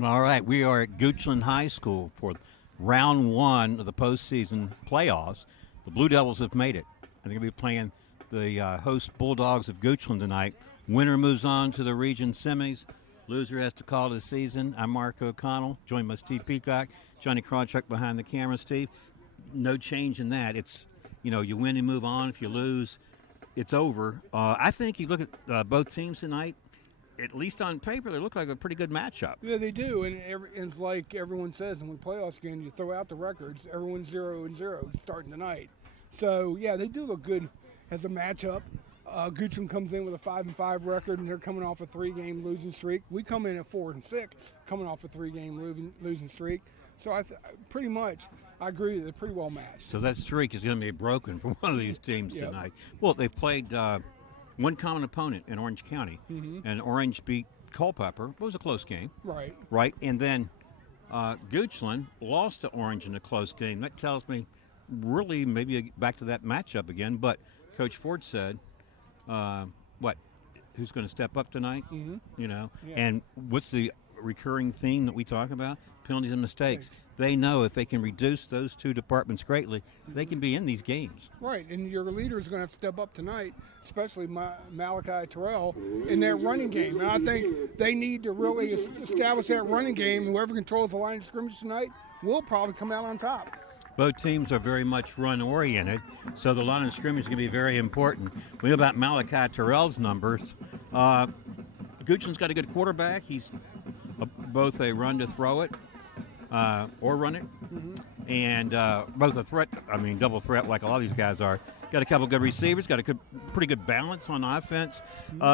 All right, we are at Goochland High School for round one of the postseason playoffs. The Blue Devils have made it. They're going to be playing the host Bulldogs of Goochland tonight. Winner moves on to the region semis. Loser has to call the season. I'm Mark O'Connell, joined by Steve Peacock, Johnny Krawchuk behind the camera. Steve, no change in that. It's, you win and move on. If you lose, it's over. I think you look at both teams tonight, at least on paper, they look like a pretty good matchup. Yeah, they do, and it's like everyone says, when playoffs game, you throw out the records, everyone's 0-0 starting tonight. So, yeah, they do look good as a matchup. Goochland comes in with a 5-5 record, and they're coming off a 3-game losing streak. We come in at 4-6, coming off a 3-game losing streak. So pretty much, I agree, they're pretty well matched. So that streak is going to be broken for one of these teams tonight. Well, they've played one common opponent in Orange County, and Orange beat Culpeper. It was a close game. Right, and then Goochland lost to Orange in a close game. That tells me really maybe back to that matchup again. But Coach Ford said, who's going to step up tonight? And what's the recurring theme that we talk about? Penalties and mistakes. They know if they can reduce those two departments greatly, they can be in these games. Right, and your leader is going to have to step up tonight, especially Malachi Terrell, in their running game. And I think they need to really establish that running game. Whoever controls the line of scrimmage tonight will probably come out on top. Both teams are very much run-oriented, so the line of scrimmage is going to be very important. We know about Malachi Terrell's numbers. Goochland's got a good quarterback. He's both a run to throw it or run it, and both a threat, double threat like a lot of these guys are. Got a couple good receivers, got a pretty good balance on offense.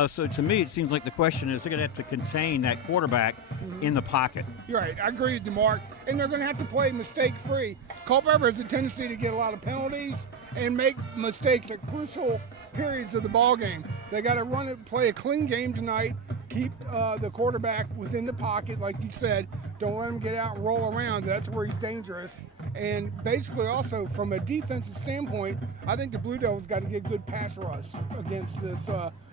So to me, it seems like the question is they're going to have to contain that quarterback in the pocket. You're right. I agree with you, Mark. And they're going to have to play mistake-free. Culpeper has a tendency to get a lot of penalties and make mistakes at crucial periods of the ball game. They got to play a clean game tonight, keep the quarterback within the pocket, like you said. Don't let him get out and roll around. That's where he's dangerous. And basically also from a defensive standpoint, I think the Blue Devils got to get good pass rush against this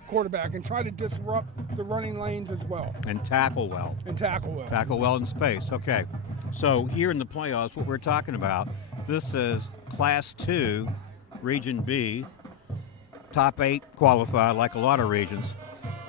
quarterback and try to disrupt the running lanes as well. And tackle well. Tackle well in space. Okay. So here in the playoffs, what we're talking about, this is Class 2, Region B, top 8 qualified like a lot of regions.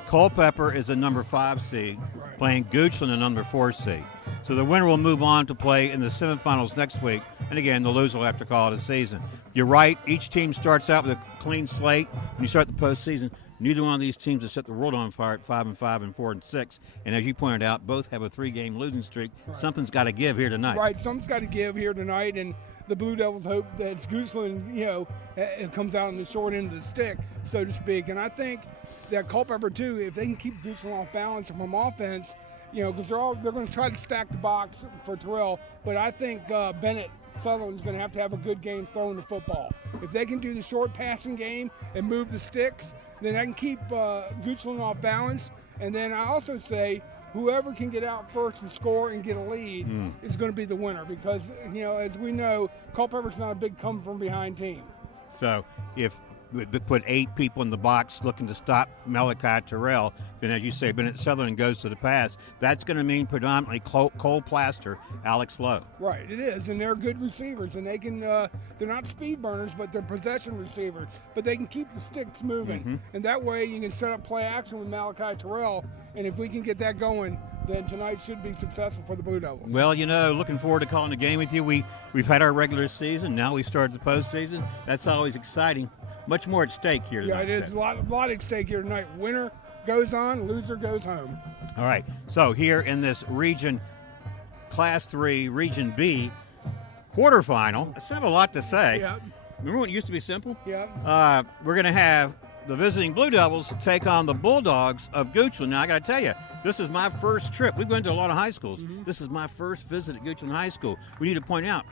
Culpeper is a number 5 seed, playing Goochland, a number 4 seed. So the winner will move on to play in the semifinals next week. And again, the loser will have to call it a season. You're right. Each team starts out with a clean slate. When you start the postseason, neither one of these teams has set the world on fire at 5-5 and 4-6. And as you pointed out, both have a 3-game losing streak. Right. Something's got to give here tonight. Right. Something's got to give here tonight. And the Blue Devils hope that it's Goochland, it comes out on the short end of the stick, so to speak. And I think that Culpeper, too, if they can keep Goochland off balance from offense, because they're going to try to stack the box for Terrell. But I think Bennett Sutherland's going to have a good game throwing the football. If they can do the short passing game and move the sticks, then I can keep Goochland off balance. And then I also say whoever can get out first and score and get a lead is going to be the winner because, as we know, Culpeper's not a big come-from-behind team. So if we put 8 people in the box looking to stop Malachi Terrell, then as you say, Bennett Sutherland goes to the pass. That's going to mean predominantly Cole Plaster, Alex Lowe. Right, it is, and they're good receivers, and they can. They're not speed burners, but they're possession receivers. But they can keep the sticks moving, and that way you can set up play action with Malachi Terrell. And if we can get that going, then tonight should be successful for the Blue Devils. Well, looking forward to calling the game with you. We've had our regular season. Now we started the postseason. That's always exciting. Much more at stake here tonight. Yeah, it is a lot at stake here tonight. Winner goes on, loser goes home. All right. So here in this region, Class 3, Region B, quarterfinal. It's not a lot to say. Yeah. Remember when it used to be simple? Yeah. We're going to have the visiting Blue Devils take on the Bulldogs of Goochland. Now, I got to tell you, this is my first trip. We've been to a lot of high schools. This is my first visit at Goochland High School. We need to point out,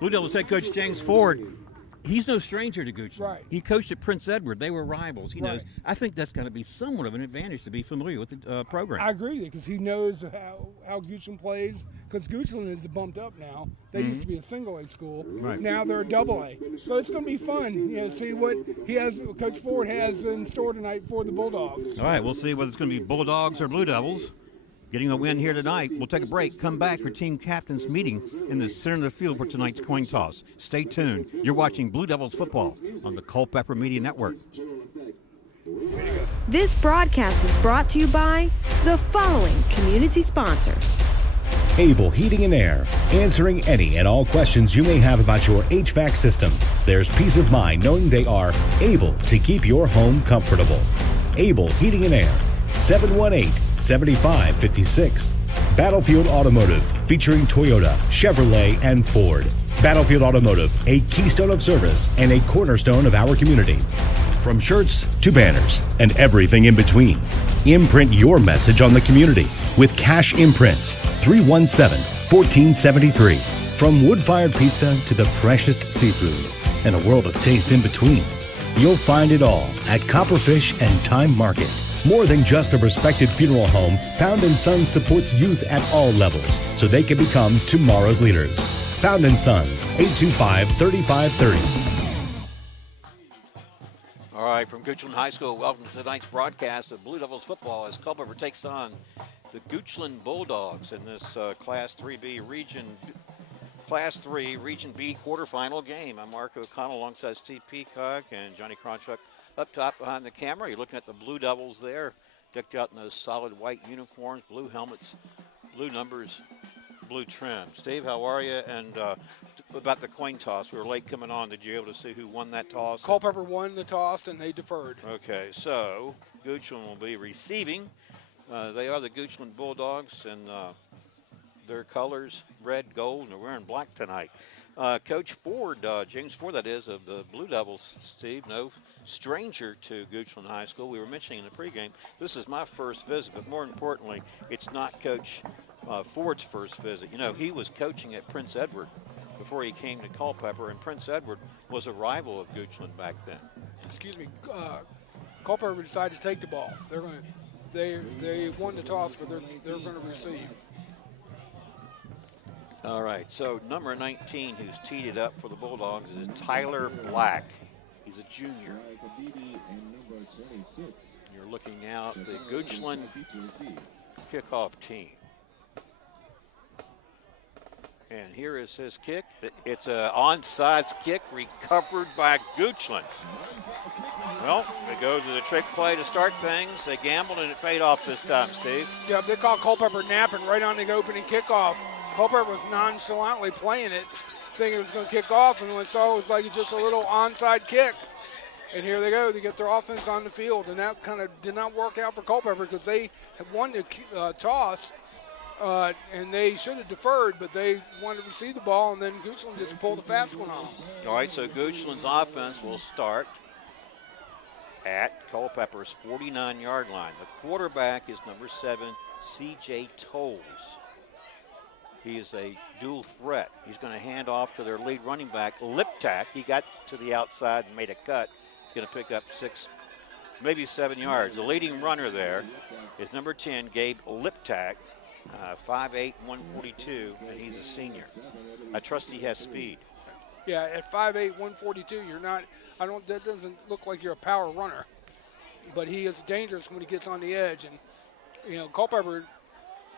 Blue Devils head coach James Ford, he's no stranger to Goochland. Right. He coached at Prince Edward. They were rivals. He knows. I think that's going to be somewhat of an advantage to be familiar with the program. I agree with you because he knows how Goochland plays. Because Goochland is bumped up now. They used to be a single-A school. Right. Now they're a double-A. So it's going to be fun. See what Coach Ford has in store tonight for the Bulldogs. All right, we'll see whether it's going to be Bulldogs or Blue Devils. getting a win here tonight. We'll take a break, come back for team captains meeting in the center of the field for tonight's coin toss. Stay tuned. You're watching Blue Devils football on the Culpeper Media Network. This broadcast is brought to you by the following community sponsors. Able Heating and Air, answering any and all questions you may have about your HVAC system. There's peace of mind knowing they are able to keep your home comfortable. Able Heating and Air, 718-7556. Battlefield Automotive, featuring Toyota, Chevrolet, and Ford. Battlefield Automotive, a keystone of service and a cornerstone of our community. From shirts to banners and everything in between. Imprint your message on the community with Cash Imprints, 317-1473. From wood-fired pizza to the freshest seafood and a world of taste in between. You'll find it all at Copperfish and Time Market. More than just a respected funeral home, Pound & Sons supports youth at all levels so they can become tomorrow's leaders. Pound & Sons, 825-3530. All right, from Goochland High School, welcome to tonight's broadcast of Blue Devils football as Culpeper takes on the Goochland Bulldogs in this Class 3B Class 3 Region B quarterfinal game. I'm Mark O'Connell alongside Steve Peacock and Johnny Kronchuk up top behind the camera. You're looking at the Blue Devils there, decked out in those solid white uniforms, blue helmets, blue numbers, blue trim. Steve, how are you? And about the coin toss, we were late coming on. Did you able to see who won that toss? Culpeper won the toss, and they deferred. Okay, so Goochland will be receiving. They are the Goochland Bulldogs, and their colors, red, gold, and they're wearing black tonight. Coach Ford, James Ford, that is, of the Blue Devils, Steve, no stranger to Goochland High School. We were mentioning in the pregame, this is my first visit, but more importantly, it's not Coach Ford's first visit. You know, he was coaching at Prince Edward before he came to Culpeper, and Prince Edward was a rival of Goochland back then. Excuse me, Culpeper decided to take the ball. They won the toss, but they're going to receive. All right, so number 19, who's teed it up for the Bulldogs, is Tyler Black. He's a junior. You're looking now at the Goochland kickoff team. And here is his kick. It's an onside kick recovered by Goochland. Well, it goes to the trick play to start things. They gambled and it paid off this time, Steve. Yeah, they caught Culpeper napping right on the opening kickoff. Culpeper was nonchalantly playing it, thinking it was going to kick off, and when it saw it was like just a little onside kick. And here they go. They get their offense on the field, and that kind of did not work out for Culpeper because they had won the toss. And they should have deferred, but they wanted to receive the ball, and then Goochland just pulled a fast one on them. All right, so Goochland's offense will start at Culpeper's 49-yard line. The quarterback is number 7, C.J. Tolles. He is a dual threat. He's going to hand off to their lead running back, Liptak. He got to the outside and made a cut. He's going to pick up 6, maybe 7 yards. The leading runner there is number 10, Gabe Liptak. 5'8", 142, and he's a senior. I trust he has speed. Yeah, at 5'8", 142, you're not. That doesn't look like you're a power runner, but he is dangerous when he gets on the edge. And Culpeper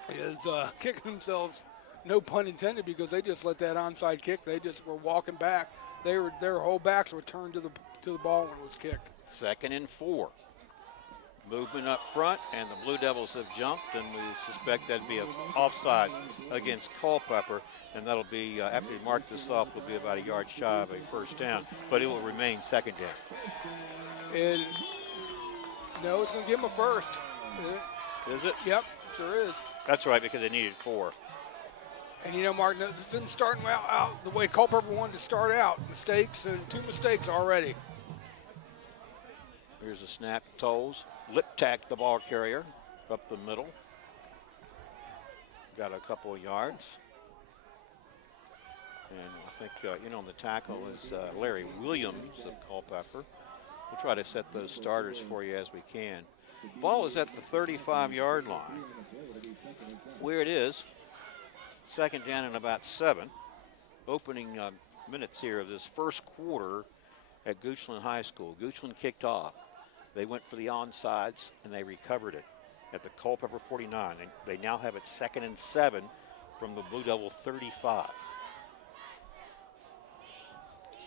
is kicking themselves, no pun intended, because they just let that onside kick. They just were walking back. Their whole backs were turned to the ball when it was kicked. 2nd and 4. Movement up front, and the Blue Devils have jumped, and we suspect that'd be an offside against Culpeper, and that'll be, after you mark this off, will be about a yard shy of a first down, but it will remain 2nd down. And no, it's going to give them a first. Is it? Yep, sure is. That's right, because they needed 4. And Mark, this isn't starting out the way Culpeper wanted to start out. Mistakes, and 2 mistakes already. Here's a snap, Tolles. Liptak, the ball carrier, up the middle. Got a couple of yards. And I think, on the tackle is Larry Williams of Culpeper. We'll try to set those starters for you as we can. Ball is at the 35-yard line. Where it is, 2nd down and about 7. Opening minutes here of this first quarter at Goochland High School. Goochland kicked off. They went for the onsides, and they recovered it. at the Culpeper 49. And they now have it 2nd and 7 from the Blue Devil 35.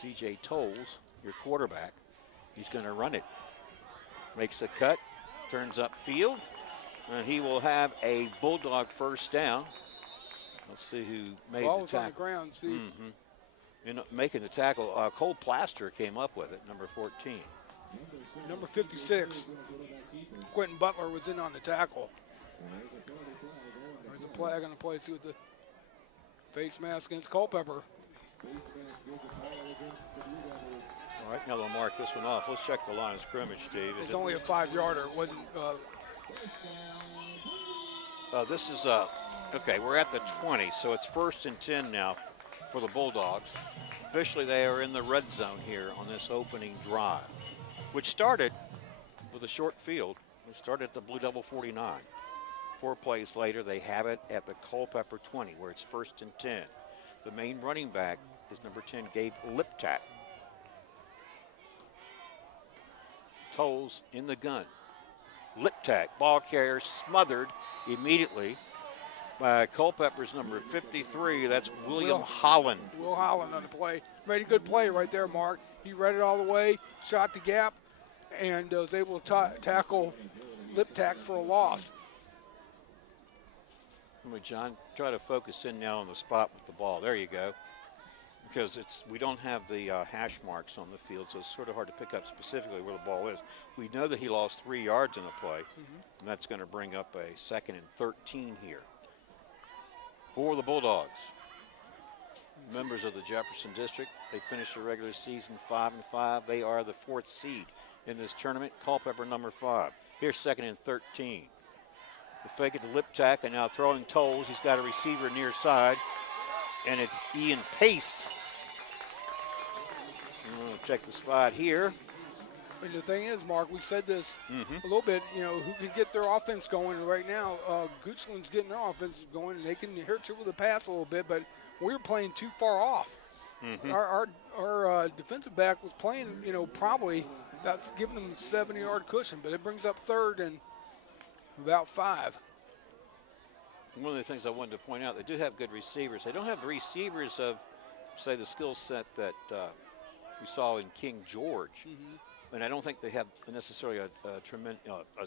C.J. Tolles, your quarterback, he's going to run it. Makes a cut, turns upfield, and he will have a Bulldog first down. Let's see who made Ball the was tackle. on the ground, see. In making the tackle, Cole Plaster came up with it, number 14. Number 56, Quentin Butler was in on the tackle. There's a flag on the play, see with the face mask against Culpeper. All right, now they'll mark this one off. Let's check the line of scrimmage, Steve. It's only a 5-yarder. It wasn't. This is, okay, we're at the 20, so it's 1st and 10 now for the Bulldogs. Officially, they are in the red zone here on this opening drive, which started with a short field. It started at the Blue Devil 49. 4 plays later, they have it at the Culpeper 20, where it's 1st and 10. The main running back is number 10, Gabe Liptak. Tolles in the gun. Liptak, ball carrier, smothered immediately by Culpeper's number 53. That's William Holland. Will Holland on the play. Made a good play right there, Mark. He read it all the way, shot the gap, and was able to tackle Liptak for a loss. John, try to focus in now on the spot with the ball. There you go. Because we don't have the hash marks on the field, so it's sort of hard to pick up specifically where the ball is. We know that he lost 3 yards in the play, and that's going to bring up a 2nd and 13 here for the Bulldogs. Members of the Jefferson District, they finished the regular season 5-5. They are the 4th seed in this tournament. Culpeper number 5. Here's 2nd and 13. The fake it to Liptak, and now throwing Tolles. He's got a receiver near side, and it's Ian Pace. We'll check the spot here. And the thing is, Mark, we said this a little bit, who can get their offense going. And right now, Goochland's getting their offense going, and they can hurt you with the pass a little bit, but we're playing too far off. Our defensive back was playing, probably that's giving them a 70-yard cushion, but it brings up 3rd and about 5. One of the things I wanted to point out, they do have good receivers. They don't have the receivers of, say, the skill set that we saw in King George. And I don't think they have necessarily a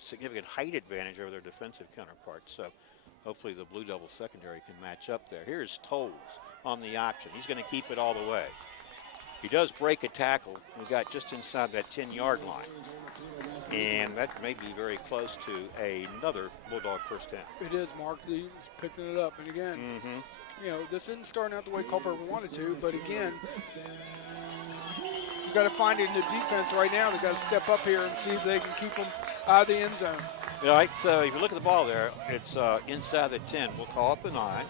significant height advantage over their defensive counterparts. So hopefully the Blue Devils secondary can match up there. Here's Tolles on the option. He's going to keep it all the way. He does break a tackle. He got just inside that 10-yard line. And that may be very close to another Bulldog first down. It is, Mark. He's picking it up. And again, this isn't starting out the way Culpeper wanted to, but again, you've got to find it in the defense right now. They've got to step up here and see if they can keep them out of the end zone. All right, so if you look at the ball there, it's inside the 10. We'll call it the 9.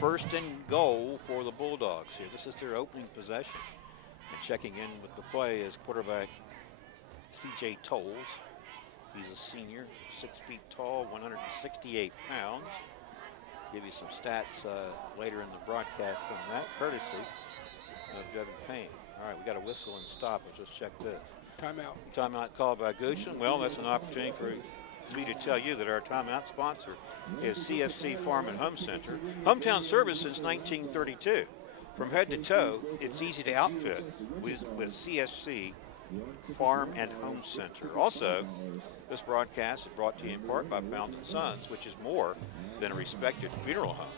1st and goal for the Bulldogs here. This is their opening possession. And checking in with the play is quarterback C.J. Tolles. He's a senior, 6 feet tall, 168 pounds. Give you some stats later in the broadcast on that, courtesy of Devin Payne. All right, we got a whistle and stoppage. Let's check this. Timeout. Timeout called by Goochland. Well, that's an opportunity for me to tell you that our timeout sponsor is CFC Farm and Home Center. Hometown service since 1932. From head to toe, it's easy to outfit with CFC Farm and Home Center. Also, this broadcast is brought to you in part by Found & Sons, which is more than a respected funeral home.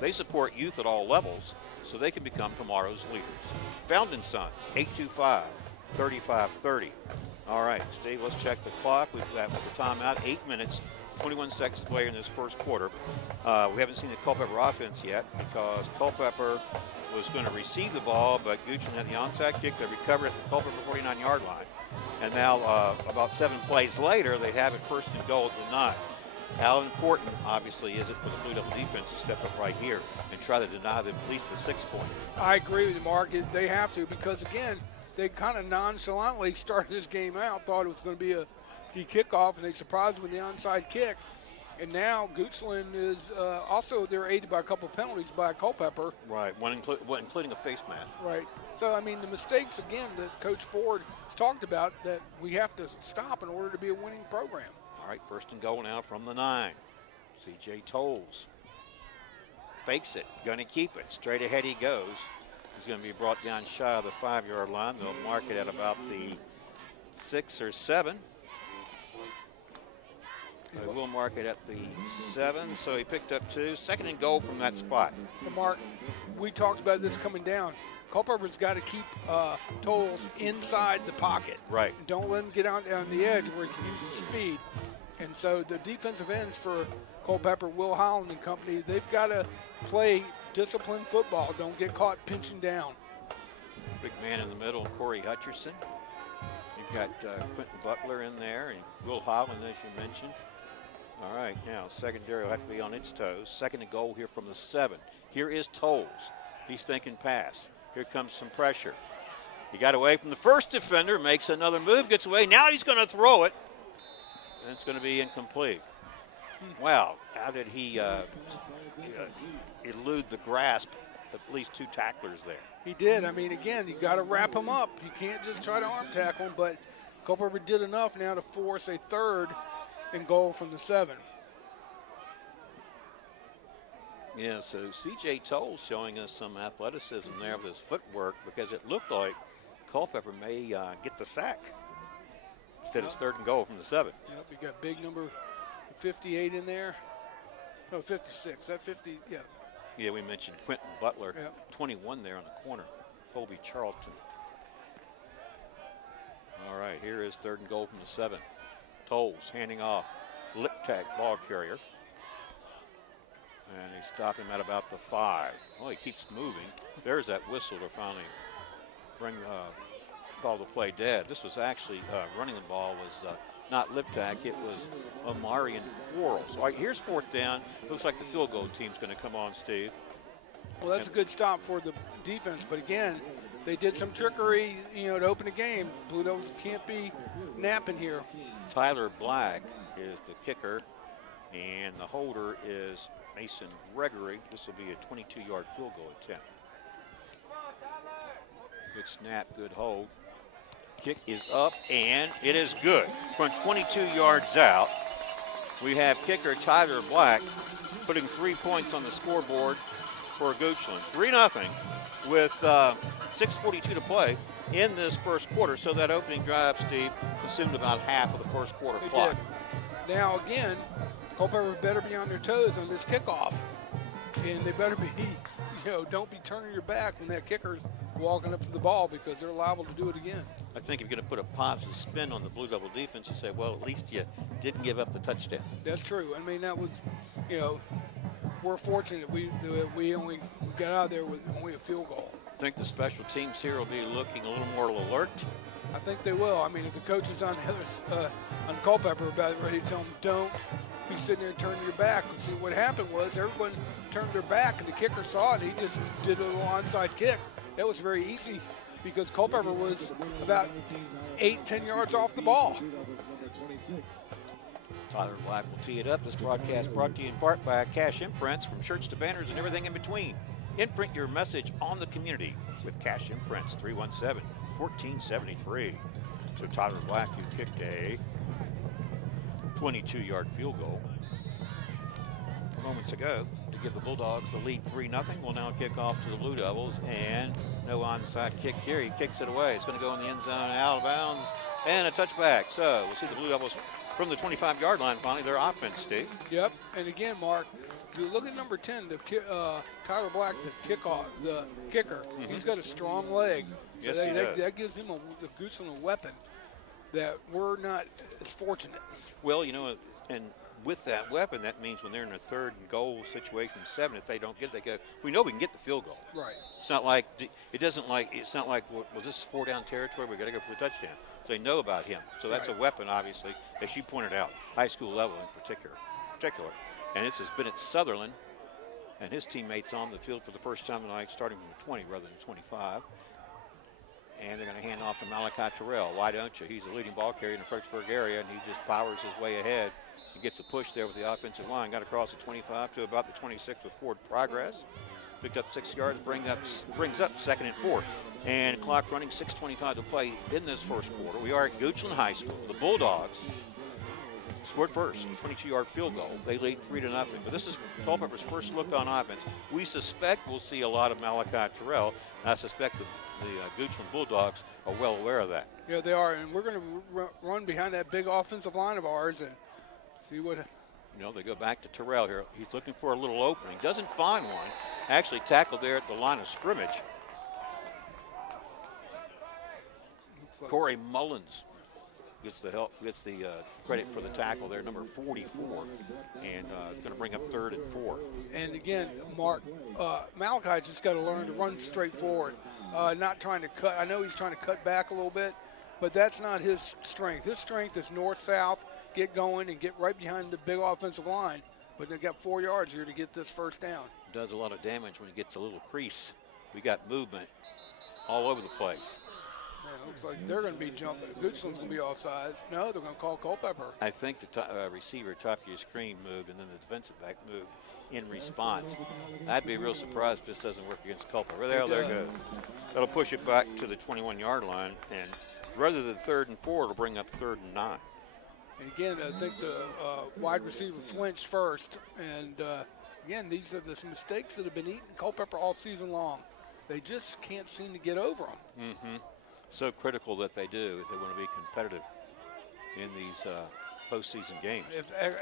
They support youth at all levels so they can become tomorrow's leaders. Found & Sons, 825-3530. All right, Steve, let's check the clock. We've got the timeout, 8 minutes, 21 seconds to play in this first quarter. We haven't seen the Culpeper offense yet because Culpeper was going to receive the ball, but Goochland had the onside kick. They recovered at the Culpeper 49-yard line. And now, about 7 plays later, they have it 1st and goal at the 9. How important, obviously, is it for the Blue Devil defense to step up right here and try to deny them at least the 6 points? I agree with you, Mark. They have to because, again, they kind of nonchalantly started this game out, thought it was going to be a kickoff, and they surprised them with the onside kick. And now Goochland is also, they're aided by a couple of penalties by Culpeper. Right, one including a face mask. Right. So, I mean, the mistakes, again, that Coach Ford has talked about that we have to stop in order to be a winning program. All right, first and goal now from the 9. C.J. Tolles fakes it, going to keep it. Straight ahead he goes. He's going to be brought down shy of the 5-yard line. They'll mark it at about the 6 or 7. They will mark it at the 7, so he picked up 2. Second and goal from that spot. So Mark, we talked about this coming down. Culpeper's got to keep Tolles inside the pocket. Right. Don't let him get out on the edge where he can use his speed. And so the defensive ends for Culpeper, Will Holland and company, they've got to play disciplined football. Don't get caught pinching down. Big man in the middle, Corey Hutcherson. You've got Quentin Butler in there and Will Holland, as you mentioned. All right, now secondary will have to be on its toes. Second and goal here from the 7. Here is Tolles. He's thinking pass. Here comes some pressure. He got away from the first defender, makes another move, gets away. Now he's going to throw it, and it's going to be incomplete. Wow, how did he elude the grasp of at least 2 tacklers there? He did. I mean, again, you got to wrap him up. You can't just try to arm tackle him, but Culpeper did enough now to force a third and goal from the 7. Yeah, so C.J. Tolles showing us some athleticism there with his footwork, because it looked like Culpeper may get the sack. Instead, it's third and goal from the 7. Yep, you got big number 58 in there. No, 56. That 50, yeah. Yeah, we mentioned Quentin Butler, Yep. 21 there on the corner. Colby Charlton. All right, here is third and goal from the 7. Tolles handing off. Liptak, ball carrier. And he stopped him at about the 5. Well, he keeps moving. There's that whistle to finally call the play dead. This was actually running the ball was not Liptak. It was Omarion Quarles. All right, here's fourth down. Looks like the field goal team's going to come on, Steve. Well, that's a good stop for the defense. But again, they did some trickery, to open the game. Blue Devils can't be napping here. Tyler Black is the kicker, and the holder is Mason Gregory. This will be a 22-yard field goal attempt. Good snap, good hold. Kick is up, and it is good. From 22 yards out, we have kicker Tyler Black putting 3 points on the scoreboard for Goochland. 3-0 with 6:42 to play in this first quarter. So that opening drive, Steve, consumed about half of the first quarter clock. Now, again, Culpeper better be on their toes on this kickoff. And they better be, don't be turning your back when that kicker's walking up to the ball, because they're liable to do it again. I think if you're going to put a positive spin on the Blue Devil defense, you say, well, at least you didn't give up the touchdown. That's true. I mean, that was, we're fortunate we only got out of there with only a field goal. I think the special teams here will be looking a little more alert. I think they will. I mean, if the coach is on on Culpeper about ready to tell them, don't be sitting there and turning your back. And see, what happened was everyone turned their back, and the kicker saw it. He just did a little onside kick. That was very easy because Culpeper was about 8-10 yards off the ball. Tyler Black will tee it up. This broadcast brought to you in part by Cash Imprints, from shirts to banners and everything in between. Imprint your message on the community with Cash Imprints, 317-1473. So Tyler Black, you kicked a 22-yard field goal moments ago to give the Bulldogs the lead 3-0. We'll now kick off to the Blue Devils, and no onside kick here. He kicks it away. It's going to go in the end zone, out of bounds, and a touchback. So we'll see the Blue Devils from the 25-yard line finally. Their offense, Steve. Yep, and again, Mark, you look at number 10, Tyler Black, the kicker. Mm-hmm. He's got a strong leg. So yes, that gives him the Goochland a weapon that we're not as fortunate. Well, and with that weapon, that means when they're in a third and goal situation, 7, if they don't get it, they go, we know we can get the field goal. Right. It's not like, was this 4-down territory? We got to go for the touchdown. So they know about him. So that's a weapon, obviously, as you pointed out, high school level in particular. And it's been at Sutherland, and his teammates on the field for the first time tonight, starting from the 20 rather than 25. And they're going to hand off to Malachi Terrell. Why don't you? He's the leading ball carrier in the Fredericksburg area, and he just powers his way ahead. He gets a push there with the offensive line. Got across the 25 to about the 26 with forward progress. Picked up 6 yards, brings up 2nd and 4. And clock running, 6:25 to play in this first quarter. We are at Goochland High School. The Bulldogs scored first, 22-yard field goal. They lead 3-0. But this is Culpeper's first look on offense. We suspect we'll see a lot of Malachi Terrell. I suspect the Goochland Bulldogs are well aware of that. Yeah, they are, and we're going to run behind that big offensive line of ours and see what. They go back to Terrell here. He's looking for a little opening. Doesn't find one. Actually tackled there at the line of scrimmage. Like Corey Mullins gets the credit for the tackle there, number 44, and going to bring up 3rd and 4. And again, Mark, Malachi just got to learn to run straight forward, not trying to cut. I know he's trying to cut back a little bit, but that's not his strength. His strength is north-south, get going and get right behind the big offensive line. But they've got 4 yards here to get this first down. Does a lot of damage when he gets a little crease. We got movement all over the place. Yeah, looks like they're going to be jumping. Goochland's going to be offsides. No, they're going to call Culpeper. I think the receiver top of your screen moved, and then the defensive back moved in response. I'd be real surprised if this doesn't work against Culpeper. There goes. That'll push it back to the 21-yard line, and rather than 3rd and 4, it'll bring up 3rd and 9. And again, I think the wide receiver flinched first. And again, these are the mistakes that have been eating Culpeper all season long. They just can't seem to get over them. Mm-hmm. So critical that they do if they want to be competitive in these postseason games.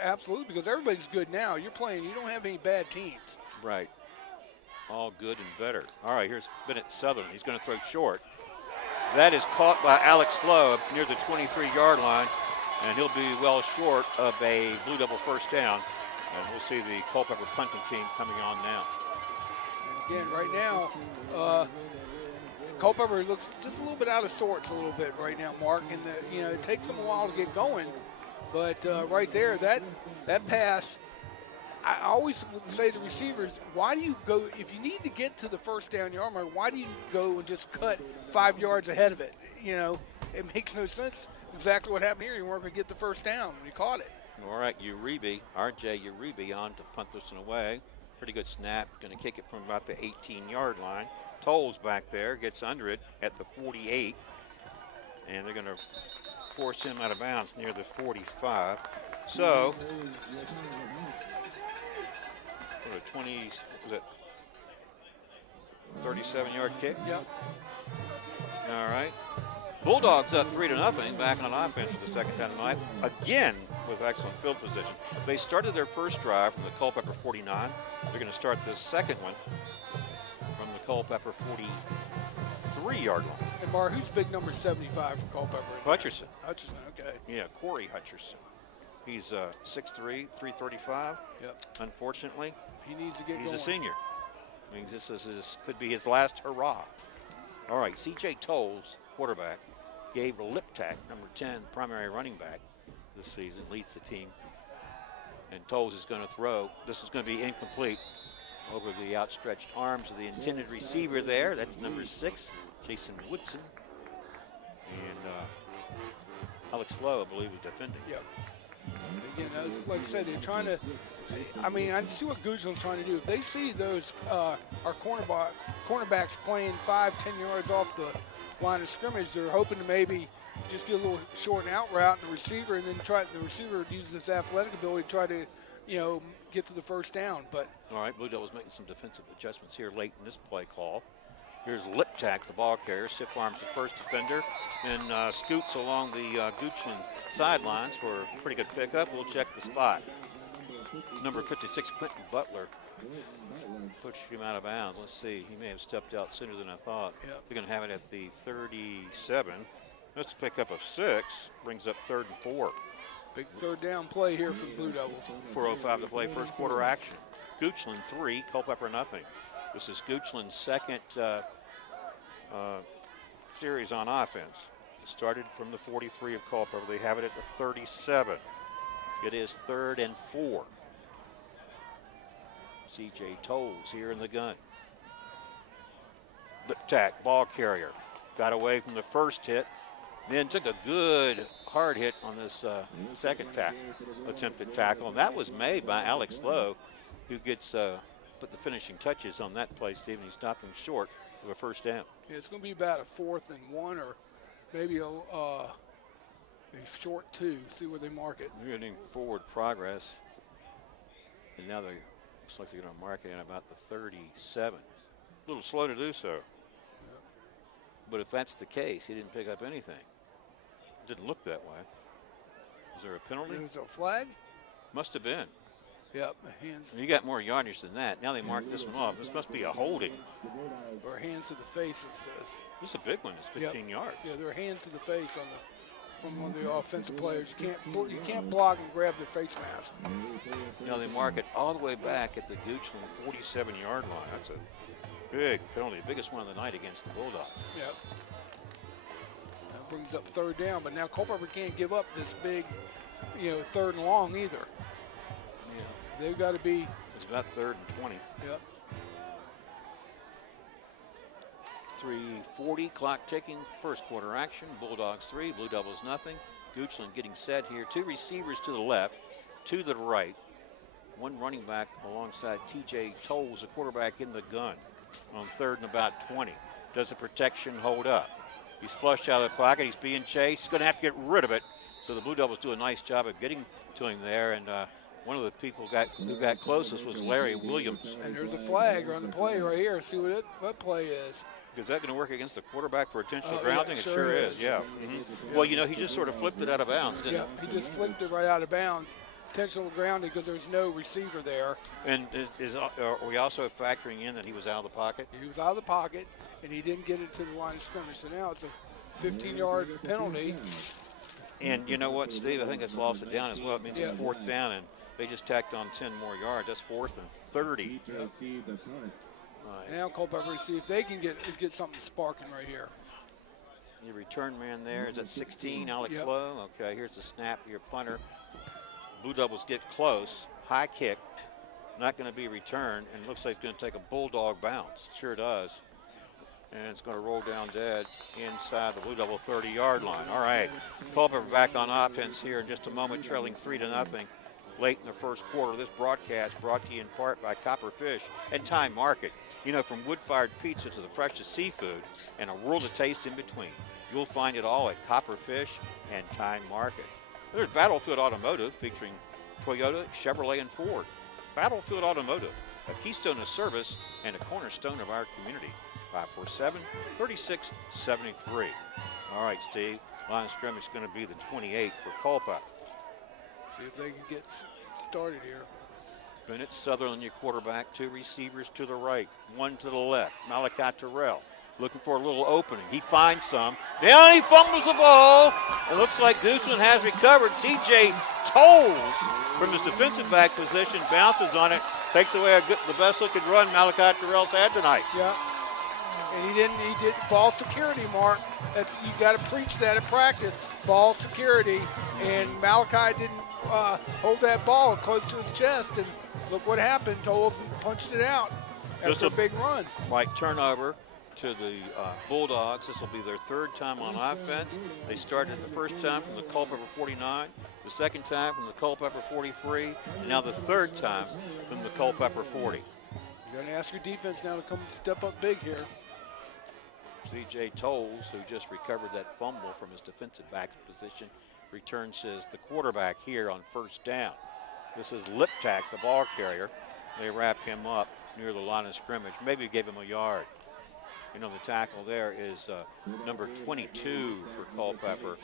Absolutely, because everybody's good now. You're playing, you don't have any bad teams. Right. All good and better. All right, here's Bennett Southern. He's going to throw short. That is caught by Alex Lowe near the 23-yard line. And he'll be well short of a Blue Devil first down. And we'll see the Culpeper punting team coming on now. And again, right now, Culpeper looks just a little bit out of sorts a little bit right now, Mark. And, it takes them a while to get going. But right there, that pass, I always would say to receivers, why do you go, if you need to get to the first down yard mark, why do you go and just cut 5 yards ahead of it? It makes no sense. Exactly what happened here. You weren't going to get the first down when you caught it. All right, R.J. Uribe on to punt this one away. Pretty good snap. Going to kick it from about the 18-yard line. Tolles back there, gets under it at the 48. And they're going to force him out of bounds near the 45. So, 37-yard kick? Yep. All right. Bulldogs up 3-0, back on offense for the second time tonight, again with excellent field position. They started their first drive from the Culpeper 49. They're going to start this second one from the Culpeper 43-yard line. And Mar, who's big number 75 for Culpeper? Hutcherson. Hutcherson, okay. Yeah, Corey Hutcherson. He's 6'3", 335. Yep. Unfortunately, he needs to get going. He's a senior. I mean, this could be his last hurrah. All right, C.J. Tolles, quarterback. Gabe Liptak, number 10, primary running back this season, leads the team. And Tolles is going to throw. This is going to be incomplete over the outstretched arms of the intended receiver there. That's number 6, Jason Woodson. And Alex Lowe, I believe, is defending. Yep. Again, like I said, they're trying to, I see what Goochland's trying to do. If they see those, our cornerbacks playing 5-10 yards off the line of scrimmage, they're hoping to maybe just get a little short and out route and the receiver, and then the receiver uses his athletic ability to try to, get to the first down. But all right, Blue Devils making some defensive adjustments here late in this play call. Here's Liptak, the ball carrier, stiff arms the first defender, and scoots along the Goochland sidelines for a pretty good pickup. We'll check the spot. Number 56, Quentin Butler, pushed him out of bounds. Let's see, he may have stepped out sooner than I thought. Yep. They're going to have it at the 37. That's a pickup of 6, brings up 3rd and 4. Big third down play here for the Blue Devils. 4:05 to play, first quarter action. Goochland 3, Culpeper nothing. This is Goochland's second series on offense. It started from the 43 of Culpeper. They have it at the 37. It is 3rd and 4. C.J. Tolles here in the gun. Liptak, ball carrier. Got away from the first hit. Then took a good hard hit on this second attempted tackle. And that was made by Alex Lowe, who gets put the finishing touches on that play, Stephen. He stopped him short of a first down. Yeah, it's going to be about a 4th and 1, or maybe A short 2. See where they mark it. They're getting forward progress. And now they looks like they're going to mark it in about the 37. A little slow to do so. Yep. But if that's the case, he didn't pick up anything. It didn't look that way. Is there a penalty? There's a flag? Must have been. Yep, hands. You got more yardage than that. Now they mark this one off. This must be a holding. Or hands to the face, it says. This is a big one. It's 15 yards. Yeah, there are hands to the face on from one of the offensive players. You can't block and grab their face mask. You know, they mark it all the way back at the Goochland 47-yard line. That's a big penalty, biggest one of the night against the Bulldogs. Yep. That brings up 3rd down, but now Culpeper can't give up this big, 3rd and long either. Yeah. They've got to be. It's about 3rd and 20. Yep. 3:40, clock ticking, first quarter action. Bulldogs 3, Blue Devils nothing. Goochland getting set here. 2 receivers to the left, 2 to the right. 1 running back alongside TJ Tolles, the quarterback in the gun on 3rd and about 20. Does the protection hold up? He's flushed out of the pocket. He's being chased. He's going to have to get rid of it. So the Blue Devils do a nice job of getting to him there. And one of the people who got closest was Larry Williams. And there's a flag on the play right here. See what play is. Is that going to work against the quarterback for intentional grounding? Yeah, it sure is, yeah. Mm-hmm. Well, he just sort of flipped it out of bounds, didn't he? He just flipped it right out of bounds. Intentional grounding because there's no receiver there. And are we also factoring in that he was out of the pocket? He was out of the pocket, and he didn't get it to the line of scrimmage. So now it's a 15-yard penalty. And you know what, Steve? I think it's lost it down as well. It means it's 4th down, and they just tacked on 10 more yards. That's 4th and 30. Yep. Now Culpeper, see if they can get something sparking right here. Your return man there is at 16, Alex Yep. Lowe. Okay, here's the snap, your punter. Blue Devils get close, high kick, not going to be returned, and looks like it's going to take a Bulldog bounce. Sure does. And it's going to roll down dead inside the Blue Devil 30-yard line. All right, Culpeper back on offense here in just a moment, trailing 3-0. Late in the first quarter. This broadcast brought to you in part by Copperfish and Time Market. From wood-fired pizza to the freshest seafood and a world of taste in between. You'll find it all at Copperfish and Time Market. There's Battlefield Automotive featuring Toyota, Chevrolet, and Ford. Battlefield Automotive, a keystone of service and a cornerstone of our community. 547-3673. All right, Steve. Line of scrimmage is going to be the 28 for Culpeper. See if they can get started here. Bennett Sutherland, your quarterback, 2 receivers to the right, 1 to the left. Malachi Terrell looking for a little opening. He finds some. Down, he fumbles the ball. It looks like Goochland has recovered. TJ Tolles from his defensive back position bounces on it, takes away the best looking run Malachi Terrell's had tonight. Yeah. And he did ball security, Mark. You got to preach that at practice. Ball security. And Malachi didn't hold that ball close to his chest, and look what happened. Tolles punched it out after a big run. Right turnover to the Bulldogs. This will be their 3rd time on offense. They started the first time from the Culpeper 49, the second time from the Culpeper 43, and now the 3rd time from the Culpeper 40. You're going to ask your defense now to come step up big here. C.J. Tolles, who just recovered that fumble from his defensive back position, returns as the quarterback here on 1st down. This is Liptak, the ball carrier. They wrap him up near the line of scrimmage. Maybe gave him a yard. The tackle there is number 22 for Culpeper.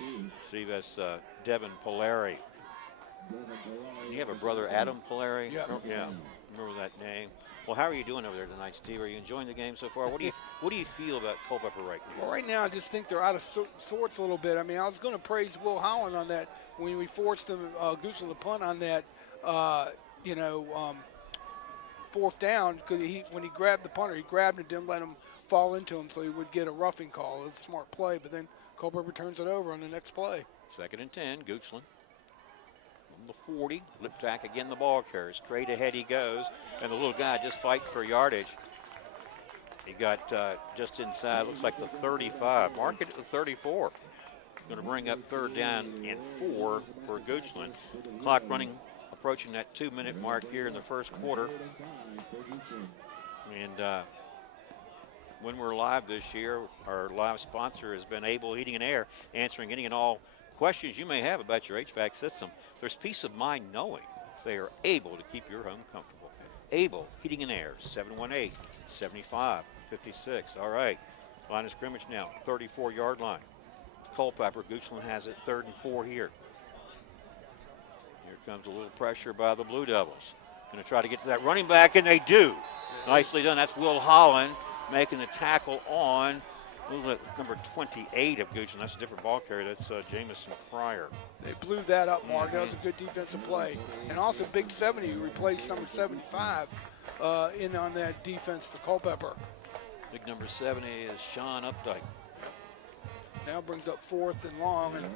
Steve, that's Devin Polari. You have a brother, Adam Polari? Yeah. Remember that name. Well, how are you doing over there tonight, Steve? Are you enjoying the game so far? What do you feel about Culpeper right now? Well, right now I just think they're out of sorts a little bit. I mean, I was going to praise Will Holland on that when we forced them Goochland to punt on that, 4th down, because when he grabbed the punter, he grabbed it, didn't let him fall into him, so he would get a roughing call. It was a smart play, but then Culpeper turns it over on the next play. 2nd and 10, Goochland. On the 40, Liptak again the ball carrier. Straight ahead he goes, and the little guy just fights for yardage. He got just inside, looks like the 35. Mark it at the 34. Going to bring up 3rd down and 4 for Goochland. Clock running, approaching that 2-minute mark here in the first quarter. And when we're live this year, our live sponsor has been Able Heating and Air, answering any and all questions you may have about your HVAC system, there's peace of mind knowing they are able to keep your home comfortable. Able Heating and Air, 718-75-56. All right, line of scrimmage now, 34-yard line. Culpeper, Goochland has it 3rd and 4 here. Here comes a little pressure by the Blue Devils. Going to try to get to that running back, and they do. Nicely done. That's Will Holland making the tackle on number 28 of Goochland. That's a different ball carrier. That's Jamison Pryor. They blew that up, Mark. That was a good defensive play. And also Big 70, who replaced number 75 in on that defense for Culpeper. Big number 70 is Sean Updike. Now brings up 4th and long, and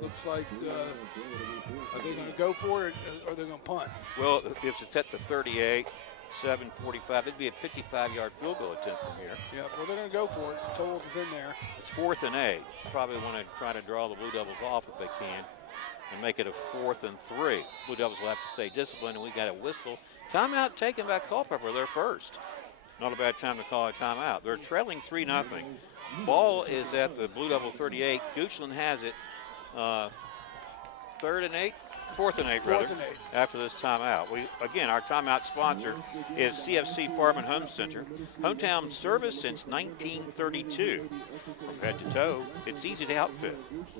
looks like are they going to go for it, or are they going to punt? Well, if it's at the 38, 7:45, it'd be a 55-yard field goal attempt from here. Yeah, well, they're going to go for it. The totals is in there. It's 4th and 8. Probably want to try to draw the Blue Devils off if they can and make it a 4th and 3. Blue Devils will have to stay disciplined, and we got a whistle. Timeout taken by Culpeper. They're first. Not a bad time to call a timeout. They're trailing 3-0. Ball is at the Blue Devil 38. Goochland has it 4th and 8 rather, after this timeout. Again, our timeout sponsor is CFC Farm and Home Center. Hometown service since 1932. From head to toe, it's easy to outfit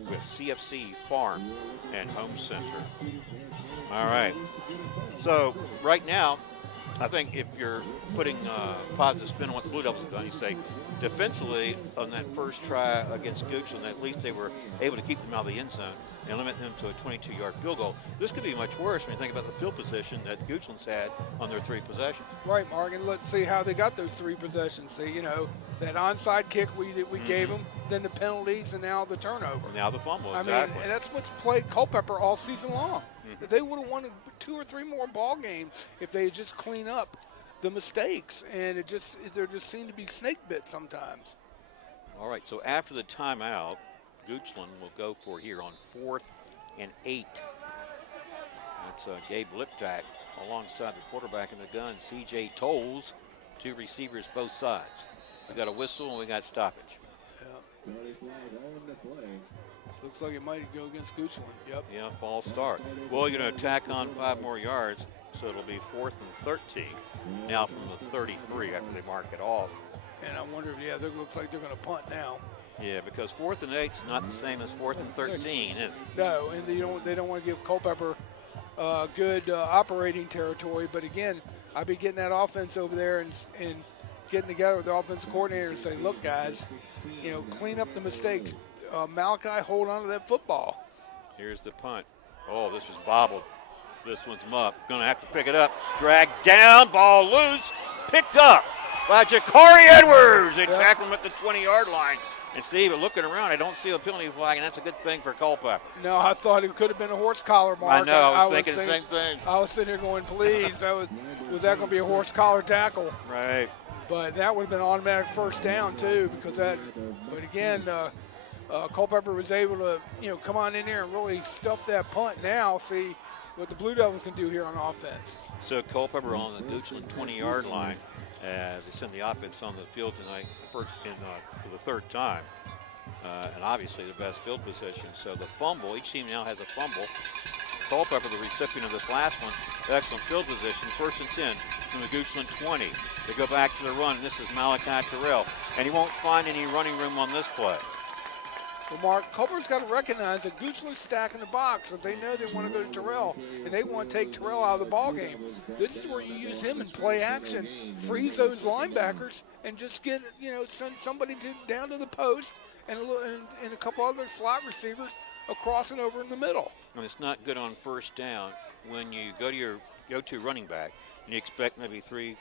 with CFC Farm and Home Center. All right. So right now, I think if you're putting a positive spin on what the Blue Devils have done, you say defensively on that first try against Goochland, at least they were able to keep them out of the end zone and limit them to a 22-yard field goal. This could be much worse when you think about the field position that Goochland's had on their 3 possessions. Right, Mark, and let's see how they got those 3 possessions. See, that onside kick we gave them, then the penalties, and now the turnover. Now the fumble, exactly. I mean, and that's what's plagued Culpeper all season long. They would have won 2 or 3 more ball games if they just clean up the mistakes, and there just seem to be snake bit sometimes. All right, so after the timeout, Goochland will go for here on 4th and 8. That's Gabe Liptak alongside the quarterback in the gun, C.J. Tolles, 2 receivers both sides. We got a whistle and we got stoppage. Yeah. Looks like it might go against Goochland. Yep. Yeah, false start. Well, you're going to tack on 5 more yards, so it'll be 4th and 13. Now from the 33 after they mark it off. And I wonder if, it looks like they're going to punt now. Yeah, because 4th and 8's not the same as 4th and 13, is it? No, and they don't want to give Culpeper good operating territory. But again, I'd be getting that offense over there and getting together with the offensive coordinator and say, look, guys, clean up the mistakes. Malachi, hold on to that football. Here's the punt. Oh, this was bobbled. This one's muffed. Going to have to pick it up. Dragged down, ball loose, picked up by Jakari Edwards. They tackle him at the 20-yard line. And Steve, looking around, I don't see a penalty flag, and that's a good thing for Culpeper. No, I thought it could have been a horse collar, Mark. I know, I was thinking the same thing. I was sitting here going, please, was that going to be a horse collar tackle? Right. But that would have been an automatic first down, too, because but again, Culpeper was able to, come on in there and really stuff that punt now, see what the Blue Devils can do here on offense. So Culpeper on the Goochland 20-yard line as they send the offense on the field tonight for the 3rd time. And obviously the best field position. So the fumble, each team now has a fumble. Culpeper, the recipient of this last one, excellent field position. 1st and 10 from the Goochland 20. They go back to the run. This is Malachi Terrell. And he won't find any running room on this play. Well, Mark, Culpeper's got to recognize that Goochland's stacking the box because they know they want to go to Terrell, and they want to take Terrell out of the ball game. This is where you use him in play action, freeze those linebackers, and just get, send somebody down to the post and a couple other slot receivers across and over in the middle. And it's not good on 1st down when you go to your go-to running back and you expect maybe 3-4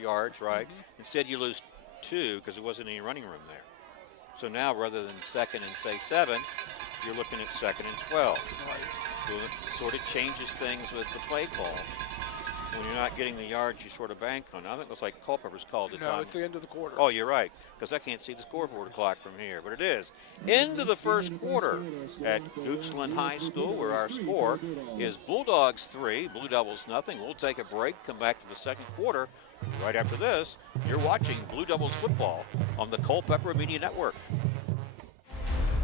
yards, right? Instead, you lose 2 because there wasn't any running room there. So now, rather than 2nd and say 7, you're looking at 2nd and 12. So it sort of changes things with the play call. When you're not getting the yards you sort of bank on. I think it looks like Culpeper's called it. No, it's the end of the quarter. Oh, you're right, because I can't see the scoreboard clock from here, but it is. End of the 1st quarter at Goochland High School, where our score is Bulldogs 3, Blue Devils nothing. We'll take a break, come back to the 2nd quarter. Right after this, you're watching Blue Devils football on the Culpeper Media Network.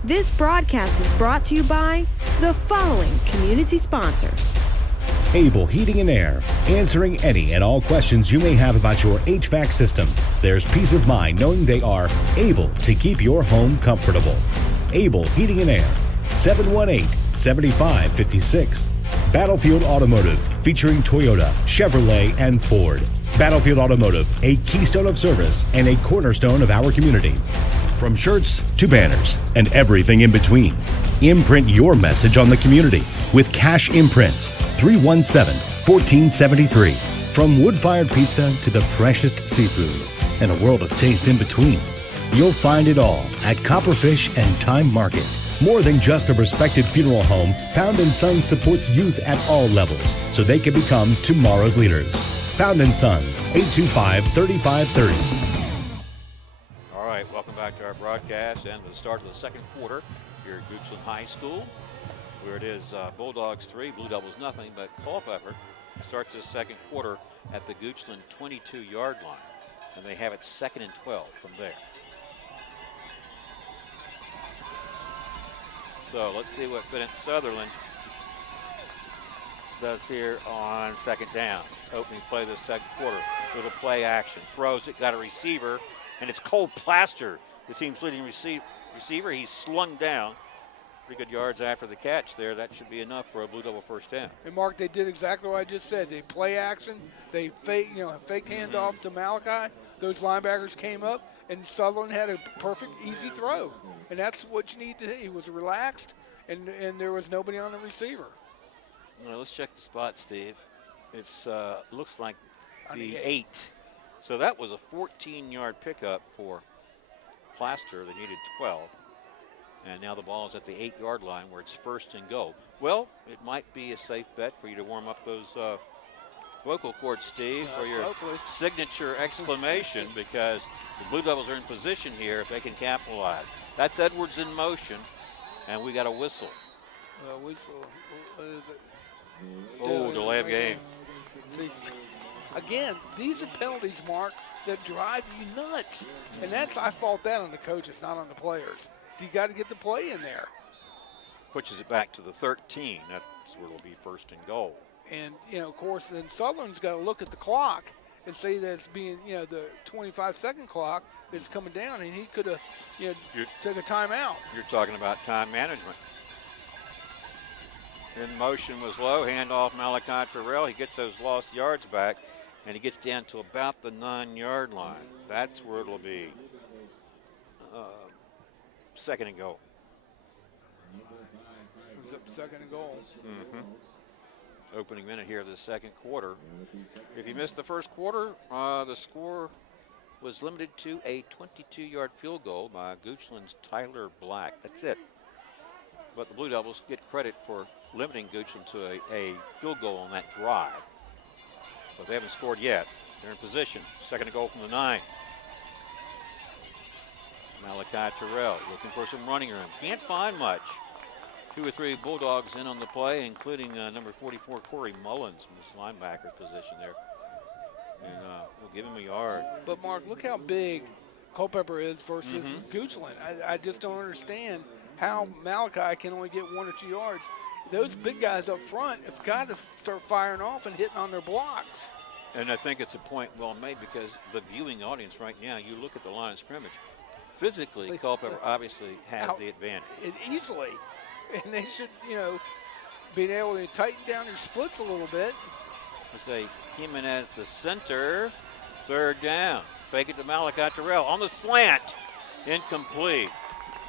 This broadcast is brought to you by the following community sponsors. Able Heating and Air, answering any and all questions you may have about your HVAC system. There's peace of mind knowing they are able to keep your home comfortable. Able Heating and Air, 718-7556. Battlefield Automotive, featuring Toyota, Chevrolet, and Ford. Battlefield Automotive, a keystone of service and a cornerstone of our community. From shirts to banners and everything in between, imprint your message on the community with Cash Imprints, 317-1473. From wood-fired pizza to the freshest seafood and a world of taste in between, you'll find it all at Copperfish and Time Market. More than just a respected funeral home, Pound & Sons supports youth at all levels so they can become tomorrow's leaders. Pound & Sons, 825-3530. All right, welcome back to our broadcast and the start of the second quarter here at Goochland High School, where it is Bulldogs 3, Blue Devils nothing, but Culpeper starts this second quarter at the Goochland 22-yard line, and they have it 2nd and 12 from there. So let's see what Bennett Sutherland does here on second down. Opening play this second quarter. Little play action. Throws it, got a receiver, and it's Cole Plaster, the team's leading receiver. He's slung down. Pretty good yards after the catch there. That should be enough for a Blue Devil first down. And Mark, they did exactly what I just said. They play action. They faked handoff to Malachi. Those linebackers came up, and Sutherland had a perfect, easy throw. And that's what you need to do. He was relaxed, and there was nobody on the receiver. Well, let's check the spot, Steve. It's looks like the 8. So that was a 14-yard pickup for Plaster. They needed 12. And now the ball is at the 8-yard line where it's 1st and goal. Well, it might be a safe bet for you to warm up those vocal cords, Steve, for your signature exclamation, because the Blue Devils are in position here if they can capitalize. That's Edwards in motion, and we got a whistle. Whistle, what is it? Oh, delay of game. See, again, these are penalties, Mark, that drive you nuts. And I fault that on the coaches, not on the players. You got to get the play in there. Pushes it back to the 13. That's where it'll be 1st and goal. And, of course, then Sutherland's got to look at the clock and say that it's being, the 25-second clock that's coming down, and he could have, took a timeout. You're talking about time management. In motion was low, handoff Malachi Terrell. He gets those lost yards back, and he gets down to about the 9-yard line. That's where it'll be 2nd and goal. 2nd and goal. Mm-hmm. Opening minute here of the second quarter. If you missed the first quarter, the score was limited to a 22-yard field goal by Goochland's Tyler Black. That's it. But the Blue Devils get credit for limiting Goochland to a field goal on that drive. But they haven't scored yet. They're in position. 2nd and goal from the 9. Malachi Terrell looking for some running room. Can't find much. 2 or 3 Bulldogs in on the play, including number 44, Corey Mullins, from his linebacker position there. And we'll give him a yard. But, Mark, look how big Culpeper is versus Goochland. I just don't understand how Malachi can only get 1 or 2 yards. Those big guys up front have got to start firing off and hitting on their blocks. And I think it's a point well made, because the viewing audience right now, you look at the line of scrimmage. Physically, Culpeper obviously has the advantage. Easily. And they should, being able to tighten down their splits a little bit. Let's say Jimenez the center, 3rd down. Fake it to Malachi Terrell on the slant. Incomplete.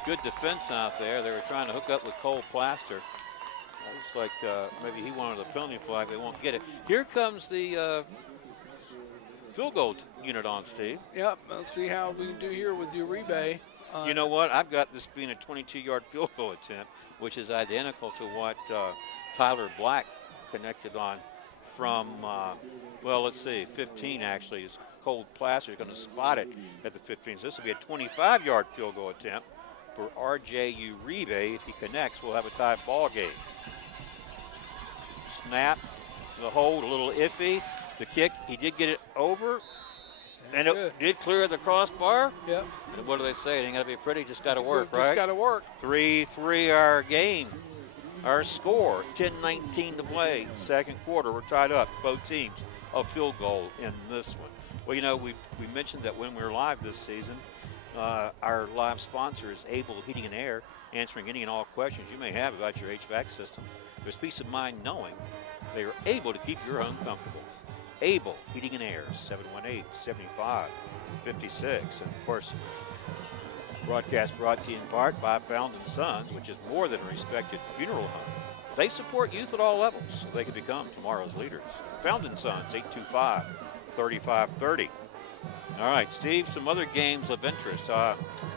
Good defense out there. They were trying to hook up with Cole Plaster. Looks like maybe he wanted a penalty flag. They won't get it. Here comes the field goal unit on, Steve. Yep, let's see how we can do here with Uribe. You know what? I've got this being a 22-yard field goal attempt, which is identical to what Tyler Black connected on from, 15 actually. Is Cole Plaster is going to spot it at the 15. So this will be a 25-yard field goal attempt for R.J. Uribe. If he connects, we'll have a tied ball game. Snap, the hold, a little iffy. The kick, he did get it over. And it did clear the crossbar. Yep. And what do they say? It ain't got to be pretty, just got to work, Just right? got to work. 3-3 our game. Our score, 10-19 to play. Second quarter, we're tied up. Both teams a field goal in this one. Well, you know, we mentioned that when we were live this season, our live sponsor is Able Heating and Air, answering any and all questions you may have about your HVAC system. There's peace of mind knowing they are able to keep your home comfortable. Able Heating and Air, 718-75-56. And of course, broadcast brought to you in part by Fountain Sons, which is more than a respected funeral home. They support youth at all levels so they can become tomorrow's leaders. Fountain Sons, 825-3530. All right, Steve, some other games of interest.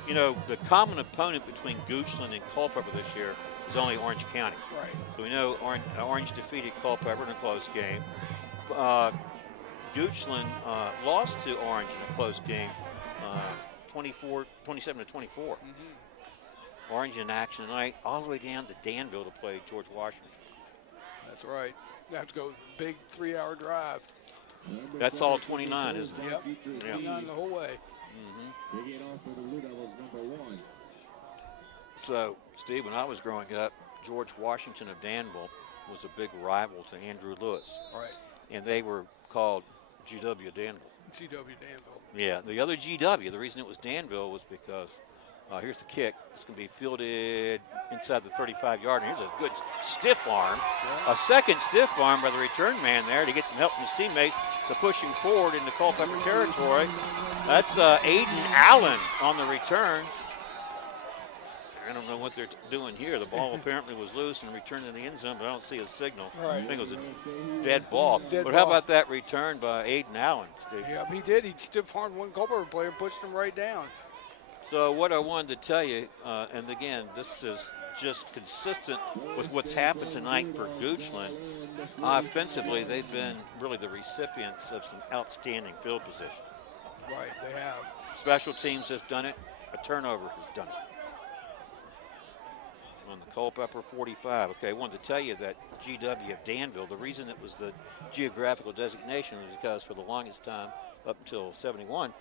You know, the common opponent between Goochland and Culpeper this year is only Orange County. Right. So we know Orange defeated Culpeper in a close game. Goochland lost to Orange in a close game, 27-24. Orange in action tonight, all the way down to Danville to play George Washington. That's right. They have to go big 3-hour drive. That's all 29, isn't it? Yep. 29 the whole way. So, Steve, when I was growing up, George Washington of Danville was a big rival to Andrew Lewis. Right. And they were called GW Danville. GW Danville. Yeah, the other GW, the reason it was Danville was because here's the kick. It's going to be fielded inside the 35-yard. And here's a good stiff arm. A second stiff arm by the return man there to get some help from his teammates to push him forward into Culpeper territory. That's Aiden Allen on the return. I don't know what they're doing here. The ball apparently was loose and returned in the end zone, but I don't see a signal. Right. I think it was a dead ball. How about that return by Aiden Allen, Steve? Yeah, he did. He stiff-armed one Culpeper player, pushed him right down. So what I wanted to tell you, and again, this is just consistent with what's happened tonight for Goochland. Offensively, they've been really the recipients of some outstanding field position. Right, they have. Special teams has done it. A turnover has done it. On the Culpeper 45. Okay, I wanted to tell you that GW of Danville, the reason it was the geographical designation was because for the longest time, up until 71,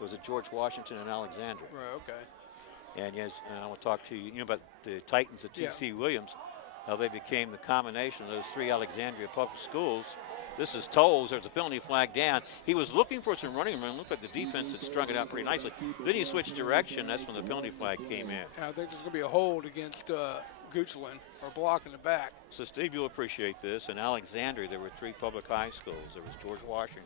was at George Washington and Alexandria. Right, okay. And yes, and I want to talk to you, about the Titans at T.C. Williams, how they became the combination of those three Alexandria public schools. This is Tolles. There's a penalty flag down. He was looking for some running room. Looked like the defense had strung it out pretty nicely. Then he switched direction. That's when the penalty flag came in. I think there's going to be a hold against Goochland, or block in the back. So, Steve, you'll appreciate this. In Alexandria, there were three public high schools. There was George Washington,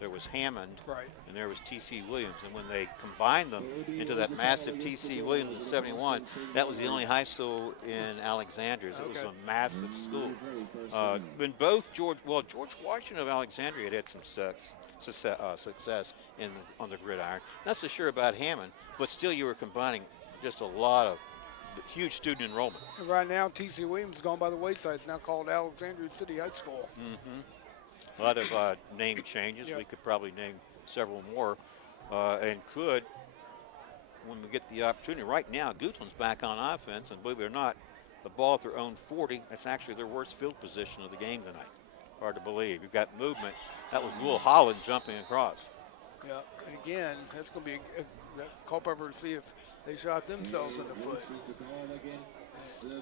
there was Hammond, right, and there was T.C. Williams. And when they combined them into that massive T.C. Williams in 71, that was the only high school in Alexandria. So it was a massive school. When both George Washington of Alexandria had some success on the gridiron. Not so sure about Hammond, but still you were combining just a lot of huge student enrollment. And right now, T.C. Williams has gone by the wayside. It's now called Alexandria City High School. A lot of name changes. We could probably name several more, and could when we get the opportunity. Right now, Goochland's back on offense, and believe it or not, the ball at their own 40, that's actually their worst field position of the game tonight. Hard to believe. You've got movement. That was Will Holland jumping across. Yeah, and again, that's going to be a Culpeper to see if they shot themselves in the foot.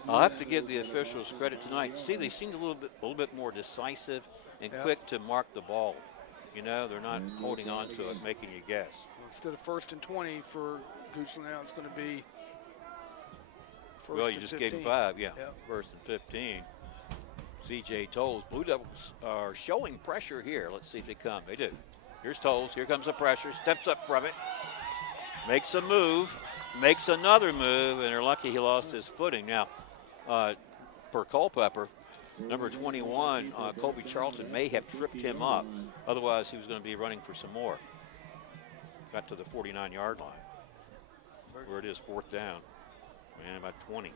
I'll have to give the officials credit tonight. See, they seemed a little bit more decisive and quick to mark the ball. You know, they're not holding on to it, making you guess. Instead of 1st and 20 for Goochland, now it's going to be first well, you just 15. gave them 5, 1st and 15. C.J. Tolles. Blue Devils are showing pressure here. Let's see if they come. They do. Here's Tolles. Here comes the pressure. Steps up from it. Makes a move. Makes another move, and they're lucky he lost his footing. Now, for Culpeper, number 21, Colby Charlton may have tripped him up. Otherwise, he was going to be running for some more. Got to the 49-yard line, where it is 4th down, and about 20.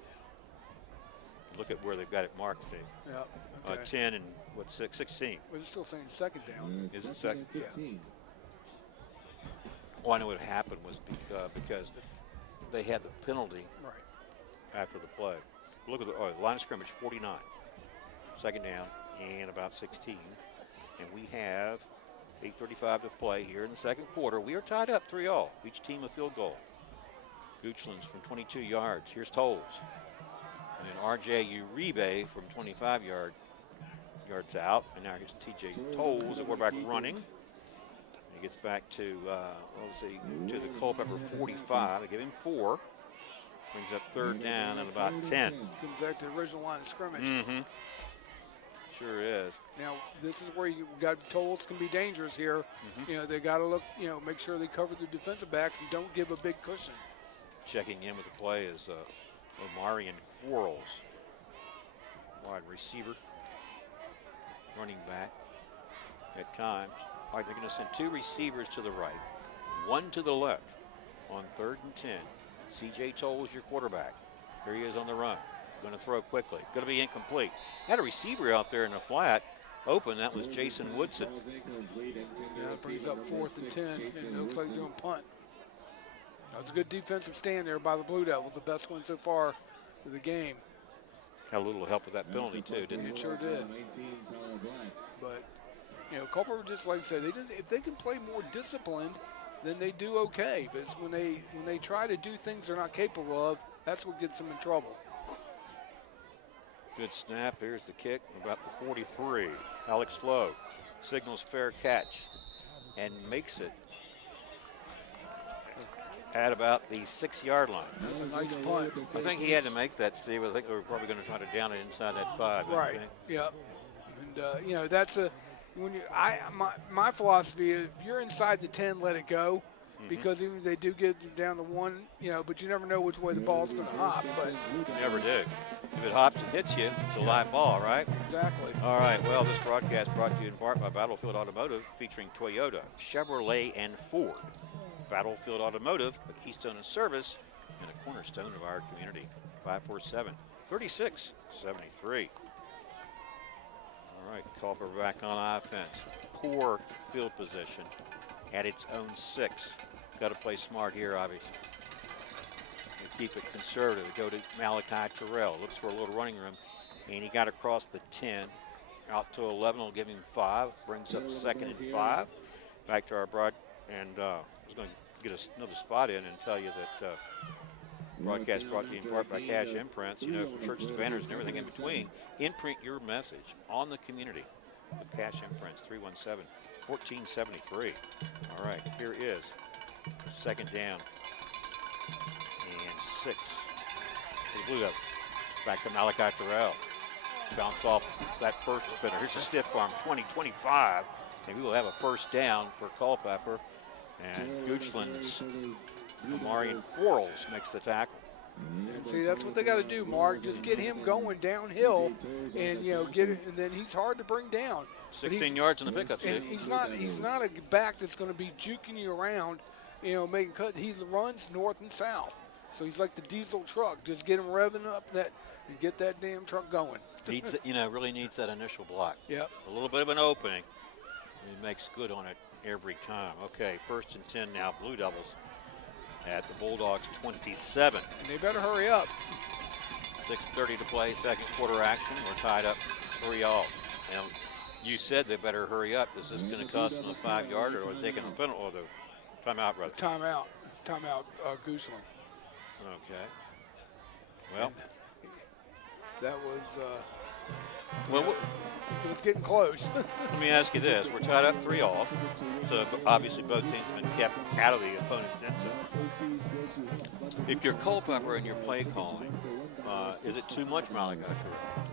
Look at where they've got it marked, Steve. Yeah. Okay. 10 and, 16? We're still saying 2nd down. Is it second? Yeah. Well, I know what happened was because they had the penalty after the play. Look at the line of scrimmage, 49. 2nd down and about 16. And we have 8:35 to play here in the second quarter. We are tied up 3-all. Each team a field goal. Goochland's from 22 yards. Here's Tolles. And then R.J. Uribe from 25 yards out. And now here's T.J. Tolles, the quarterback, running. He gets back to, to the Culpeper 45. They give him 4. Brings up third down and about 10. Comes back to the original line of scrimmage. Mm-hmm. Sure is. Now, this is where you got Tolles can be dangerous here. Mm-hmm. You know, they got to look, make sure they cover the defensive backs and don't give a big cushion. Checking in with the play is Omarion Quarles, wide receiver, running back at times. All right, they're going to send 2 receivers to the right, 1 to the left on 3rd and 10. C.J. Tolles, your quarterback. Here he is on the run. Going to throw quickly. Going to be incomplete. Had a receiver out there in the flat open. That was Jason Woodson. Yeah, it brings up 4th and 10, and it looks like they're doing punt. That was a good defensive stand there by the Blue Devils, the best one so far of the game. Had a little help with that penalty too, didn't It it? sure did. But, Culpeper, just like I said, if they can play more disciplined, then they do okay. But it's when they try to do things they're not capable of, that's what gets them in trouble. Good snap. Here's the kick about the 43. Alex Lowe signals fair catch and makes it at about the 6-yard line. That's a nice punt. I think he had to make that, Steve. I think they were probably going to try to down it inside that 5. Right. Yep. And that's my philosophy is if you're inside the 10, let it go. Because even if they do get down to 1, but you never know which way the ball's going to hop. But you never do. If it hops and hits you, it's a live ball, right? Exactly. All right. Well, this broadcast brought to you in part by Battlefield Automotive, featuring Toyota, Chevrolet, and Ford. Battlefield Automotive, a keystone of service and a cornerstone of our community. 547-3673. All right, Culpeper back on offense. Poor field position at its own 6. Got to play smart here, obviously. They keep it conservative. Go to Malachi Terrell. Looks for a little running room. And he got across the 10. Out to 11 will give him 5. Brings up 2nd and 5. Back to our broad. And I was going to get another spot in and tell you that broadcast brought to you in part by Cash Imprints. From churches to banners and everything in between. Imprint your message on the community with Cash Imprints. 317-1473. All right, here is 2nd down and 6 for the Blue Devils. Back to Malachi Terrell. Bounce off that first defender. Here's a stiff arm, 20-25. And we will have a first down for Culpeper. And Goochland's Omarion Quarles makes the tackle. See, that's what they got to do, Mark. Just get him going downhill, and get it. And then he's hard to bring down. 16 yards in the pickup. And he's not a back that's going to be juking you around, making cut. He runs north and south, so he's like the diesel truck. Just get him revving up and get that damn truck going. Needs, really needs that initial block. Yep. A little bit of an opening. He makes good on it every time. Okay, 1st and 10 now. Blue Devils at the Bulldogs 27. And they better hurry up. 6:30 to play, second quarter action. We're tied up 3-all. Now, you said they better hurry up. Is this going to cost them a 5-yarder, or are they taking the penalty or the timeout, rather? Timeout. Timeout, Goochland. Okay. Well, that was. Well, it was getting close. Let me ask you this. We're tied up 3-all. So obviously both teams have been kept out of the opponent's end zone. If you're Culpeper and you're play calling, is it too much Malachi Terrell?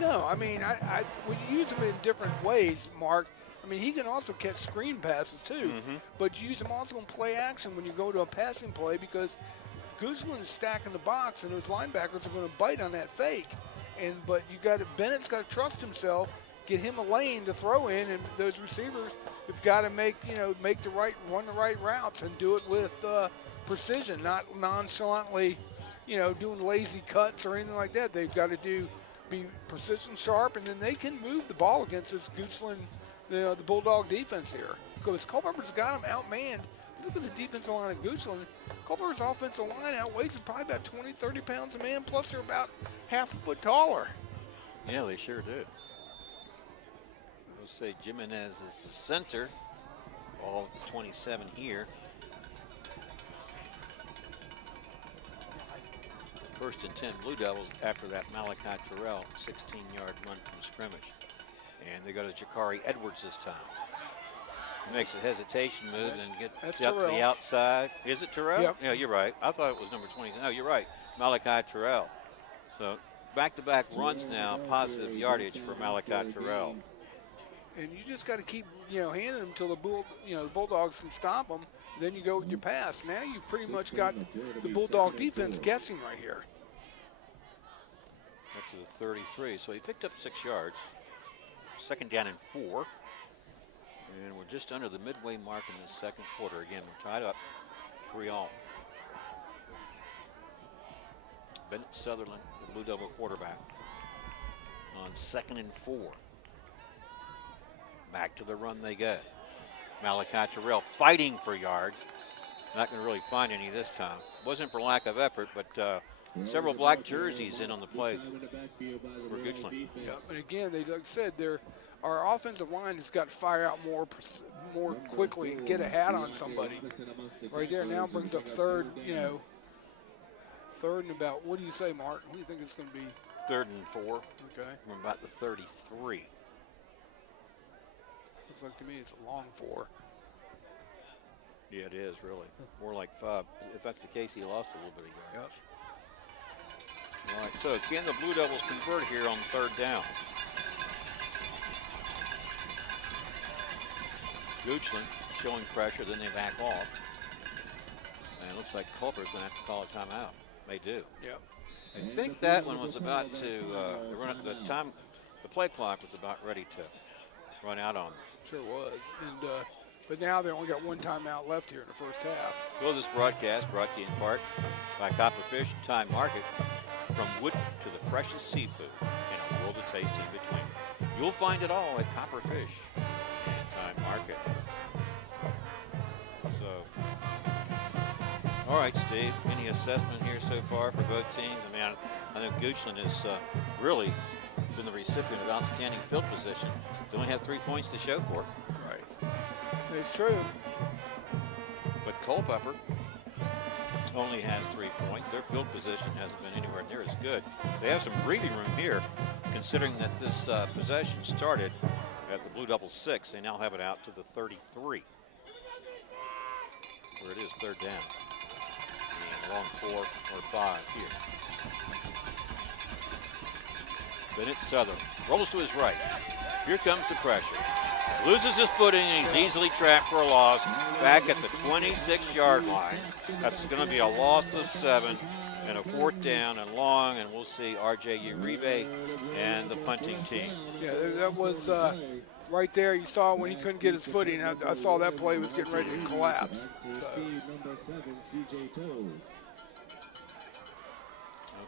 No, I mean, I when you use him in different ways, Mark, I mean, he can also catch screen passes too. But you use him also in play action when you go to a passing play because Goochland is stacking the box and those linebackers are going to bite on that fake. But Bennett's got to trust himself, get him a lane to throw in, and those receivers have got to run the right routes and do it with precision, not nonchalantly, doing lazy cuts or anything like that. They've got to be precision sharp, and then they can move the ball against this Goochland, the Bulldog defense here. Because Culpeper's got them outmanned. Look at the defensive line of Goochland. Culpeper's offensive line outweighs them probably about 20, 30 pounds a man, plus they're about half a foot taller. Yeah, they sure do. We'll say Jimenez is the center. Ball at 27 here. First and 10 Blue Devils after that Malachi Terrell 16-yard run from scrimmage. And they go to Jakari Edwards this time. Makes a hesitation move and gets out to the outside. Is it Terrell? Yep. Yeah, you're right. I thought it was number 20. No, you're right. Malachi Terrell. So back-to-back runs now, positive yardage for Malachi Terrell. And you just got to keep, handing them until the Bulldogs can stop them. Then you go with your pass. Now you've pretty much got the Bulldog defense guessing right here. Up to the 33. So he picked up 6 yards. Second down and 4. And we're just under the midway mark in the second quarter. Again, we're tied up 3-all. Bennett Sutherland, the Blue Devil quarterback, on 2nd and 4. Back to the run they go. Malachi Terrell fighting for yards. Not going to really find any this time. Wasn't for lack of effort, but several black jerseys in on the play for Goochland. Yeah, and again, like I said, our offensive line has got to fire out more quickly and get a hat on somebody. Right there now brings up third and about, what do you say, Mark? What do you think it's going to be? 3rd and 4. Okay. From about the 33. Looks like to me it's a long 4. Yeah, it is really. More like 5. If that's the case, he lost a little bit of yardage. Yep. All right, so can the Blue Devils convert here on 3rd down? Goochland showing pressure, then they back off. And it looks like Culper's going to have to call a timeout. They do. Yep. I think that one was about to the play clock was about ready to run out on them. Sure was. And but now they only got one timeout left here in the first half. Well, this broadcast brought to you in part by Copperfish and Time Market. From wood to the freshest seafood in a world of taste in between. You'll find it all at Copperfish and Time Market. So, all right, Steve, any assessment here so far for both teams? I mean, I know Goochland has really been the recipient of outstanding field position. They only have 3 points to show for it. Right. It's true. But Culpeper only has 3 points. Their field position hasn't been anywhere near as good. They have some breathing room here, considering that this possession started at the Blue Devils 6. They now have it out to the 33, where it is 3rd down. And long 4 or 5 here. Bennett Sutherland rolls to his right. Here comes the pressure. Loses his footing and he's easily trapped for a loss back at the 26-yard line. That's going to be a loss of 7 and a 4th down and long, and we'll see R.J. Uribe and the punting team. Yeah, that was right there. You saw when he couldn't get his footing. I saw that play was getting ready to collapse. So.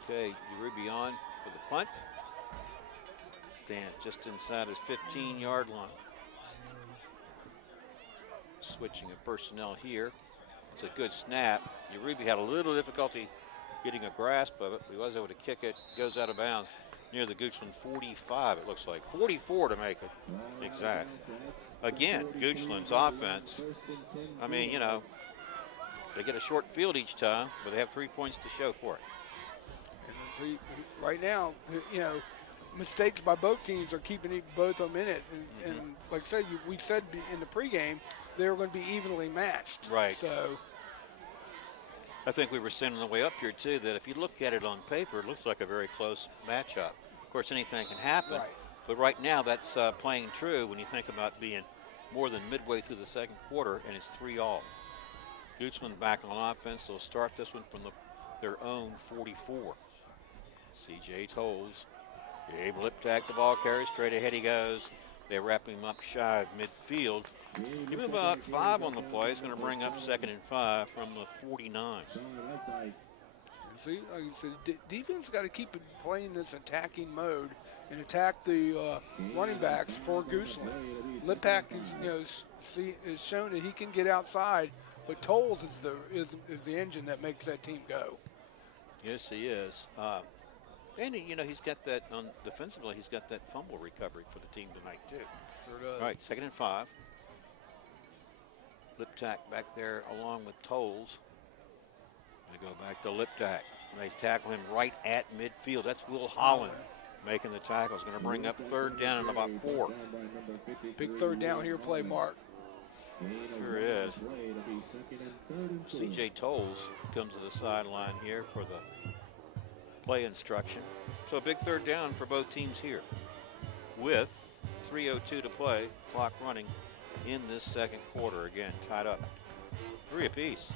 Okay, Uribe on for the punt. Stand just inside his 15-yard line. Switching of personnel here. It's a good snap. Uribe had a little difficulty getting a grasp of it. He was able to kick it. Goes out of bounds near the Goochland 45, it looks like. 44 to make it exact. Again, Goochland's offense. I mean, they get a short field each time, but they have 3 points to show for it. And see, right now, mistakes by both teams are keeping both of them in it. And like I said, we said in the pregame, they were going to be evenly matched. Right. So I think we were saying on the way up here, too, that if you look at it on paper, it looks like a very close matchup. Of course, anything can happen. Right. But right now, that's playing true when you think about being more than midway through the second quarter, and it's 3-all. Goochland back on offense. They'll start this one from their own 44. C.J. Tolles. Able to tag the ball carrier. Straight ahead he goes. They wrap him up shy of midfield. Give him about 5 on the play. It's going to bring up 2nd and 5 from the 49. See, like you said, defense got to keep playing this attacking mode and attack the running backs for Goochland. Lipak is shown that he can get outside, but Tolles is the engine that makes that team go. Yes, he is. And, he's got that defensively, he's got that fumble recovery for the team tonight, too. Sure does. All right, 2nd and 5. Liptak back there along with Tolles. They go back to Liptak. They tackle him right at midfield. That's Will Holland making the tackle. It's going to bring up 3rd down and about 4. Big 3rd down here play, Mark. Sure is. C.J. Tolles comes to the sideline here for the play instruction. So a big 3rd down for both teams here with 3:02 to play, clock running in this second quarter. Again, tied up 3 apiece.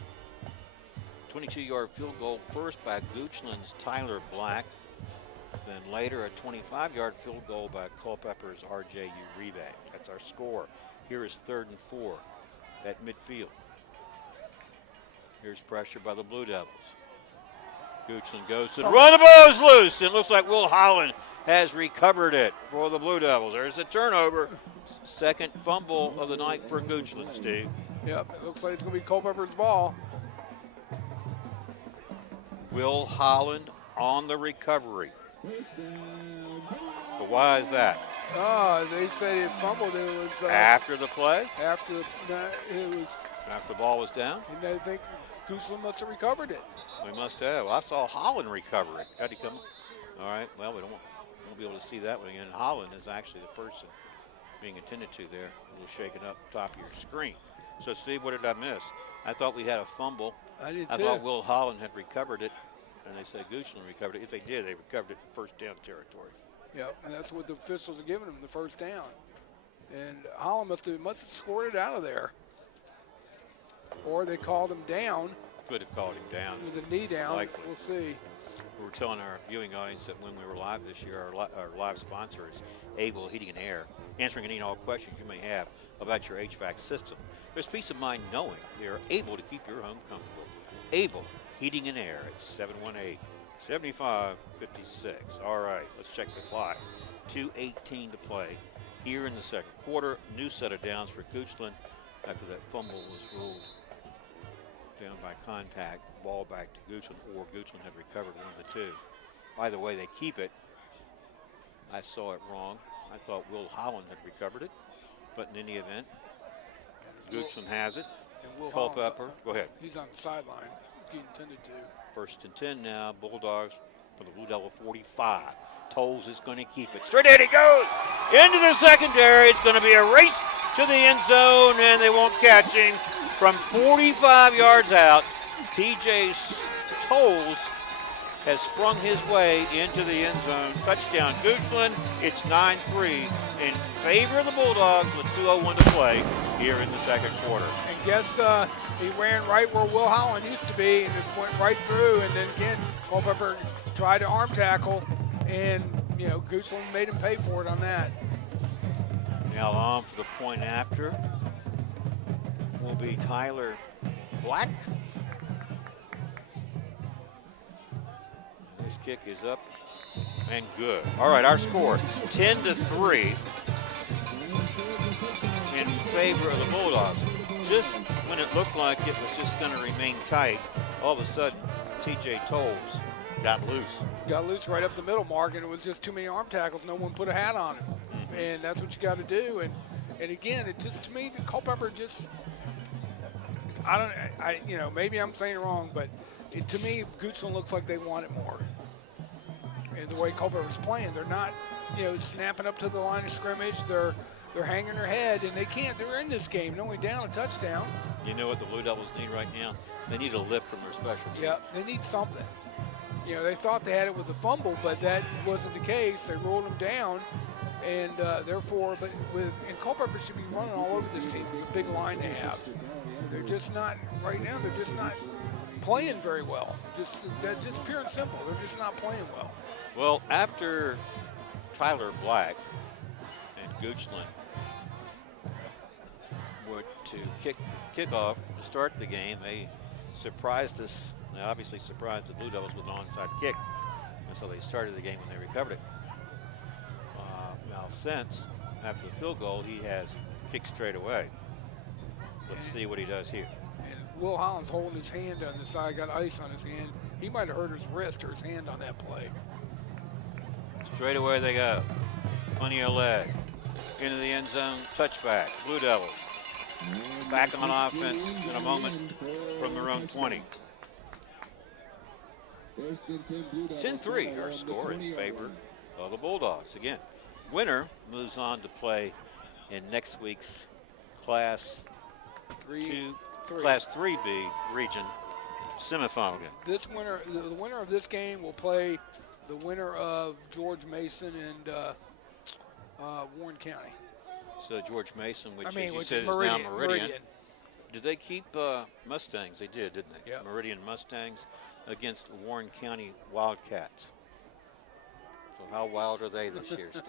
22-yard field goal first by Goochland's Tyler Black. Then later a 25-yard field goal by Culpeper's R.J. Uribe. That's our score. Here is 3rd and 4 at midfield. Here's pressure by the Blue Devils. Goochland goes to the run. The ball's loose. It looks like Will Holland has recovered it for the Blue Devils. There's a turnover. Second fumble of the night for Goochland, Steve. Yep, it looks like it's going to be Culpeper's ball. Will Holland on the recovery. But why is that? Oh, they said it fumbled. It was after the play? After the ball was down? And they think Goochland must have recovered it. We must have. Well, I saw Holland recover it. How'd he come? All right, well, we won't be able to see that one again. Holland is actually the person being attended to there. A little shaken up top of your screen. So, Steve, what did I miss? I thought we had a fumble. I did too. I thought Will Holland had recovered it, and they said Goochland recovered it. If they did, they recovered it in 1st down territory. Yep, and that's what the officials are giving him, the 1st down. And Holland must have scored it out of there. Or they called him down. Could have called him down. With a knee down. Likely. We'll see. We were telling our viewing audience that when we were live this year, our live sponsor is Able Heating and Air, answering any and all questions you may have about your HVAC system. There's peace of mind knowing they are able to keep your home comfortable. Able Heating and Air at 718-7556. All right, let's check the clock. 2:18 to play here in the second quarter. New set of downs for Goochland after that fumble was ruled down by contact. Ball back to Goochland, or Goochland had recovered one of the two. By the way, they keep it. I saw it wrong. I thought Will Holland had recovered it, but in any event, Goochland has it. Culpeper, go ahead. He's on the sideline. He intended to. 1st and 10 now. Bulldogs for the Blue Devil 45. Tolles is going to keep it. Straight ahead he goes into the secondary. It's going to be a race to the end zone, and they won't catch him from 45 yards out. TJ Tolles has sprung his way into the end zone. Touchdown Goochland. It's 9-3 in favor of the Bulldogs with 2:01 to play here in the second quarter. And guess he ran right where Will Holland used to be, and it went right through. And then again, Culpeper tried to arm tackle, and Goochland made him pay for it on that. Now on for the point after will be Tyler Black. This kick is up and good. All right, our score 10-3 in favor of the Bulldogs. Just when it looked like it was just going to remain tight, all of a sudden TJ Tolles got loose. Got loose right up the middle, Mark, and it was just too many arm tackles. No one put a hat on him, and that's what you got to do. And again, it just, to me, Culpeper just, maybe I'm saying it wrong, but to me, Goochland looks like they want it more. And the way Culpeper's playing, they're not, snapping up to the line of scrimmage. They're hanging their head, and they can't. They're in this game. They're only down a touchdown. You know what the Blue Devils need right now? They need a lift from their special teams. Yeah, they need something. They thought they had it with the fumble, but that wasn't the case. They rolled them down, and therefore, and Culpeper should be running all over this team. The big line they have. They're just not right now. They're just not playing very well. That's just pure and simple. They're just not playing well. Well, after Tyler Black and Goochland were to kick off to start the game, they surprised us. They obviously surprised the Blue Devils with an onside kick, and so they started the game when they recovered it. Now since, after the field goal, he has kicked straight away. Let's see what he does here. And Will Holland's holding his hand on the side, got ice on his hand. He might have hurt his wrist or his hand on that play. Straight away they go. Plenty of leg. Into the end zone, touchback. Blue Devils. back on offense in a moment from their own 20. 10-3 our score in favor of the Bulldogs. Again, winner moves on to play in next week's Class 3B region semifinal game. This winner, the winner of this game will play the winner of George Mason and Warren County. So George Mason, which which you is said is Meridian. now Meridian. Did they keep Mustangs? They did, didn't they? Yep. Meridian Mustangs against Warren County Wildcats. So how wild are they this year, Steve?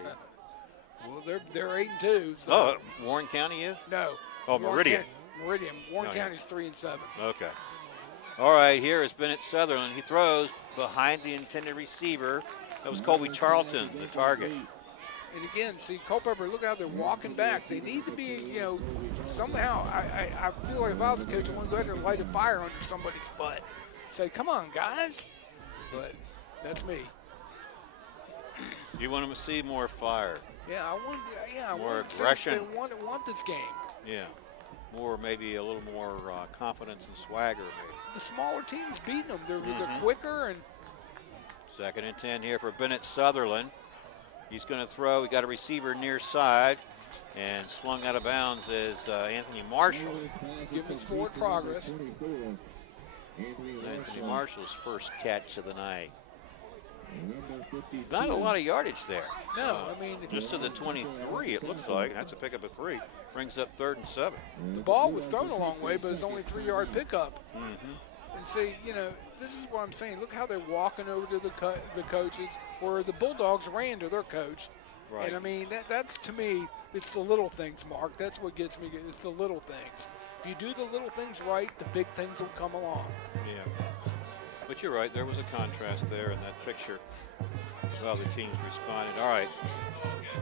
Well, they're 8-2. So Oh, Warren County is? no. Oh, Meridian. Meridian. Warren Oh, yeah. County's 3-7. Okay. All right, here is Bennett Sutherland. He throws behind the intended receiver. That was Colby Charlton, the target. And again, see, Culpeper, look how they're walking back. They need to be, somehow, I feel like if I was a coach, I want to go ahead and light a fire under somebody's butt. Say, come on, guys. But that's me. You want them to see more fire. Yeah, I More want aggression. They want this game. Yeah. More, maybe a little more confidence and swagger, maybe. The smaller teams beating them. They're quicker and. 2nd and 10 here for Bennett Sutherland. He's going to throw. We got a receiver near side, and slung out of bounds is Anthony Marshall. Give us forward progress. Anthony Marshall's first catch of the night. Not a lot of yardage there. No, I mean, just to the 23, it looks like. That's a pickup of 3. Brings up 3rd and 7. The ball was thrown a long way, but it's only a 3-yard pickup. And see, this is what I'm saying. Look how they're walking over to the coaches, where the Bulldogs ran to their coach. Right. And I mean, that's to me, it's the little things, Mark. That's what gets me. It's the little things. If you do the little things right, the big things will come along. Yeah. But you're right. There was a contrast there in that picture. Well, the teams responded. All right.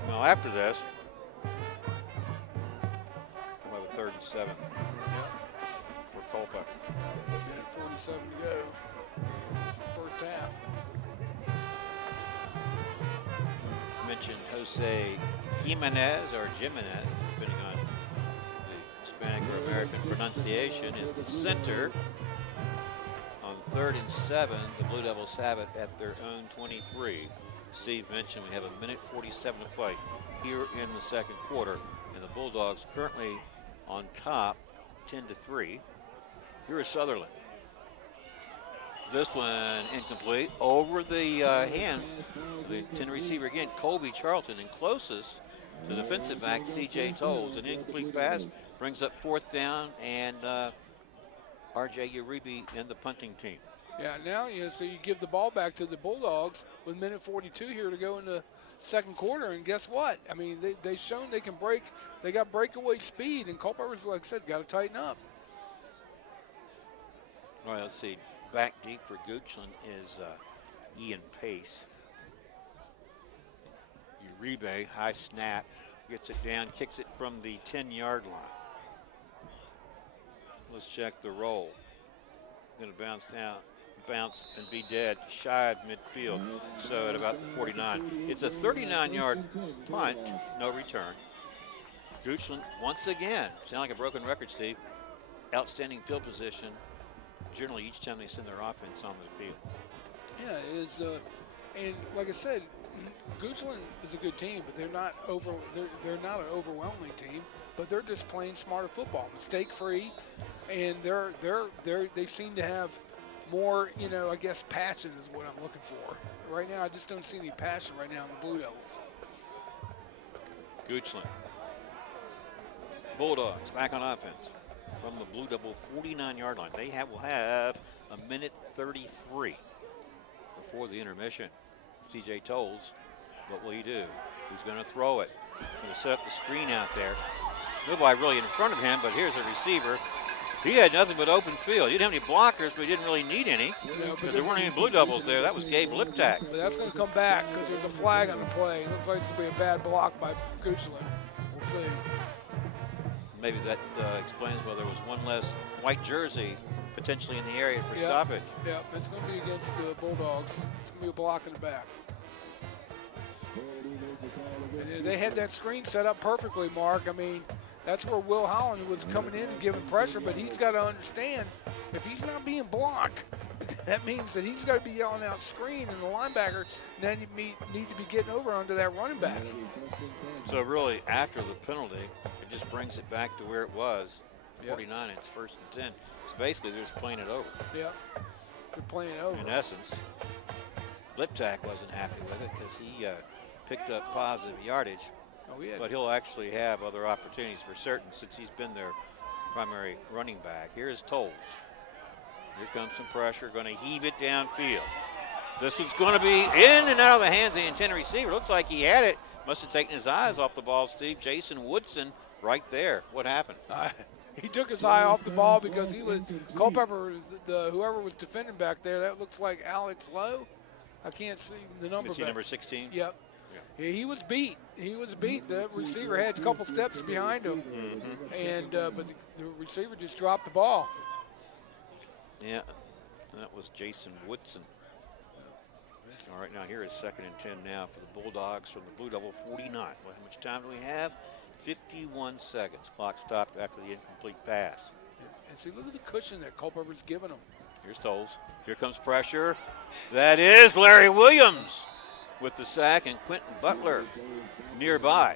Now after this, we'll have a 3rd and 7 for Culpeper. 47 to go. First half. Mentioned Jose Jimenez or Jimenez, depending on the Hispanic or American pronunciation, is the center. On 3rd and 7, the Blue Devils have it at their own 23. Steve mentioned we have 1:47 to play here in the 2nd quarter, and the Bulldogs currently on top, 10-3. Here is Sutherland. This one incomplete, over the hands of the 10 receiver again, Colby Charlton, and closest to defensive back C.J. Tolles. An incomplete pass brings up 4th down, and R.J. Uribe and the punting team. Yeah, now so you give the ball back to the Bulldogs with 1:42 here to go in the 2nd quarter, and guess what? I mean, they've shown they can break. They got breakaway speed, and Culpeper's, like I said, got to tighten up. All right, let's see. Back deep for Goochland is Ian Pace. Uribe, high snap, gets it down, kicks it from the 10-yard line. Let's check the roll. Going to bounce and be dead, shy of midfield. So at about the 49. It's a 39-yard punt, no return. Goochland, once again, sound like a broken record, Steve. Outstanding field position. Generally, each time they send their offense on the field. Yeah, it is. And like I said, Goochland is a good team, but they're not not an overwhelming team. But they're just playing smarter football, mistake-free, and they seem to have more, I guess, passion is what I'm looking for. Right now, I just don't see any passion right now in the Blue Devils. Goochland. Bulldogs back on offense from the Blue Devil 49-yard line. They will have 1:33 before the intermission. C.J. Tolles, what will he do? He's going to throw it. He's going to set up the screen out there. Nobody really in front of him, but here's a receiver. He had nothing but open field. He didn't have any blockers, but he didn't really need any because there weren't any Blue Devils there. That was Gabe Liptak. But that's going to come back because there's a flag on the play. It looks like it's going to be a bad block by Goochland. We'll see. Maybe that explains why there was one less white jersey potentially in the area for stoppage. Yeah, it's going to be against the Bulldogs. It's going to be a block in the back. And they had that screen set up perfectly, Mark. I mean, That's where Will Holland was coming in and giving pressure, but he's got to understand if he's not being blocked, that means that he's got to be yelling out screen, and the linebacker then need to be getting over under that running back. So really, after the penalty, it just brings it back to where it was, 49, it's 1st and 10. So basically, they're just playing it over. Yeah, they're playing it over. In essence, Liptak wasn't happy with it because he picked up positive yardage. Oh, yeah. But he'll actually have other opportunities for certain since he's been their primary running back. Here's Tolles. Here comes some pressure, going to heave it downfield. This one's going to be in and out of the hands of the intended receiver. Looks like he had it. Must have taken his eyes off the ball, Steve. Jason Woodson right there. What happened? He took his eye off the ball because he was Culpeper, whoever was defending back there. That looks like Alex Lowe. I can't see the number. Is he number 16? Yep. Yeah, he was beat. He was beat. The receiver had a couple steps behind him, and but the receiver just dropped the ball. Yeah, that was Jason Woodson. All right, now here is 2nd and 10 now for the Bulldogs from the Blue Devil 49. Well, how much time do we have? 51 seconds. Clock stopped after the incomplete pass. And see, look at the cushion that Culpeper's giving him. Here's Tolles. Here comes pressure. That is Larry Williams with the sack, and Quentin Butler nearby.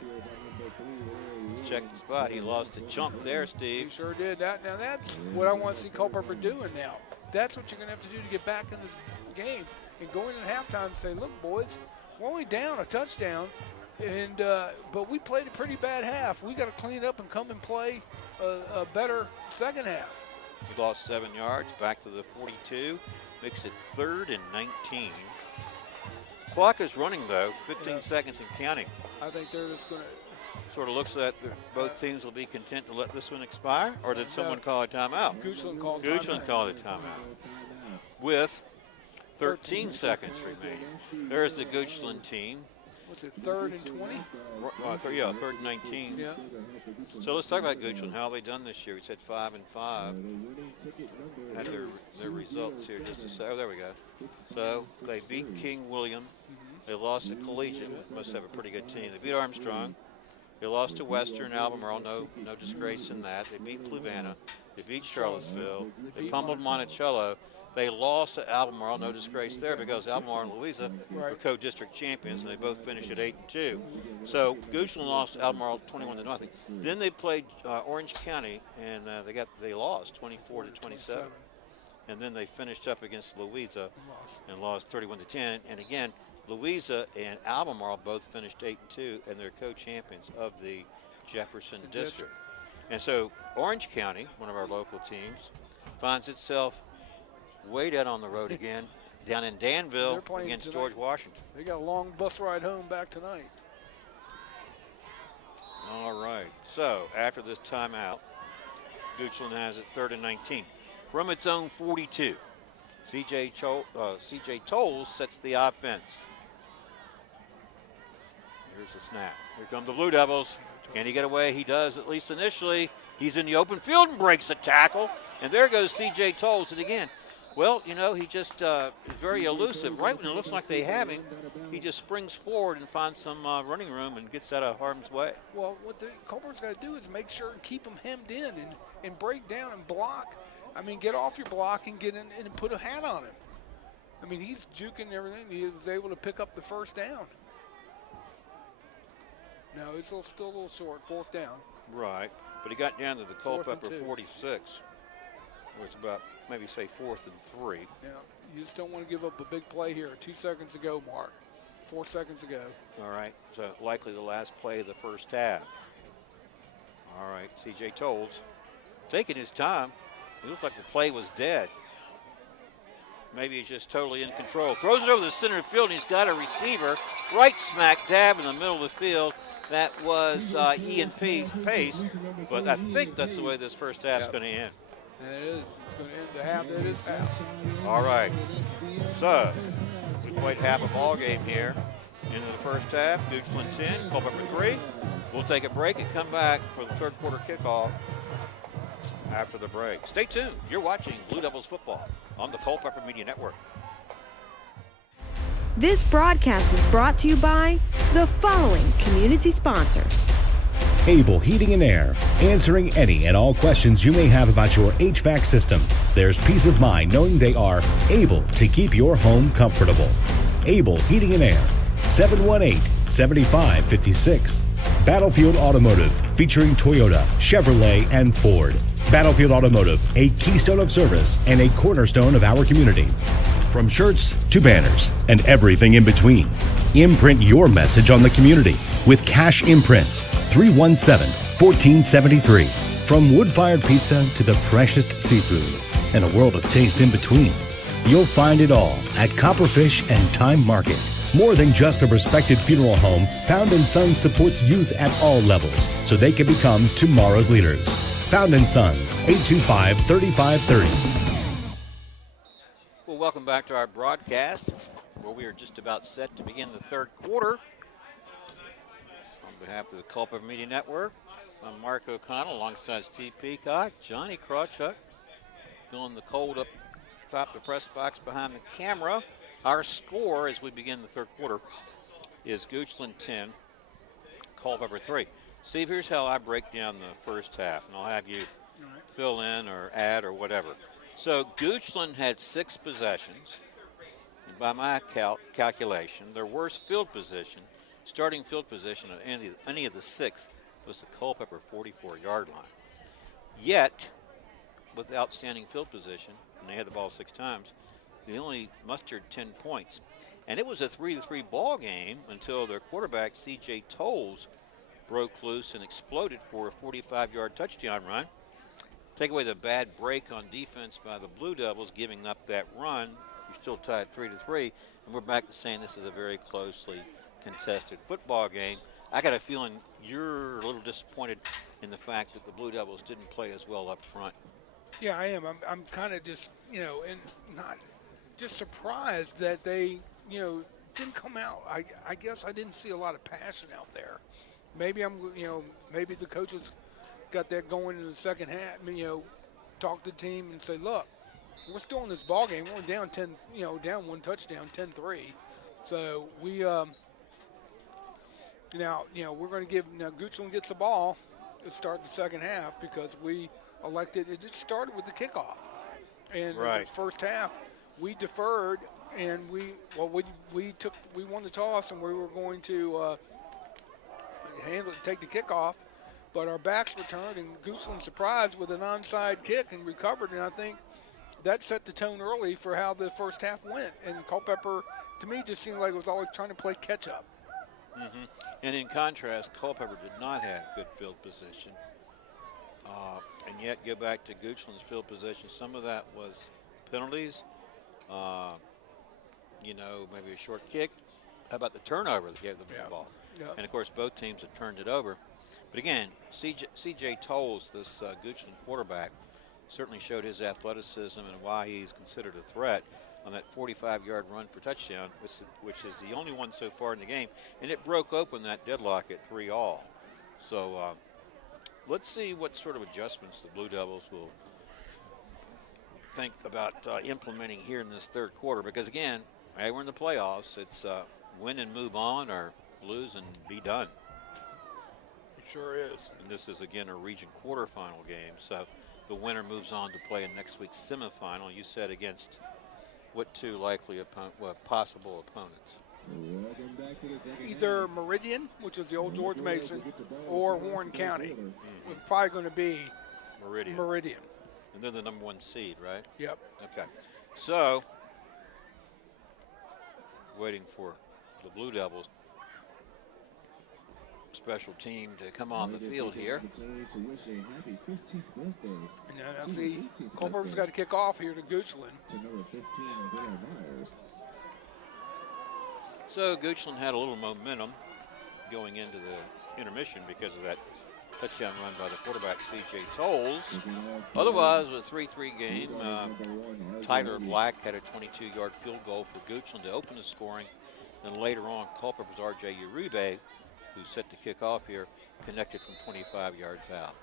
Check the spot. He lost a chunk there, Steve. He sure did. Now that's what I want to see Culpeper doing now. That's what you're going to have to do to get back in this game. And going in halftime and say, look, boys, we're only down a touchdown, and but we played a pretty bad half. We got to clean up and come and play a better second half. He lost 7 yards, back to the 42. Makes it 3rd and 19. Clock is running, though, 15 seconds and counting. I think they're just going to. Sort of looks like both teams will be content to let this one expire, or did someone call a timeout? Goochland called a timeout. With 13 seconds remaining. There's the Goochland team. What's it, 3rd and 20? Yeah, 3rd and 19. Yeah. So let's talk about Goochland. How have they done this year? We said 5 and 5. Had their results here just a second. Oh, there we go. So they beat King William. They lost to Collegiate. Must have a pretty good team. They beat Armstrong. They lost to Western Albemarle. No disgrace in that. They beat Fluvanna. They beat Charlottesville. They pummeled Monticello. They lost to Albemarle, no disgrace there, because Albemarle and Louisa were co-district champions, and they both finished at 8-2. So Goochland lost to Albemarle 21-0. Then they played Orange County, and they lost 24-27. And then they finished up against Louisa and lost 31-10. And again, Louisa and Albemarle both finished 8-2, and they're co-champions of the Jefferson District. And so Orange County, one of our local teams, finds itself way down on the road again, down in Danville against George Washington. They got a long bus ride home back tonight. All right. So after this timeout, Goochland has it 3rd and 19. From its own 42, C.J. Tolles sets the offense. Here's the snap. Here come the Blue Devils. Can he get away? He does, at least initially. He's in the open field and breaks a tackle. And there goes C.J. Tolles. And again, well, you know, he just is very elusive. Right when it looks like they have him, he just springs forward and finds some running room and gets out of harm's way. Well, what the Culpeper's got to do is make sure and keep him hemmed in and break down and block. I mean, get off your block and get in and put a hat on him. I mean, he's juking everything. He was able to pick up the first down. No, it's still a little short, 4th down. Right, but he got down to the Culpeper 46, where it's about maybe say 4th and 3. Yeah, you just don't want to give up a big play here. 2 seconds to go, Mark. 4 seconds to go. All right, so likely the last play of the first half. All right, C.J. Tolles taking his time. It looks like the play was dead. Maybe he's just totally in control. Throws it over the center field, and he's got a receiver right smack dab in the middle of the field. That was Ian Pace, but I think that's the way this first half's going to end. And it is. It's going to end the half. It is half. All right. So we played half a ball game here into the first half. Goochland 10, Culpeper 3. We'll take a break and come back for the 3rd quarter kickoff after the break. Stay tuned. You're watching Blue Devils football on the Culpeper Media Network. This broadcast is brought to you by the following community sponsors: Able Heating and Air, answering any and all questions you may have about your HVAC system. There's peace of mind knowing they are able to keep your home comfortable. Able Heating and Air, 718-7556. Battlefield Automotive, featuring Toyota, Chevrolet, and Ford. Battlefield Automotive, a keystone of service and a cornerstone of our community. From shirts to banners and everything in between. Imprint your message on the community with Cash Imprints, 317-1473. From wood-fired pizza to the freshest seafood and a world of taste in between. You'll find it all at Copperfish and Time Market. More than just a respected funeral home, Found & Sons supports youth at all levels so they can become tomorrow's leaders. Found & Sons, 825-3530. Well, welcome back to our broadcast, where we are just about set to begin the third quarter. On behalf of the Culpeper Media Network, I'm Mark O'Connell alongside Steve Peacock, Johnny Krawchuk, feeling the cold up top of the press box behind the camera. Our score as we begin the third quarter is Goochland 10, Culpeper 3. Steve, here's how I break down the first half, and I'll have you fill in or add or whatever. So Goochland had 6 possessions. And by my calculation, their worst field position, starting field position of any of the 6 was the Culpeper 44-yard line. Yet, with outstanding field position, and they had the ball 6 times, they only mustered 10 points. And it was a 3-3 ball game until their quarterback, C.J. Tolles, broke loose and exploded for a 45-yard touchdown run. Take away the bad break on defense by the Blue Devils, giving up that run. You're still tied 3-3, and we're back to saying this is a very closely contested football game. I got a feeling you're a little disappointed in the fact that the Blue Devils didn't play as well up front. Yeah, I am. I'm kind of just, and not just surprised that they, didn't come out. I guess I didn't see a lot of passion out there. Maybe maybe the coaches got that going in the second half. Talk to the team and say, look, we're still in this ball game. We're down 10, down 1 touchdown, 10-3. So we, now, we're going to give, Goochland gets the ball to start the second half because we elected, it just started with the kickoff. And in the first half, we deferred and we won the toss and we were going to take the kickoff. But our backs returned, and Goochland surprised with an onside kick and recovered. And I think that set the tone early for how the first half went. And Culpeper, to me, just seemed like it was always trying to play catch-up. Mm-hmm. And in contrast, Culpeper did not have good field position. And yet, go back to Goochland's field position. Some of that was penalties, maybe a short kick. How about the turnover that gave them the ball? Yeah. And, of course, both teams have turned it over. But again, C.J. Tolles, this Goochland quarterback, certainly showed his athleticism and why he's considered a threat on that 45-yard run for touchdown, which is the only one so far in the game. And it broke open that deadlock at 3-all. So let's see what sort of adjustments the Blue Devils will think about implementing here in this third quarter. Because, again, hey, we're in the playoffs. It's win and move on or lose and be done. Sure is. And this is, again, a region quarterfinal game. So the winner moves on to play in next week's semifinal. You said against what 2 likely possible opponents? Either Meridian, which is the old George Mason, or Warren County. Mm-hmm. It's probably going to be Meridian. And they're the number 1 seed, right? Yep. Okay. So, waiting for the Blue Devils special team to come on the field here. Now see, Culpeper's got to kick off here to Goochland. So Goochland had a little momentum going into the intermission because of that touchdown run by the quarterback, C.J. Tolles. Otherwise, a 3-3 game. Tyler Black had a 22-yard field goal for Goochland to open the scoring. Then later on, Culpeper's R.J. Uribe, who's set to kick off here, connected from 25 yards out.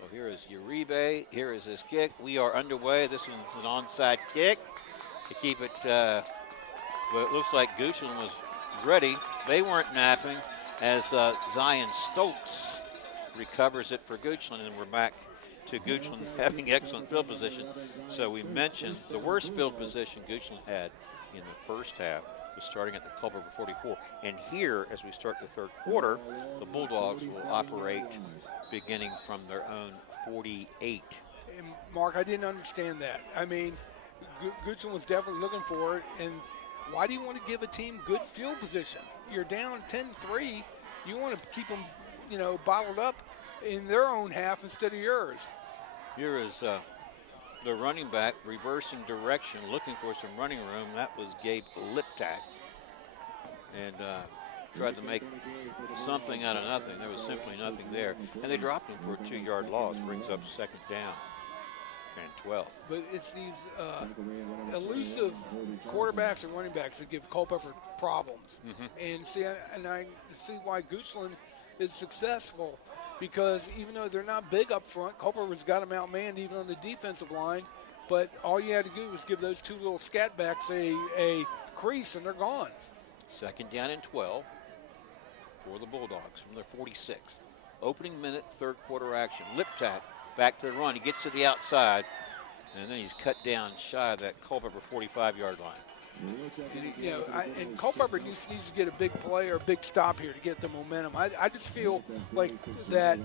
So here is Uribe. Here is his kick. We are underway. This one's an onside kick to keep it. But it looks like Goochland was ready. They weren't napping. as Zion Stokes recovers it for Goochland, and we're back to Goochland having excellent field position. So we mentioned the worst field position Goochland had in the first half was starting at the Culpeper 44. And here, as we start the third quarter, the Bulldogs will operate beginning from their own 48. And Mark, I didn't understand that. I mean, Goochland was definitely looking for it, and why do you want to give a team good field position? You're down 10-3. You want to keep them, bottled up in their own half instead of yours. Here is the running back reversing direction, looking for some running room. That was Gabe Liptak, and tried to make something out of nothing. There was simply nothing there, and they dropped him for a 2-yard loss. Brings up second down and 12. But it's these elusive quarterbacks and running backs that give Culpeper problems. And I see why Goochland is successful, because even though they're not big up front, Culpeper's got them outmanned even on the defensive line. But all you had to do was give those two little scat backs a crease, and they're gone. Second down and 12 for the Bulldogs from their 46. Opening minute, third quarter action. Liptak back to the run. He gets to the outside, and then he's cut down shy of that Culpeper 45-yard line. And Culpeper needs to get a big play or a big stop here to get the momentum. I just feel like that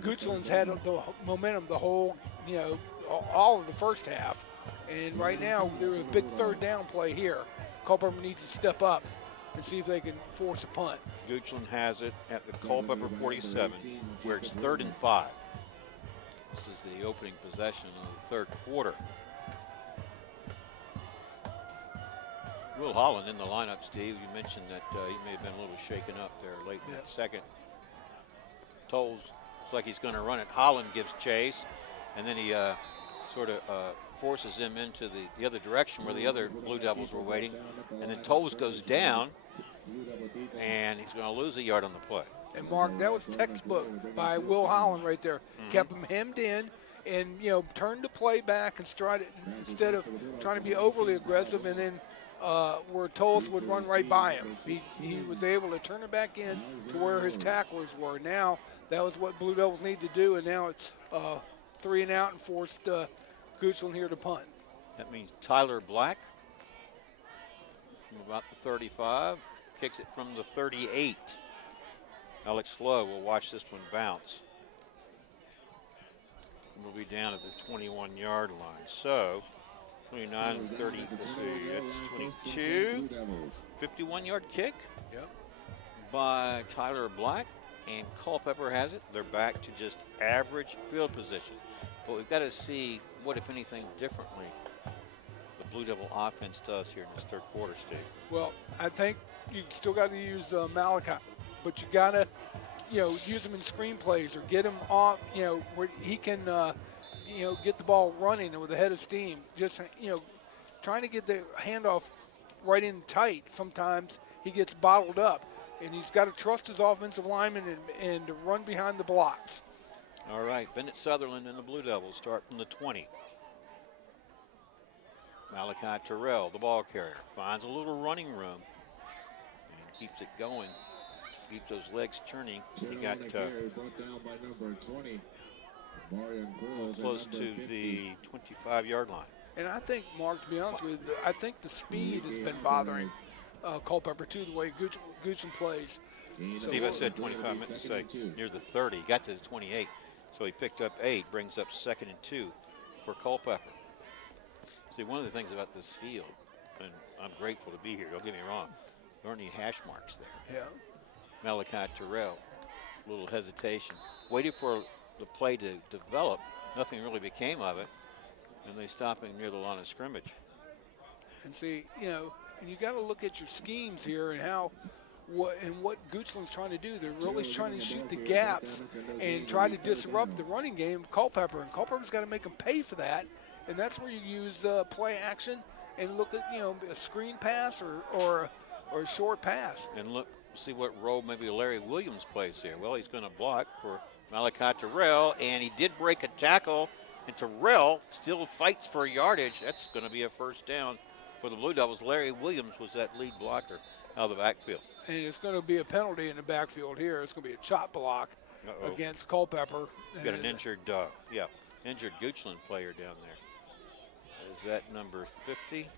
Goochland's had the momentum the whole, all of the first half. And right now, there's a big third down play here. Culpeper needs to step up and see if they can force a punt. Goochland has it at the Culpeper 47, where it's 3rd and 5. This is the opening possession of the third quarter. Will Holland in the lineup, Steve. You mentioned that he may have been a little shaken up there late in that second. Tolles looks like he's going to run it. Holland gives chase, and then he sort of forces him into the other direction where the other Blue Devils were waiting. And then Tolles goes down, and he's going to lose a yard on the play. And Mark, that was textbook by Will Holland right there. Kept him hemmed in, and turned the play back and instead of trying to be overly aggressive, and then where Tolles would run right by him. He was able to turn it back in to where his tacklers were. Now that was what Blue Devils need to do, and now it's 3 and out and forced Goochland here to punt. That means Tyler Black from about the 35 kicks it from the 38. Alex Lowe will watch this one bounce. We'll be down at the 21-yard line. So 29, 30, let's see, that's 22. 51-yard kick by Tyler Black, and Culpeper has it. They're back to just average field position. But we've got to see what, if anything, differently the Blue Devil offense does here in this third quarter, Steve. Well, I think you still got to use Malachi, but you got to, use him in screen plays or get him off, where he can, get the ball running with a head of steam. Just, trying to get the handoff right in tight. Sometimes he gets bottled up, and he's got to trust his offensive lineman and to run behind the blocks. All right, Bennett Sutherland and the Blue Devils start from the 20. Malachi Terrell, the ball carrier, finds a little running room and keeps it going. Keeps those legs churning. He got close to the 25-yard line. And I think, Mark, to be honest with you, I think the speed has been bothering Culpeper too, the way Goochland plays. Steve, I said 25 minutes to say near the 30. He got to the 28, so he picked up 8, brings up 2nd and 2 for Culpeper. See, one of the things about this field, and I'm grateful to be here, don't get me wrong, there aren't any hash marks there. Yeah. Malachi Terrell, a little hesitation. Waited for the play to develop. Nothing really became of it. And they stop him near the line of scrimmage. And see, and you got to look at your schemes here and what Goochland's trying to do. They're really trying to shoot the gaps and try to disrupt the running game of Culpeper. And Culpeper's got to make them pay for that. And that's where you use play action and look at, a screen pass or a short pass. And look, see what role maybe Larry Williams plays here. Well, he's going to block for Malachi Terrell, and he did break a tackle, and Terrell still fights for yardage. That's going to be a first down for the Blue Devils. Larry Williams was that lead blocker out of the backfield. And it's going to be a penalty in the backfield here. It's going to be a chop block against Culpeper. Got an injured, injured Goochland player down there. Is that number 50?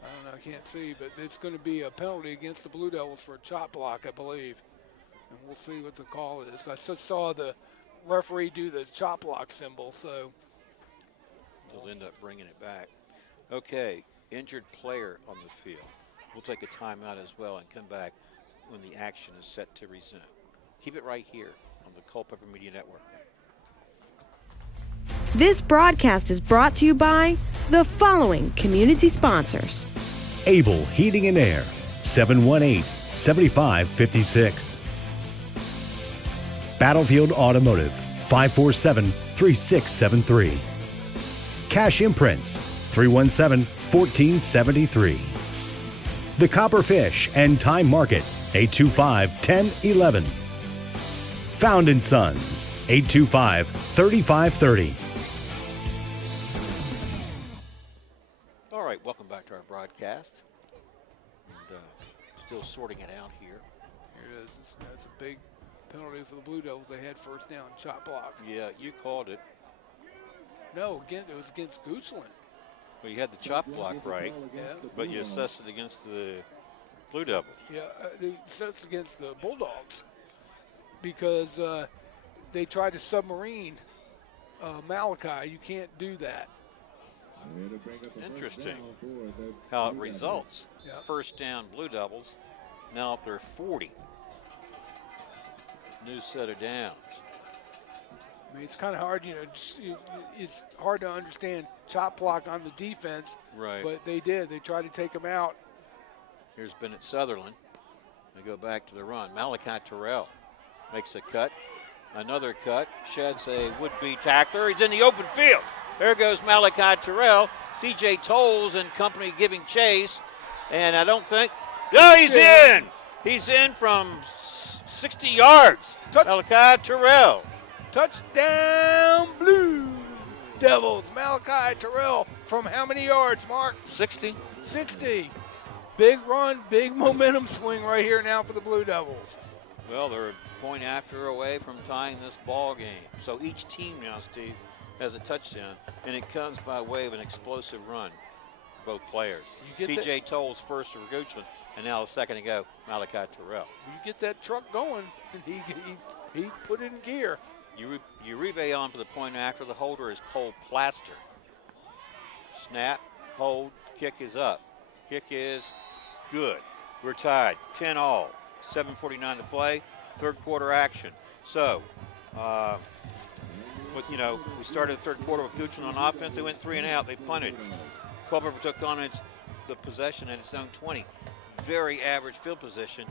I don't know, I can't see, but it's going to be a penalty against the Blue Devils for a chop block, I believe. And we'll see what the call is. I just saw the referee do the chop block symbol, so. They'll end up bringing it back. Okay, injured player on the field. We'll take a timeout as well and come back when the action is set to resume. Keep it right here on the Culpeper Media Network. This broadcast is brought to you by the following community sponsors. Able Heating and Air, 718-7556. Battlefield Automotive, 547-3673. Cash Imprints, 317-1473. The Copperfish and Time Market, 825-1011. Found & Sons, 825-3530. All right, welcome back to our broadcast. And still sorting it out here. Here it is. That's a big penalty for the Blue Devils. They had first down, chop block. Yeah, you called it. No, again, it was against Goochland. Well, you had the chop block right, but you assessed it against the Blue Devils. Yeah, they assessed against the Bulldogs because they tried to submarine Malachi. You can't do that. Interesting how it results. Yeah. First down, Blue Devils. Now up there 40. New set of downs. I mean, it's kind of hard, it's hard to understand chop block on the defense. Right. But they did. They tried to take him out. Here's Bennett Sutherland. They go back to the run. Malachi Terrell makes a cut. Another cut. Sheds a would-be tackler. He's in the open field. There goes Malachi Terrell. C.J. Tolles and company giving chase. And I don't think... Oh, he's in! He's in from 60 yards. Malachi Terrell. Touchdown, Blue Devils. Malachi Terrell from how many yards, Mark? 60. 60. Big run, big momentum swing right here now for the Blue Devils. Well, they're a point after away from tying this ball game. So each team now, Steve, has a touchdown, and it comes by way of an explosive run, both players. T.J. Tolles first for Goochland, and now a second ago, Malachi Terrell. You get that truck going, and he put it in gear. Uribe on for the point after. The holder is Cole Plaster. Snap, hold, kick is up. Kick is good. We're tied, 10-all. 7:49 to play. Third quarter action. So, we started the third quarter with Goochland on offense. They went 3 and out. They punted. Culpeper took on the possession at its own 20. Very average field position,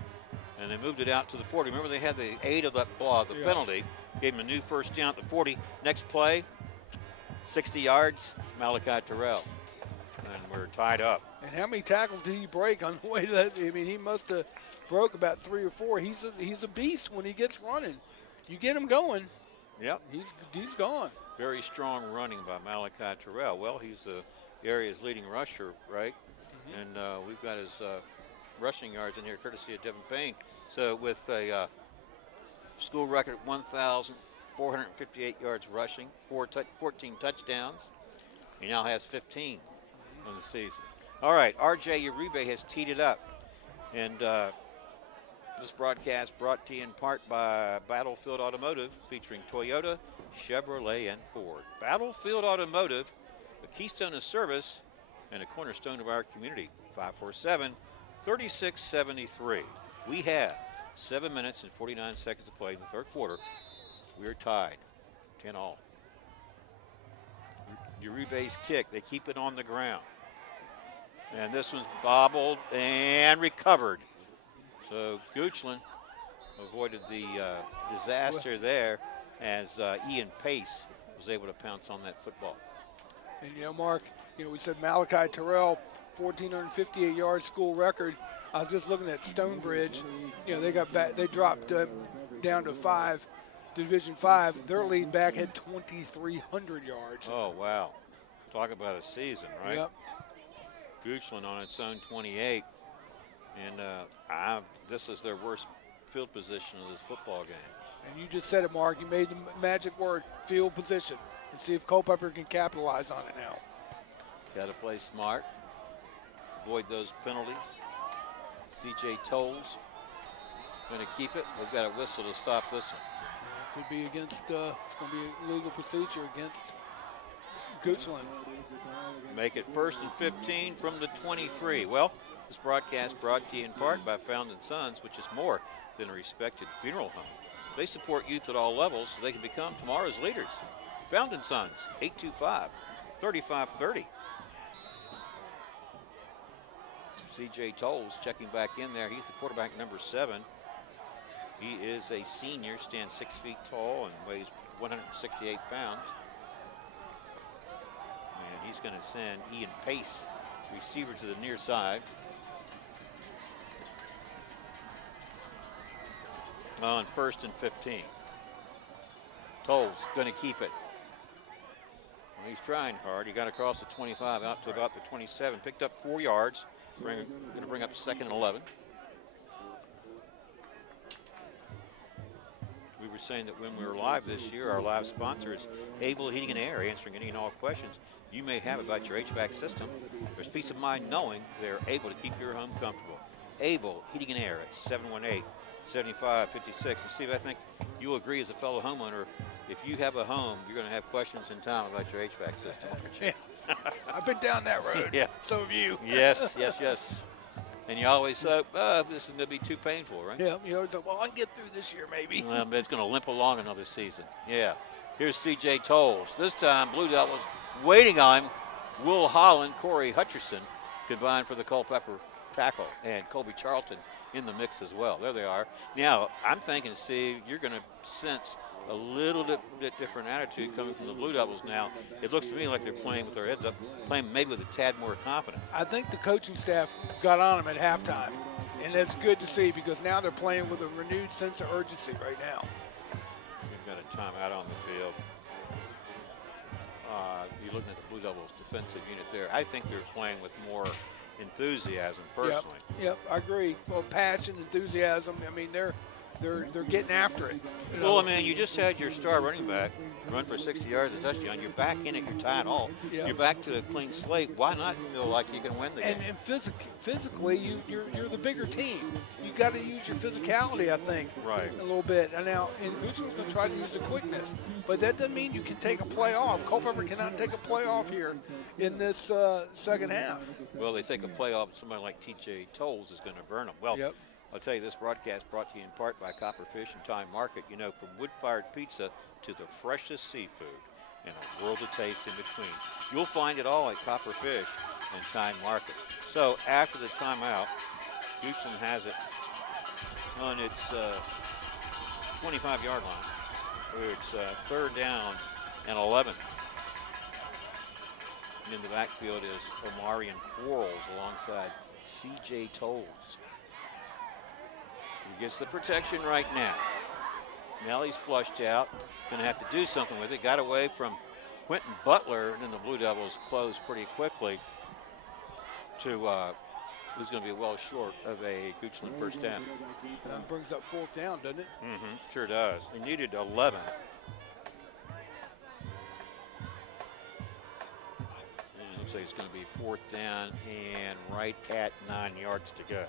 and they moved it out to the 40. Remember, they had the aid of that penalty. Gave them a new first down at the 40. Next play, 60 yards, Malachi Terrell. And we're tied up. And how many tackles did he break on the way to that? I mean, he must have broke about 3 or 4. He's a beast when he gets running. You get him going. Yep. He's gone. Very strong running by Malachi Terrell. Well, he's the area's leading rusher, right? Mm-hmm. And we've got his rushing yards in here, courtesy of Devin Payne. So with a school record 1,458 yards rushing, 14 touchdowns. He now has 15 on the season. All right, R.J. Uribe has teed it up. And this broadcast brought to you in part by Battlefield Automotive, featuring Toyota, Chevrolet, and Ford. Battlefield Automotive, a keystone of service and a cornerstone of our community. 547-3673. We have 7 minutes and 49 seconds to play in the third quarter. We're tied, 10-all. Uribe's kick, they keep it on the ground. And this one's bobbled and recovered. So Goochland avoided the disaster there as Ian Pace was able to pounce on that football. And, Mark, we said Malachi Terrell, 1,458 yard school record. I was just looking at Stonebridge. They got back. They dropped down to Division 5. Their lead back had 2,300 yards. Oh, wow. Talk about a season, right? Yep. Goochland on its own 28. And this is their worst field position of this football game. And you just said it, Mark. You made the magic word, field position, and see if Culpeper can capitalize on it now. Got to play smart, avoid those penalties. C.J. Tolles going to keep it. We've got a whistle to stop this one. Could be against, it's going to be a legal procedure against Goochland. Make it 1st and 15 from the 23. Well, this broadcast brought to you in part by Found & Sons, which is more than a respected funeral home. They support youth at all levels so they can become tomorrow's leaders. Found & Sons, 825-3530. C.J. Tolles checking back in there. He's the quarterback, number 7. He is a senior, stands 6 feet tall and weighs 168 pounds. And he's going to send Ian Pace, receiver, to the near side. On 1st and 15. Tolles going to keep it. Well, he's trying hard. He got across the 25 out to about the 27. Picked up 4 yards. Going to bring up 2nd and 11. We were saying that when we were live this year, our live sponsor is Able Heating and Air, answering any and all questions you may have about your HVAC system. There's peace of mind knowing they're able to keep your home comfortable. Able Heating and Air at 718-7556. And Steve, I think you'll agree as a fellow homeowner, if you have a home, you're going to have questions in town about your HVAC system. Yeah. I've been down that road. Yeah. So have you. Yes. And you always hope, this is going to be too painful, right? Yeah, you know, well, I can get through this year maybe. Well, but it's going to limp along another season. Yeah. Here's C.J. Tolles. This time, Blue Devils waiting on him. Will Holland, Corey Hutcherson combined for the Culpeper tackle, and Colby Charlton in the mix as well. There they are. Now, I'm thinking, Steve, you're going to sense a little bit different attitude coming from the Blue Devils now. It looks to me like they're playing with their heads up, playing maybe with a tad more confident. I think the coaching staff got on them at halftime, and that's good to see because now they're playing with a renewed sense of urgency right now. We've got a timeout on the field. You're looking at the Blue Devils defensive unit there. I think they're playing with more enthusiasm personally. Yep, I agree. Well, passion, enthusiasm. I mean, they're getting after it. You know? Well, I mean, you just had your star running back run for 60 yards, a touchdown. You're back in it. You're tied all. Yep. You're back to a clean slate. Why not feel like you can win the game? And physically, you're the bigger team. You got to use your physicality, I think, right, a little bit. And now, Goochland's going to try to use the quickness, but that doesn't mean you can take a play off. Culpeper cannot take a play off here in this second half. Well, they take a play off. Somebody like T.J. Tolles is going to burn them. Well. Yep. I'll tell you, this broadcast brought to you in part by Copperfish and Time Market. You know, from wood-fired pizza to the freshest seafood and a world of taste in between. You'll find it all at Copperfish and Time Market. So after the timeout, Goochland has it on its 25-yard line. It's 3rd down and 11. And in the backfield is Omarion Quarles alongside C.J. Tolles. He gets the protection right now. Nelly's flushed out. Going to have to do something with it. Got away from Quentin Butler, and then the Blue Devils closed pretty quickly to who's going to be well short of a Goochland first down. That brings up 4th down, doesn't it? Mm-hmm. Sure does. They needed 11. And it looks like it's going to be 4th down and right at 9 yards to go.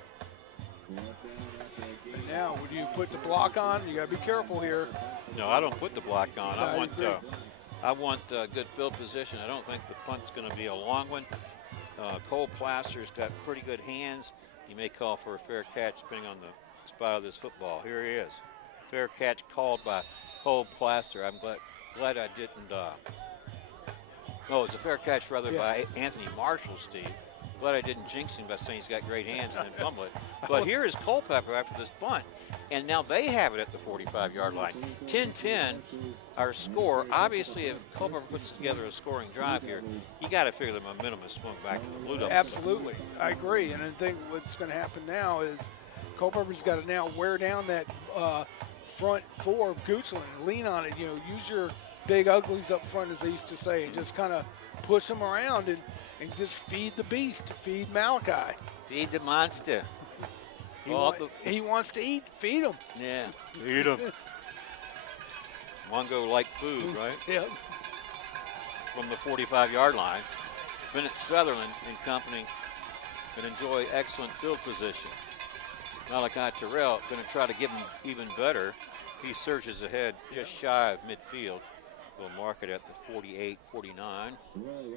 And now, would you put the block on? You got to be careful here. No, I don't put the block on. I want good field position. I don't think the punt's going to be a long one. Cole Plaster's got pretty good hands. He may call for a fair catch depending on the spot of this football. Here he is. Fair catch called by Cole Plaster. I'm glad I didn't. No, it's a fair catch rather by Anthony Marshall, Steve. Glad I didn't jinx him by saying he's got great hands and then fumble it. But here is Culpeper after this punt. And now they have it at the 45-yard line. 10-10, our score. Obviously, if Culpeper puts together a scoring drive here, you got to figure the momentum is swung back to the Blue Devils. Absolutely. I agree. And I think what's going to happen now is Culpeper's got to now wear down that front four of Goochland and lean on it. You know, use your big uglies up front, as they used to say, and just kind of push them around and just feed the beast, feed Malachi. Feed the monster. He wants to eat. Feed him. Yeah, feed him. Mongo like food, right? Yeah. From the 45-yard line. Bennett Sutherland and company can enjoy excellent field position. Malachi Terrell going to try to give him even better. He surges ahead just shy of midfield. We'll mark it at the 48, 49.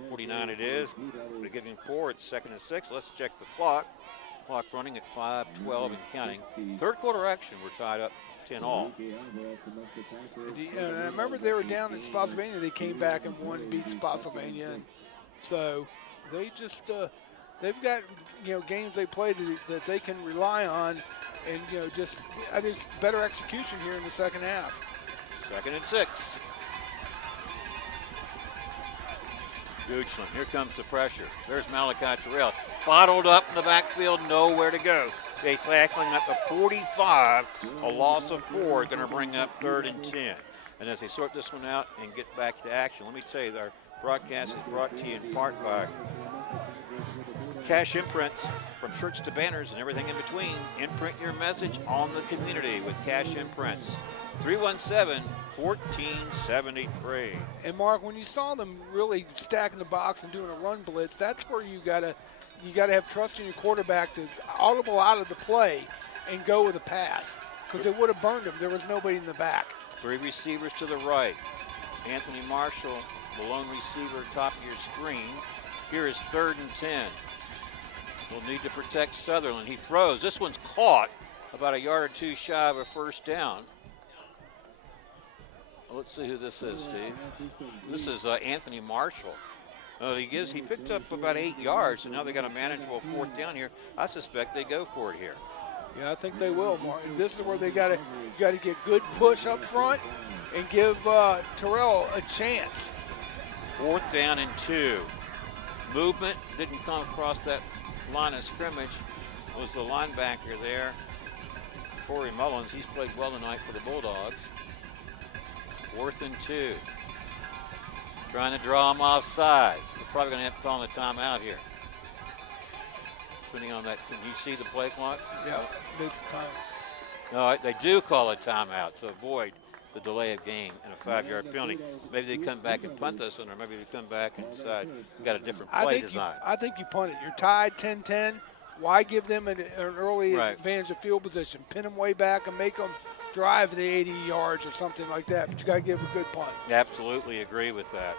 49 it is. We're giving 4. It's 2nd and 6. Let's check the clock. Clock running at 5:12 and counting. Third quarter action. We're tied up 10 all. I remember they were down in Spotsylvania. They came back and won, beat Spotsylvania. And so they just they've got games they played that they can rely on, and just I think better execution here in the second half. 2nd and 6. Goochland, here comes the pressure. There's Malachi Terrell. Bottled up in the backfield, nowhere to go. They tackling at the 45, a loss of 4, going to bring up 3rd and 10. And as they sort this one out and get back to action, let me tell you, our broadcast is brought to you in part by Cash Imprints. From shirts to banners and everything in between, imprint your message on the community with Cash Imprints. 317-1473. And Mark, when you saw them really stacking the box and doing a run blitz, that's where you gotta have trust in your quarterback to audible out of the play and go with a pass, because it would have burned him. There was nobody in the back. 3 receivers to the right. Anthony Marshall, the lone receiver, top of your screen. Here is 3rd and 10. We'll need to protect Sutherland. He throws. This one's caught about a yard or two shy of a first down. Let's see who this is, Steve. This is Anthony Marshall. He picked up about 8 yards, and now they got a manageable 4th down here. I suspect they go for it here. Yeah, I think they will, Mark. This is where you got to get good push up front and give Terrell a chance. 4th down and 2. Movement didn't come across that line of scrimmage. Was the linebacker there, Corey Mullins. He's played well tonight for the Bulldogs. 4th and 2. Trying to draw him off sides. We're probably going to have to call a timeout here. Depending on that. Can you see the play clock? Yeah, this time. No, they do call a timeout to avoid the delay of game and a 5-yard penalty. Maybe they come back and punt this one, or maybe they come back and decide we've got a different play design. I think you punt it. You're tied 10-10. Why give them an early advantage of field position? Pin them way back and make them drive the 80 yards or something like that. But you got to give a good punt. Absolutely agree with that.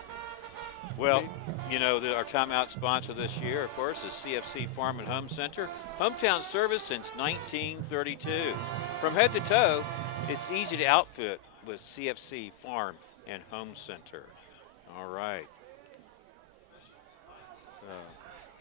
Well, our timeout sponsor this year, of course, is CFC Farm and Home Center. Hometown service since 1932. From head to toe, it's easy to outfit with CFC Farm and Home Center. All right. So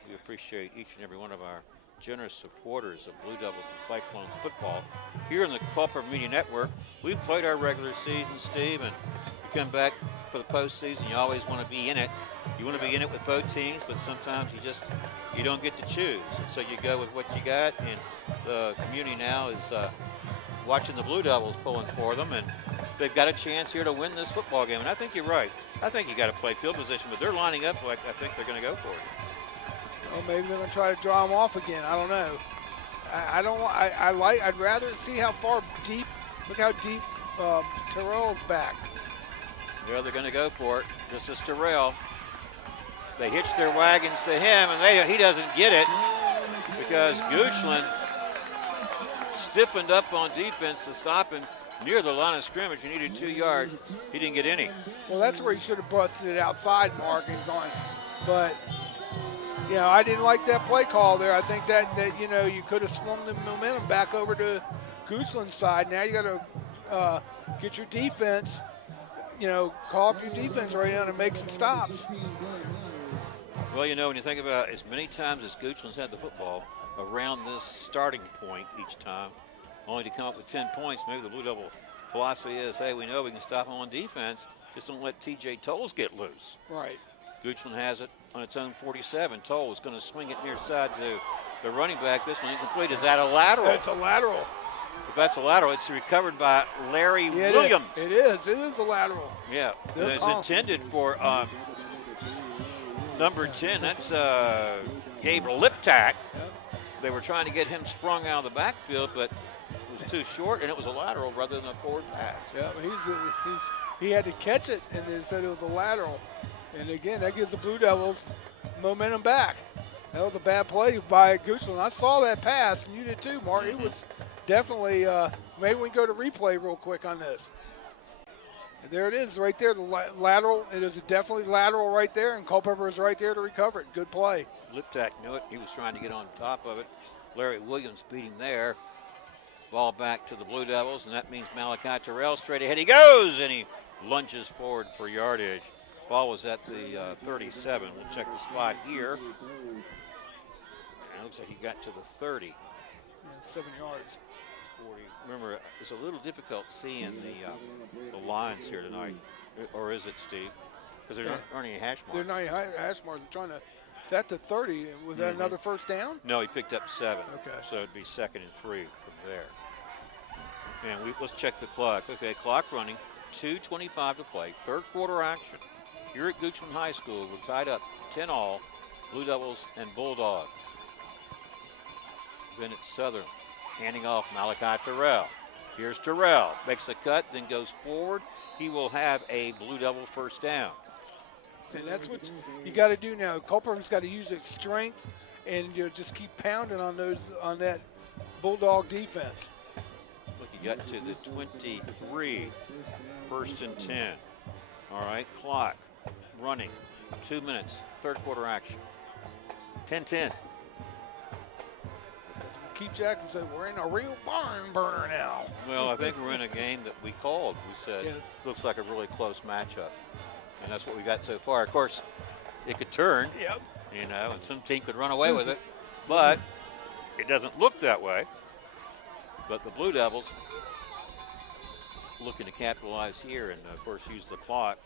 we appreciate each and every one of our generous supporters of Blue Devils and Cyclones football. Here in the Culpeper Media Network, we've played our regular season, Steve, and you come back for the postseason, you always want to be in it. You want to be in it with both teams, but sometimes you don't get to choose. And so you go with what you got, and the community now is watching the Blue Devils pulling for them, and they've got a chance here to win this football game. And I think you're right. I think you got to play field position, but they're lining up like I think they're going to go for it. Well, maybe they're going to try to draw them off again. I don't know. I'd rather see how far deep. Look how deep Terrell's back. Yeah, they're going to go for it. This is Terrell. They hitch their wagons to him, and he doesn't get it because Goochland stiffened up on defense to stop him near the line of scrimmage. He needed 2 yards. He didn't get any. Well, that's where he should have busted it outside, Mark, and gone. But, I didn't like that play call there. I think that you could have swung the momentum back over to Goochland's side. Now you got to get your defense, call up your defense right now and make some stops. Well, when you think about as many times as Goochland's had the football around this starting point each time, only to come up with 10 points, maybe the Blue Devil philosophy is, hey, we know we can stop them on defense, just don't let T.J. Tolles get loose. Right. Goochland has it on its own 47. Tolles is going to swing it near side to the running back. This one incomplete. Is that a lateral? It's a lateral. If that's a lateral, it's recovered by Larry Williams. It is a lateral. Yeah, it's intended for number 10. That's Gabe Liptak. They were trying to get him sprung out of the backfield, but it was too short, and it was a lateral rather than a forward pass. Yeah, he had to catch it, and they said it was a lateral. And again, that gives the Blue Devils momentum back. That was a bad play by Goochland. I saw that pass, and you did too, Mark. It was definitely, maybe we can go to replay real quick on this. And there it is right there, the lateral. It is definitely lateral right there, and Culpeper is right there to recover it. Good play. Liptak knew it. He was trying to get on top of it. Larry Williams beat him there. Ball back to the Blue Devils, and that means Malachi Terrell straight ahead. He goes, and he lunges forward for yardage. Ball was at the 37. We'll check the spot here. It looks like he got to the 30. Yeah, 7 yards. 40. Remember, it's a little difficult seeing the lines here tonight. Or is it, Steve? Because there aren't any hash marks. There are not any hash marks. They're trying to set the 30. Was that another first down? No, he picked up 7. Okay. So it'd be 2nd and 3 from there. And let's check the clock. Okay, clock running. 2:25 to play. Third quarter action. Here at Goochland High School, we're tied up 10-all. Blue Devils and Bulldogs. Bennett Southern handing off Malachi Terrell. Here's Terrell. Makes the cut, then goes forward. He will have a Blue Devil first down. And that's what you got to do now. Culpeper's got to use its strength and just keep pounding on that Bulldog defense. Look, he got to the 23. First and 10. All right, clock running. 2 minutes. Third quarter action. 10-10. Keith Jackson said, we're in a real barn burner now. Well, I think we're in a game that we called. We said, looks like a really close matchup. And that's what we got so far. Of course, it could turn, and some team could run away with it. But it doesn't look that way. But the Blue Devils looking to capitalize here and, of course, use the clock.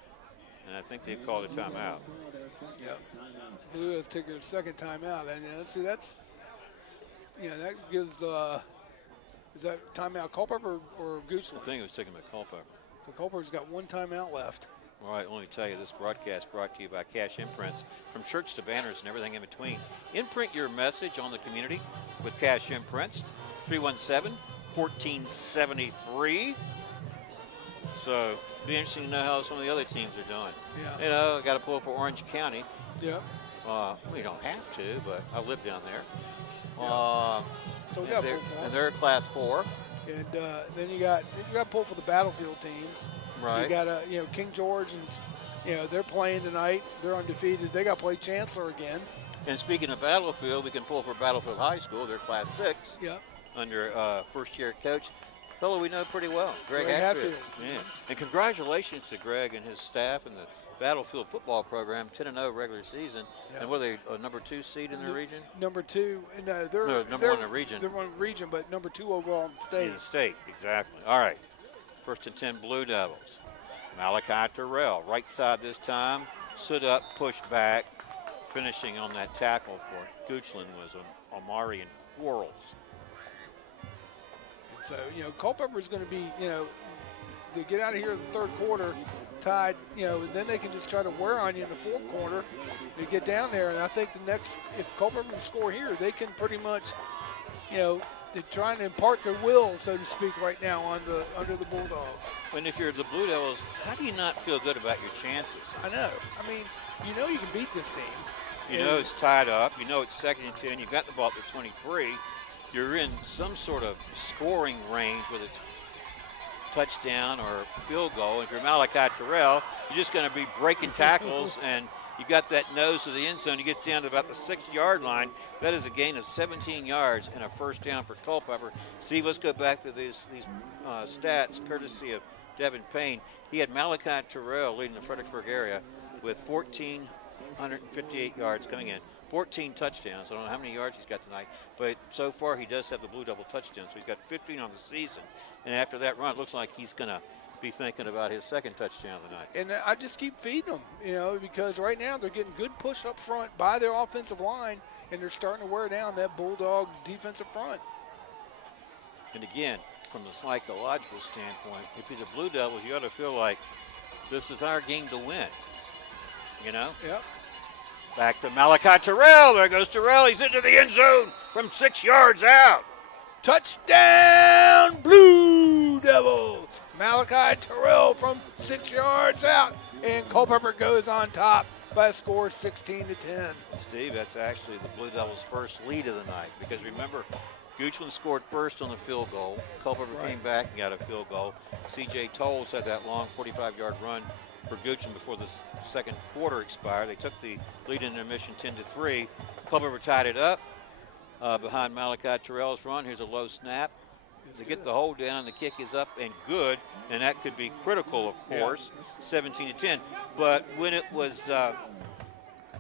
And I think they've called a timeout. Yep. Blue has taken a second timeout. And see, that's, that gives, is that timeout Culpeper or Goochland? I think it was taken by Culpeper. So Culpeper's got one timeout left. All right, let me tell you, this broadcast brought to you by Cash Imprints. From shirts to banners and everything in between. Imprint your message on the community with Cash Imprints. 317-1473. So it'll be interesting to know how some of the other teams are doing. Yeah. Got to pull for Orange County. Yep. We don't have to, but I live down there. So we got to pull for and they're Class 4. And then you got to pull for the Battlefield teams. Right. You got King George, and they're playing tonight. They're undefeated. They got to play Chancellor again. And speaking of Battlefield, we can pull for Battlefield High School. They're Class 6. Yep. Under first-year coach, fellow we know pretty well, Greg Hatfield. Yeah. And congratulations to Greg and his staff and the Battlefield football program, 10-0 regular season. Yep. And were they a number 2 seed in the region? Number 2. No, they're number 1 in the region. They're 1 in the region, but number 2 overall in the state. In the state, exactly. All right. First and 10 Blue Devils. Malachi Terrell, right side this time. Stood up, pushed back. Finishing on that tackle for Goochland was Omari and Quarles. So, Culpeper is going to be, they get out of here in the third quarter tied, and then they can just try to wear on you in the fourth quarter. They get down there, and I think if Culpeper can score here, they can pretty much, they're trying to impart their will, so to speak, right now under the Bulldogs. And if you're the Blue Devils, how do you not feel good about your chances? I know. I mean, you can beat this team. It's tied up. It's 2nd and 10. You've got the ball at the 23. You're in some sort of scoring range, whether it's touchdown or field goal. If you're Malachi Terrell, you're just going to be breaking tackles, and you got that nose to the end zone. He gets down to about the 6-yard line. That is a gain of 17 yards and a first down for Culpeper. Steve, let's go back to these stats, courtesy of Devin Payne. He had Malachi Terrell leading the Fredericksburg area with 1,458 yards coming in. 14 touchdowns. I don't know how many yards he's got tonight, but so far he does have the Blue Devil touchdown. So he's got 15 on the season. And after that run, it looks like he's going to be thinking about his second touchdown tonight. And I just keep feeding them, because right now they're getting good push up front by their offensive line, and they're starting to wear down that Bulldog defensive front. And again, from the psychological standpoint, if you're the Blue Devils, you ought to feel like this is our game to win. Yep. Back to Malachi Terrell. There goes Terrell. He's into the end zone. from 6 yards out. Touchdown, Blue Devils. Malachi Terrell from 6 yards out, and Culpeper goes on top by a score 16-10. Steve, that's actually the Blue Devils' first lead of the night, because remember, Goochland scored first on the field goal. Culpeper came back and got a field goal. C.J. Tolles had that long 45-yard run for Goochland before the second quarter expired. They took the lead in intermission 10-3. Culpeper tied it up behind Malachi Terrell's run. Here's a low snap. To get the hold down, the kick is up and good, and that could be critical, of course, 17-10. But when it was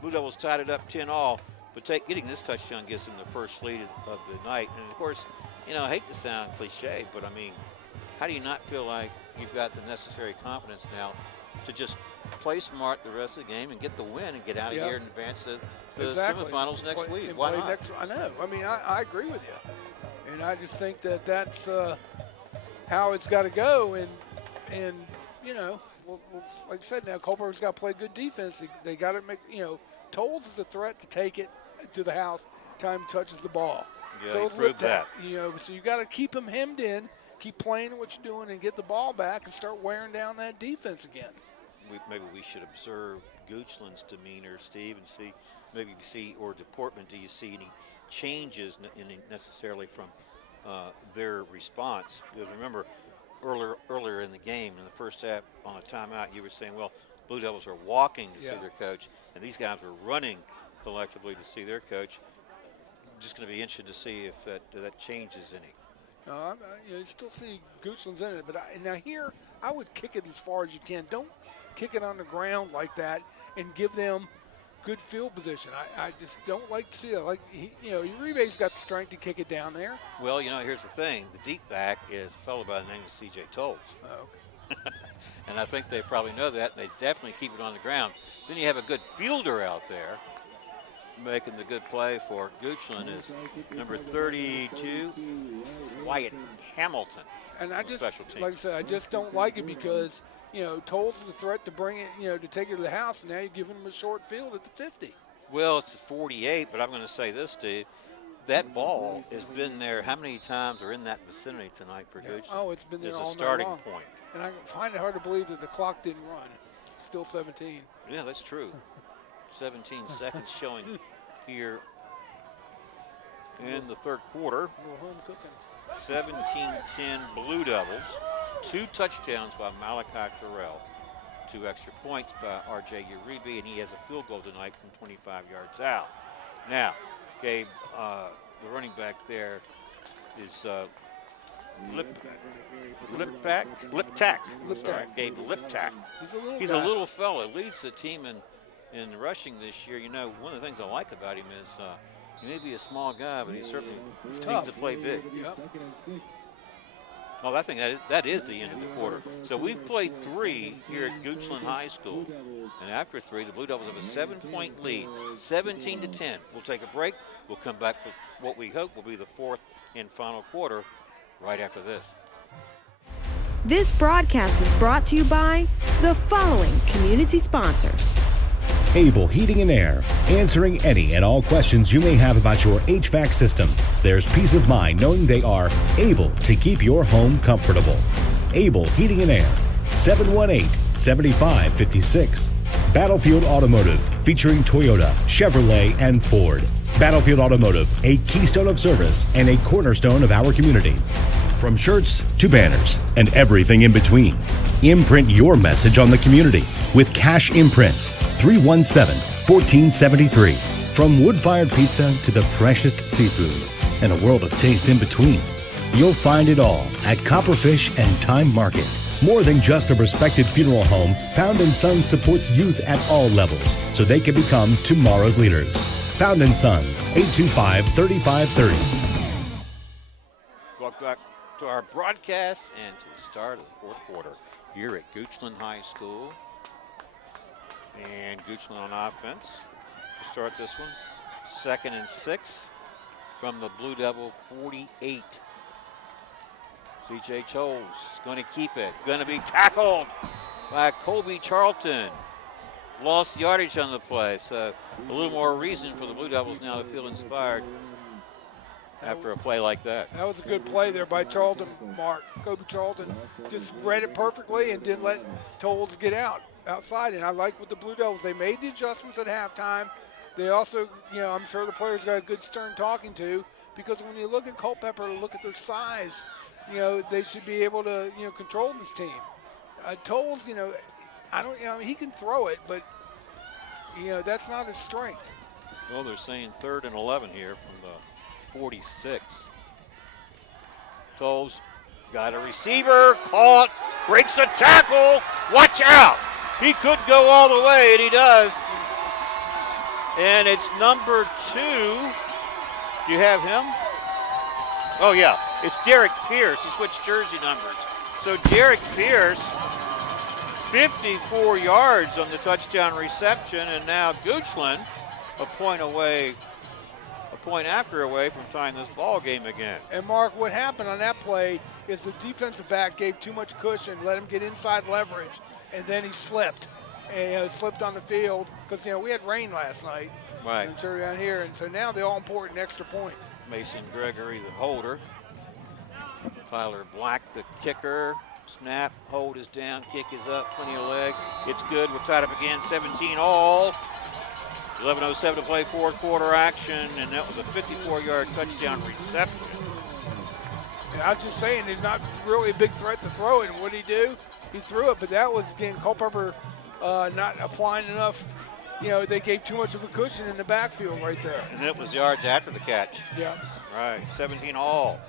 Blue Devils tied it up 10-all, but getting this touchdown gives them the first lead of the night. And of course, you know, I hate to sound cliche, but I mean, how do you not feel like you've got the necessary confidence now to just play smart the rest of the game and get the win and get out of here and advance to the semifinals next week? Why not? I know. I mean, I agree with you. And I just think that that's how it's got to go. And you know, like I said, now Culpeper's got to play good defense. They got to make, you know, Tolles is a threat to take it to the house time he touches the ball. Yeah, so he proved that. You know, so you got to keep him hemmed in, keep playing what you're doing, and get the ball back and start wearing down that defense again. Maybe we should observe Goochland's demeanor, Steve, and see or deportment. Do you see any changes necessarily from their response? Because remember, earlier in the game, in the first half, on a timeout, you were saying, well, Blue Devils are walking to see their coach, and these guys are running collectively to see their coach. Just going to be interested to see if that changes any. No, you still see Goochland's in it, but now here, I would kick it as far as you can. Don't kick it on the ground like that and give them good field position. I just don't like to see it. Like, Uribe's got the strength to kick it down there. Well, you know, here's the thing. The deep back is a fellow by the name of C.J. Tolles. Oh, okay. And I think they probably know that, and they definitely keep it on the ground. Then you have a good fielder out there making the good play for Goochland is number 32, Wyatt Hamilton. And I just, special team. like I said, I just don't like it because, you know, Tolles is a threat to bring it, you know, to take it to the house, and now you're giving him a short field at the 50. Well, it's 48, but I'm going to say this, Steve. That ball has been there how many times or in that vicinity tonight for Goochland? Oh, it's been there all night long. As a starting point. And I find it hard to believe that the clock didn't run. Still 17. Yeah, that's true. 17 seconds showing here in the third quarter. 17-10 Blue Devils. 2 touchdowns by Malachi Terrell. 2 extra points by R.J. Uribe, and he has a field goal tonight from 25 yards out. Now, Gabe, the running back there is Liptak. Gabe Liptak. He's a little fella. Leads the team in rushing this year. You know, one of the things I like about him is he may be a small guy, but he certainly seems to play big. Yep. Well, I think that is the end of the quarter. So we've played 3 here at Goochland High School, and after 3, the Blue Devils have a 7-point lead, 17-10. We'll take a break. We'll come back for what we hope will be the 4th and final quarter right after this. This broadcast is brought to you by the following community sponsors. Able Heating and Air, answering any and all questions you may have about your HVAC system. There's peace of mind knowing they are able to keep your home comfortable. Able Heating and Air, 718-7556. Battlefield Automotive, featuring Toyota, Chevrolet, and Ford. Battlefield Automotive, a keystone of service and a cornerstone of our community. From shirts to banners and everything in between. Imprint your message on the community with Cash Imprints, 317-1473. From wood-fired pizza to the freshest seafood and a world of taste in between. You'll find it all at Copperfish and Time Market. More than just a respected funeral home, Pound & Sons supports youth at all levels so they can become tomorrow's leaders. Pound & Sons, 825-3530. Welcome back to our broadcast and to the start of the 4th quarter here at Goochland High School. And Goochland on offense to start this one. 2nd and 6 from the Blue Devil 48. C.J. Tolles going to keep it. Going to be tackled by Colby Charlton. Lost yardage on the play, so a little more reason for the Blue Devils now to feel inspired. after a play like that. That was a good play there by Charlton, Mark. Kobe Charlton just read it perfectly and didn't let Tolles get outside. And I like what the Blue Devils, they made the adjustments at halftime. They also, I'm sure the players got a good stern talking to, because when you look at Culpeper, look at their size, they should be able to, control this team. Tolles, he can throw it, but, that's not his strength. Well, they're saying 3rd and 11 here from the 46. Tolles got a receiver, caught, breaks a tackle, watch out! He could go all the way, and he does. And it's number 2. Do you have him? Oh, yeah. It's Derek Pierce. He switched jersey numbers. So Derek Pierce, 54 yards on the touchdown reception, and now Goochland a point after away from tying this ball game again. And Mark, what happened on that play is the defensive back gave too much cushion, let him get inside leverage, and then he slipped. And slipped on the field because, we had rain last night. Right. And so down here, and so now the all-important extra point. Mason Gregory, the holder. Tyler Black, the kicker. Snap, hold is down, kick is up, plenty of leg. It's good. We're tied up again, 17 all. 11:07 to play, fourth quarter action, and that was a 54-yard touchdown reception. And I was just saying, he's not really a big threat to throw it. And what did he do? He threw it, but that was, again, Culpeper not applying enough. They gave too much of a cushion in the backfield right there. And it was yards after the catch. Yeah. Right, 17 all.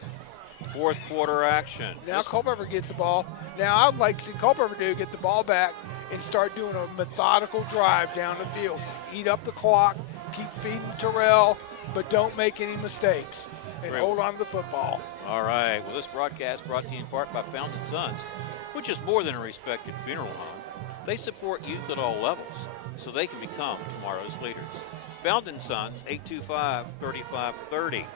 Fourth quarter action. Now Culpeper gets the ball. Now I'd like to see Culpeper get the ball back and start doing a methodical drive down the field. Eat up the clock, keep feeding Terrell, but don't make any mistakes. And hold on to the football. All right. Well, this broadcast brought to you in part by Fountain Sons, which is more than a respected funeral home. They support youth at all levels so they can become tomorrow's leaders. Fountain Sons, 825-3530.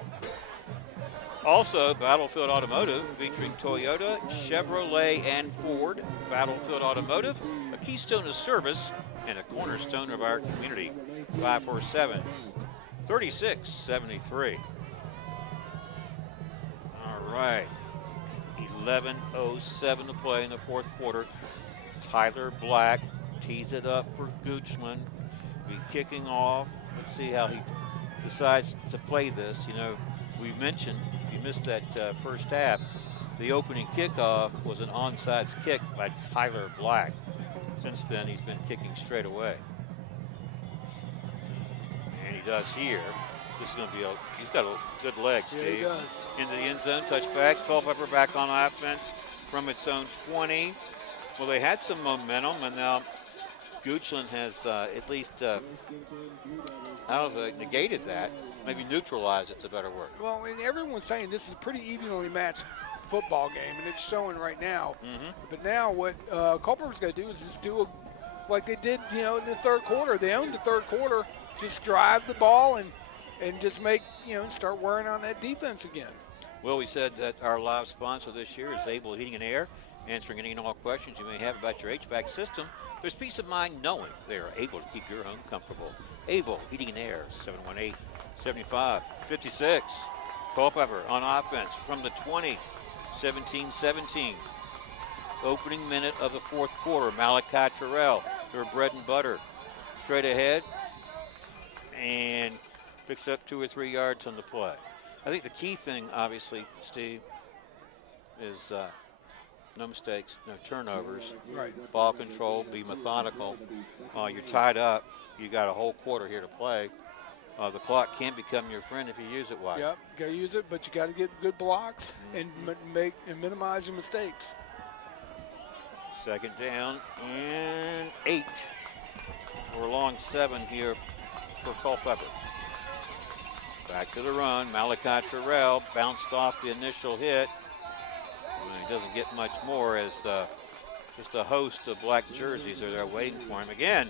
Also, Battlefield Automotive, featuring Toyota, Chevrolet, and Ford. Battlefield Automotive, a keystone of service and a cornerstone of our community. 547-3673. All right. 11:07 to play in the fourth quarter. Tyler Black tees it up for Goochland. Be kicking off. Let's see how he decides to play this. We mentioned, if you missed that first half, the opening kickoff was an onside kick by Tyler Black. Since then, he's been kicking straight away. And he does here. This is going to be he's got a good leg, Steve. Yeah, he does. Into the end zone, touchback. Culpeper back on offense from its own 20. Well, they had some momentum, and now Goochland has at least negated that. Maybe neutralized, it's a better word. Well, and everyone's saying this is a pretty evenly matched football game, and it's showing right now. Mm-hmm. But now what Culpeper's got to do is just do like they did, in the third quarter. They owned the third quarter. Just drive the ball and just make, start wearing on that defense again. Well, we said that our live sponsor this year is Able Heating and Air, answering any and all questions you may have about your HVAC system. There's peace of mind knowing they are able to keep your home comfortable. Able Heating and Air, 718-75-56. Culpeper on offense from the 20, 17-17. Opening minute of the fourth quarter. Malachi Terrell, their bread and butter. Straight ahead and picks up 2 or 3 yards on the play. I think the key thing, obviously, Steve, is no mistakes, no turnovers. Right. Ball control, be methodical. You're tied up. You got a whole quarter here to play. The clock can become your friend if you use it wisely. Yep, got to use it, but you got to get good blocks and minimize your mistakes. Second down and 8. We're long 7 here for Culpeper. Back to the run. Malachi Terrell bounced off the initial hit. He doesn't get much more as just a host of black jerseys are there waiting for him. Again,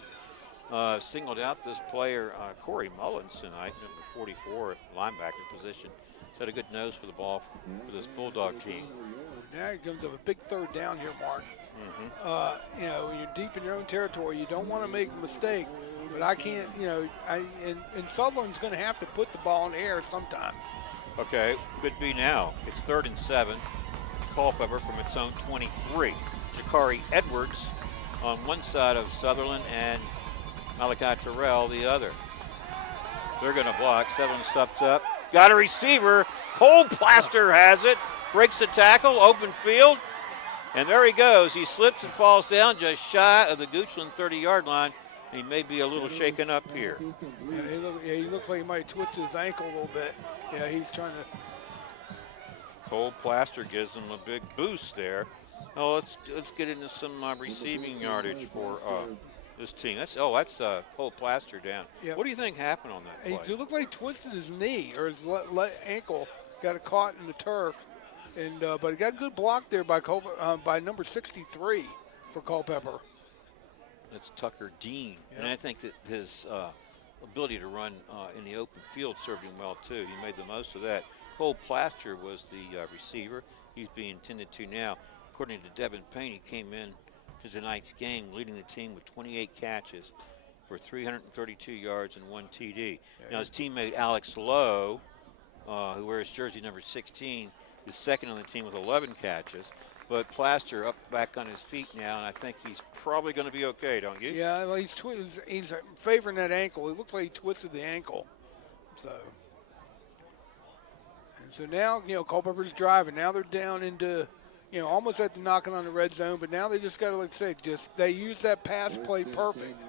singled out this player, Corey Mullins tonight, number 44 linebacker position. He's had a good nose for the ball for this Bulldog team. Now it comes up a big third down here, Mark. Mm-hmm. You're deep in your own territory. You don't want to make a mistake, but I can't, and Sutherland's going to have to put the ball in the air sometime. Okay, could be now. It's 3rd and 7. Culpeper from its own 23. Jakari Edwards on one side of Sutherland and Malachi Terrell the other. They're going to block. Sutherland steps up. Got a receiver. Culpeper has it. Breaks the tackle. Open field. And there he goes. He slips and falls down just shy of the Goochland 30-yard line. He may be a little shaken up here. Yeah, he looks like he might twist his ankle a little bit. Yeah, he's trying to. Culpeper gives him a big boost there. Oh, let's get into some receiving yardage for this team. That's Culpeper down. Yep. What do you think happened on that play? It looked like he twisted his knee or his ankle, got it caught in the turf, and but he got a good block there by by number 63 for Culpeper. That's Tucker Dean, Yep. and I think that his ability to run in the open field served him well too. He made the most of that. Culpeper was the receiver. He's being tended to now. According to Devin Payne, he came in to tonight's game leading the team with 28 catches for 332 yards and 1 TD. Now his teammate Alex Lowe, who wears jersey number 16, is second on the team with 11 catches. But Plaster up back on his feet now, and I think he's probably going to be okay, don't you? Yeah, well, he's favoring that ankle. It looks like he twisted the ankle. So now, Culpeper's driving. Now they're down into, almost at the knocking on the red zone, but now they just got to, like I say, they use that pass play perfect.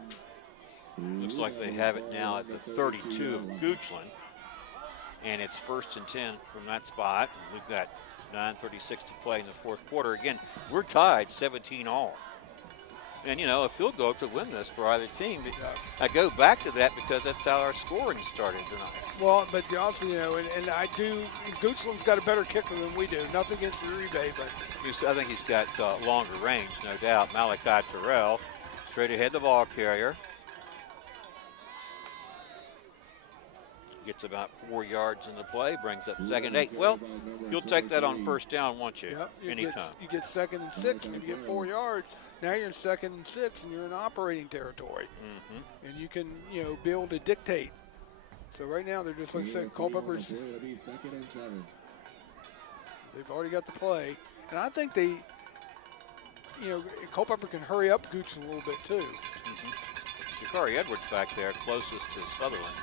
Looks like they have it now at the 32 of Goochland, and it's 1st and 10 from that spot. We've got 9:36 to play in the fourth quarter. Again, we're tied 17-all. And, a field goal could win this for either team. I go back to that because that's how our scoring started tonight. Well, but also, Goochland's got a better kicker than we do. Nothing against Uribe, but I think he's got longer range, no doubt. Malachi Terrell, straight ahead the ball carrier. Gets about 4 yards in the play, brings up 2nd and 8. Well, you'll take that on 1st down, won't you? Yep, Anytime. You get 2nd and 6, and if you get 4 yards, now you're in 2nd and 6, and you're in operating territory. Mm-hmm. And you can, be able to dictate. So right now they're just, like I said, Culpeper's. They've already got the play. And I think Culpeper can hurry up Goochland a little bit too. Mm-hmm. Jakari Edwards back there, closest to Sutherland.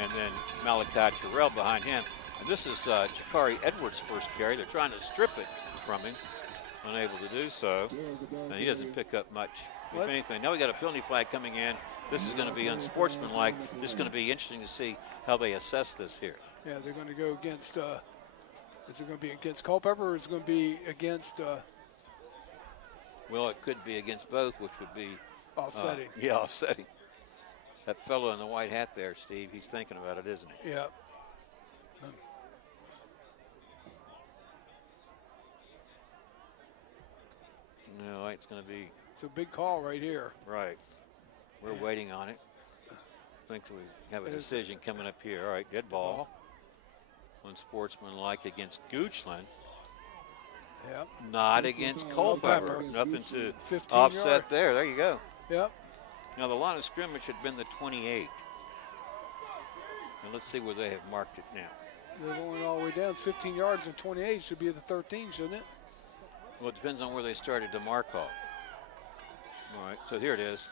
And then Malachi Terrell behind him. And this is Jakari Edwards' first carry. They're trying to strip it from him. Unable to do so. And he doesn't pick up much, if anything. Now we got a penalty flag coming in. This is going to be unsportsmanlike. This is going to be interesting to see how they assess this here. Yeah, they're going to go against, is it going to be against Culpeper or is it going to be against? Well, it could be against both, which would be offsetting. Yeah, offsetting. That fellow in the white hat there, Steve, he's thinking about it, isn't he? Yeah. No, it's going to be. It's a big call right here. Right. We're waiting on it. I think we have a decision coming up here. All right, good ball. Unsportsmanlike against Goochland. Yep. Not against Culpeper. Nothing to 15 offset yard. there. You go. Yep. Now the line of scrimmage had been the 28. And let's see where they have marked it now. They're going all the way down. 15 yards and 28 should be at the 13, shouldn't it? Well, it depends on where they started to mark off. All right, so here it is.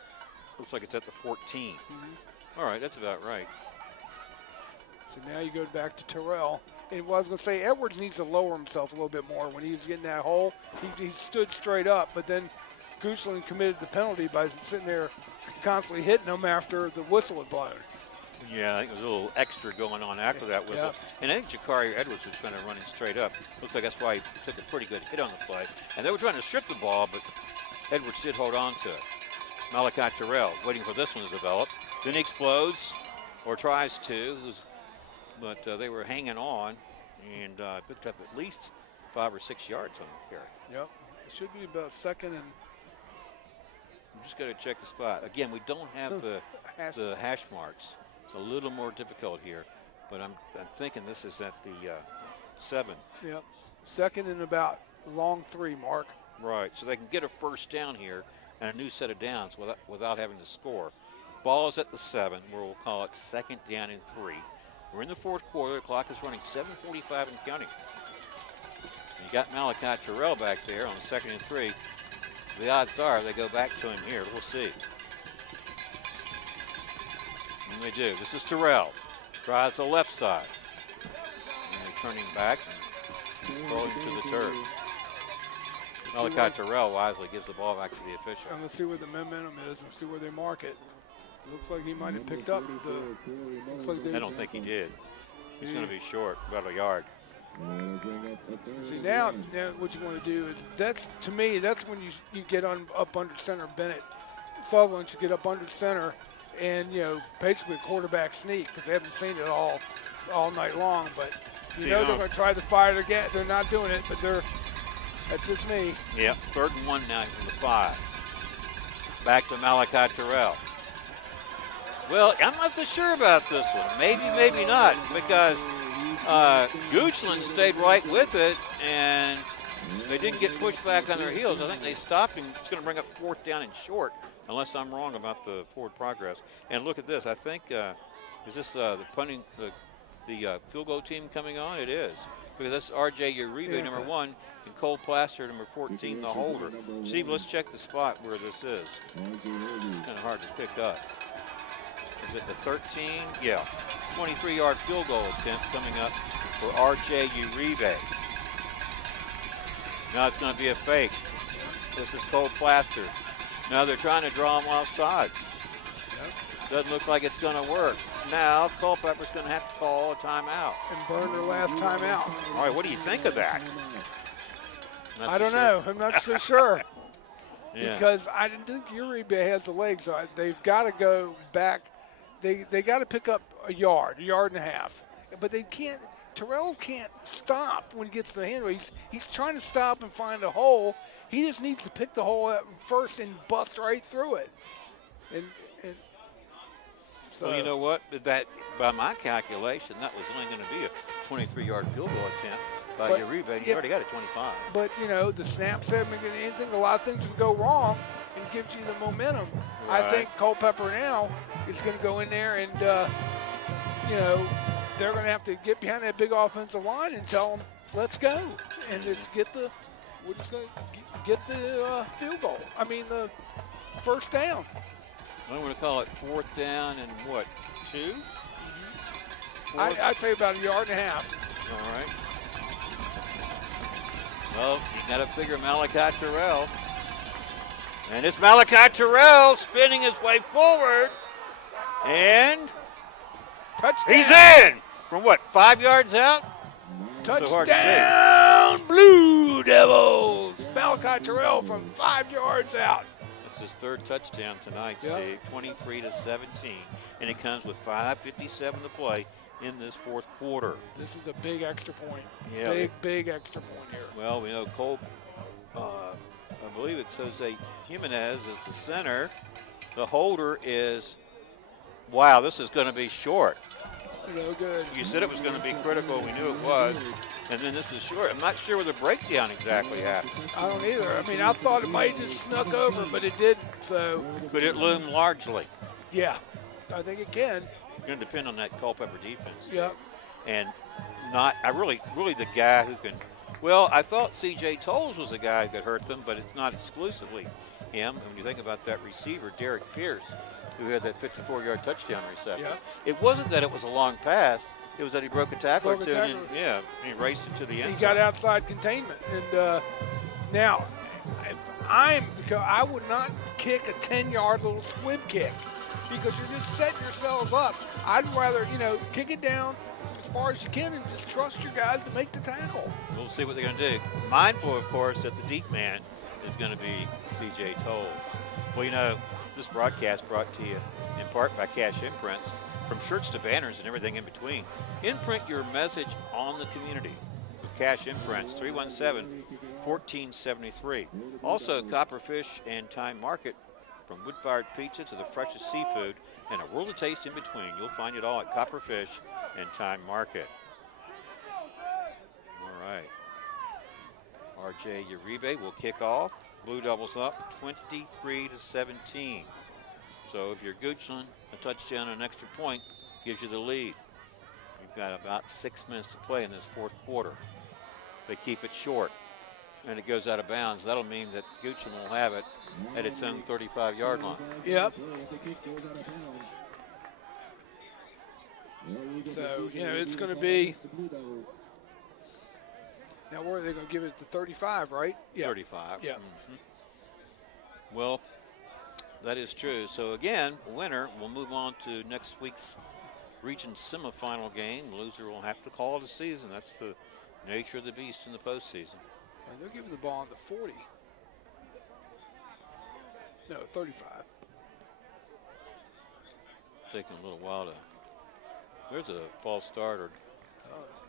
Looks like it's at the 14. Mm-hmm. All right, that's about right. So now you go back to Terrell. And what I was going to say, Edwards needs to lower himself a little bit more. When he's getting that hole, he stood straight up, but then Goochland committed the penalty by sitting there constantly hitting him after the whistle had blown. Yeah, I think there was a little extra going on after that whistle. Yeah. And I think Jakari Edwards was kind of running straight up. Looks like that's why he took a pretty good hit on the play. And they were trying to strip the ball, but Edwards did hold on to it. Malachi Terrell waiting for this one to develop. Then he explodes, or tries to, but they were hanging on and picked up at least 5 or 6 yards on the carry. Yep. It should be about 2nd and. I'm just going to check the spot. Again, we don't have the hash marks. It's a little more difficult here, but I'm thinking this is at the 7. Yep. 2nd and about long 3, Mark. Right, so they can get a first down here and a new set of downs without having to score. Ball is at the 7, where we'll call it 2nd down and 3. We're in the fourth quarter. The clock is running 7:45 and counting. You got Malachi Terrell back there on the 2nd and 3. The odds are they go back to him here. We'll see. And they do. This is Terrell. Tries the left side. And they're turning back and throwing to the turf. Malachi Terrell wisely gives the ball back to the official. And let's see where the momentum is and see where they mark it. Looks like he might have picked up the. Looks like I don't think he did. He's going to be short, about a yard. See now what you want to do is to me that's when you get up under center. Bennett Sutherland should get up under center and basically a quarterback sneak because they haven't seen it all night long. But they're going to try to fire it again. They're not doing it, but that's just me. Yep, 3rd and 1 now from the 5. Back to Malachi Terrell. Well, I'm not so sure about this one. Maybe, maybe not, because Goochland stayed right with it, and they didn't get pushed back on their heels. I think they stopped him. It's going to bring up 4th down and short, unless I'm wrong about the forward progress. And look at this. I think, is this the punting, the field goal team coming on? It is, because that's R.J. Uribe, number 1, and Cole Plaster, number 14, the holder. Steve, let's check the spot where this is. It's kind of hard to pick up. Is it the 13? Yeah. 23-yard field goal attempt coming up for R.J. Uribe. Now it's going to be a fake. This is Cole Plaster. Now they're trying to draw him off sides. Doesn't look like it's going to work. Now Culpeper's going to have to call a timeout. And burn their last timeout. All right, what do you think of that? I don't know. I'm not so sure. Yeah. Because I didn't think Uribe has the legs. So they've got to go back. They got to pick up a yard and a half. But they can't. Terrell can't stop when he gets the hand. He's trying to stop and find a hole. He just needs to pick the hole up first and bust right through it. And so, well, you know what? That, by my calculation, that was only going to be a 23-yard field goal attempt by Uribe. He already got a 25. But, the snaps haven't been getting anything. A lot of things can go wrong and gives you the momentum. Right. I think Culpeper now is going to go in there and, they're going to have to get behind that big offensive line and tell them, let's go. And we're just going to get the field goal. I mean, the first down. I'm going to call it 4th down and what, 2? I'd say about a yard and a half. All right. Well, you got to figure Malachi Terrell. And it's Malachi Terrell spinning his way forward. And touchdown. He's in. From what, 5 yards out? Touchdown, Blue Devils. Malachi Terrell from 5 yards out. That's his 3rd touchdown tonight, Steve. 23-17. And it comes with 5:57 to play in this 4th quarter. This is a big extra point. Yeah. Big extra point here. Well, we know Cole, I believe it says Jimenez is the center. The holder is, wow, this is going to be short. No good. You said it was going to be critical. We knew it was. And then this is short. I'm not sure where the breakdown exactly happened. I don't either. I mean, I thought it might have just snuck over, but it didn't. So. Could it loom largely? Yeah, I think it can. It's going to depend on that Culpeper defense. Yeah. And really the guy who can. Well, I thought C.J. Tolles was the guy who could hurt them, but it's not exclusively him. And when you think about that receiver, Derek Pierce, who had that 54-yard touchdown reception. Yeah. It wasn't that it was a long pass. It was that he broke a tackle or two, and he raced into the end zone. He got outside containment. And now, I would not kick a 10-yard little squib kick because you're just setting yourselves up. I'd rather, kick it down as far as you can and just trust your guys to make the tackle. We'll see what they're going to do. Mindful, of course, that the deep man is going to be C.J. Tolles. Well, this broadcast brought to you in part by Cash Imprints. From shirts to banners and everything in between. Imprint your message on the community with Cash Imprints, 317-1473. Also, Copperfish and Time Market, from wood-fired pizza to the freshest seafood and a world of taste in between. You'll find it all at Copperfish and Time Market. All right. R.J. Uribe will kick off. Blue Devils up 23-17. So if you're Goochland, a touchdown and an extra point gives you the lead. We've got about 6 minutes to play in this fourth quarter. They keep it short, and it goes out of bounds. That'll mean that Goochland will have it at its own 35-yard line. Yep. So, it's going to be. Now, where are they going to give it to 35, right? Yeah. 35. Yeah. Mm-hmm. Well, that is true. So, again, winner will move on to next week's region semifinal game. Loser will have to call it a season. That's the nature of the beast in the postseason. And they're giving the ball on the 40. No, 35. Taking a little while to. There's a false start or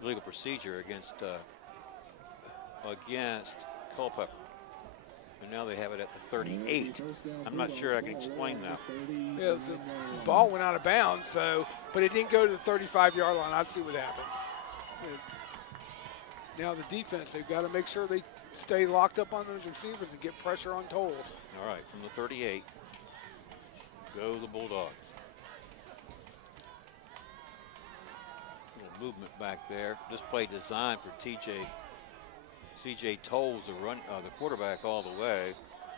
legal procedure against Culpeper. And now they have it at the 38. I'm not sure I can explain that. Yeah, the ball went out of bounds, but it didn't go to the 35-yard line. I see what happened. Now the defense, they've got to make sure they stay locked up on those receivers and get pressure on tolls. All right, from the 38, go the Bulldogs. Little movement back there. This play designed for CJ Tolles, the quarterback, all the way.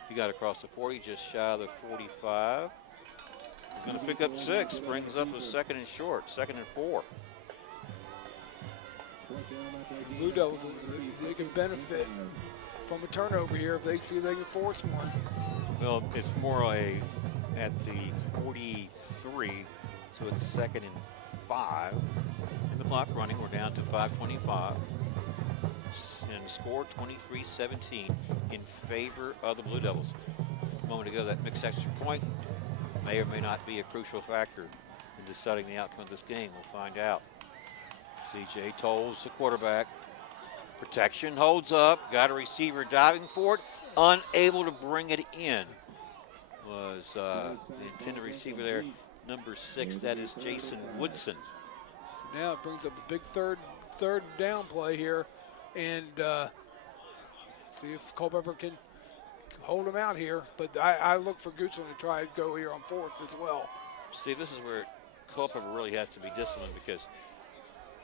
He got across the 40, just shy of the 45. He's going to pick up 6, brings up a 2nd and short, 2nd and 4. Blue Devils, they can benefit from a turnover here if they see they can force one. Well, it's more at the 43, so it's 2nd and 5. In the clock running, we're down to 5:25. And score 23-17 in favor of the Blue Devils. A moment ago, that mixed extra point may or may not be a crucial factor in deciding the outcome of this game. We'll find out. CJ Tolles, the quarterback. Protection holds up. Got a receiver diving for it. Unable to bring it in. Was the intended receiver there, number 6. That is Jason Woodson. So now it brings up a big third down play here. And see if Culpeper can hold him out here. But I look for Goochland to try to go here on 4th as well. Steve, this is where Culpeper really has to be disciplined because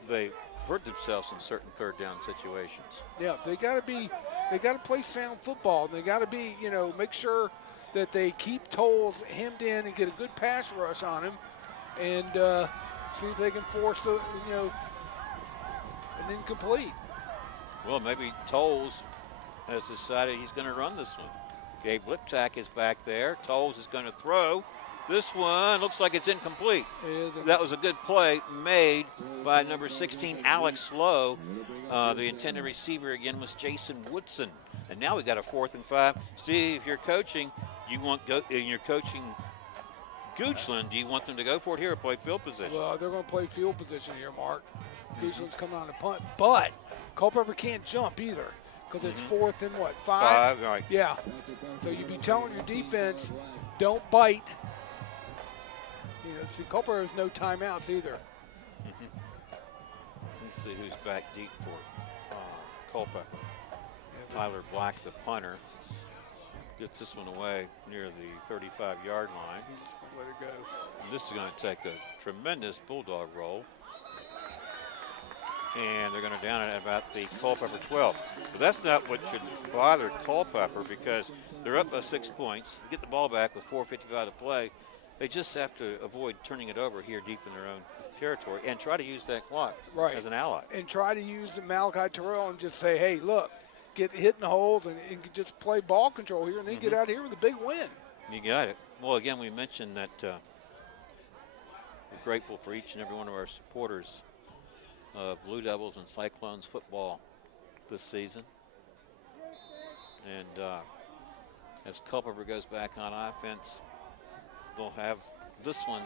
they hurt themselves in certain third down situations. Yeah, they got to play sound football. They got to be, make sure that they keep Tolles hemmed in and get a good pass rush on him, and see if they can force an incomplete. Well, maybe Tolles has decided he's going to run this one. Gabe Liptak is back there. Tolles is going to throw. This one looks like it's incomplete. That was a good play made by number 16, Alex Lowe. The intended receiver again was Jason Woodson. And now we got a 4th and 5. Steve, if you're coaching, you're coaching Goochland, do you want them to go for it here or play field position? Well, they're going to play field position here, Mark. Goochland's coming on a punt, but Culpeper can't jump either because it's 4th and 5? 5, right. Yeah. So you'd be telling your defense, don't bite. See, Culpeper has no timeouts either. Let's see who's back deep for Culpeper. Tyler Black, the punter, gets this one away near the 35-yard line. He's just going to let it go. And this is going to take a tremendous Bulldog roll. And they're going to down it at about the Culpeper 12. But that's not what should bother Culpeper because they're up by 6 points. Get the ball back with 4:55 to play. They just have to avoid turning it over here deep in their own territory and try to use that clock as an ally. And try to use Malachi Terrell and just say, hey, look, get hit in the holes and just play ball control here and then get out of here with a big win. You got it. Well, again, we mentioned that we're grateful for each and every one of our supporters of Blue Devils and Cyclones football this season. And as Culpeper goes back on offense, they'll have this one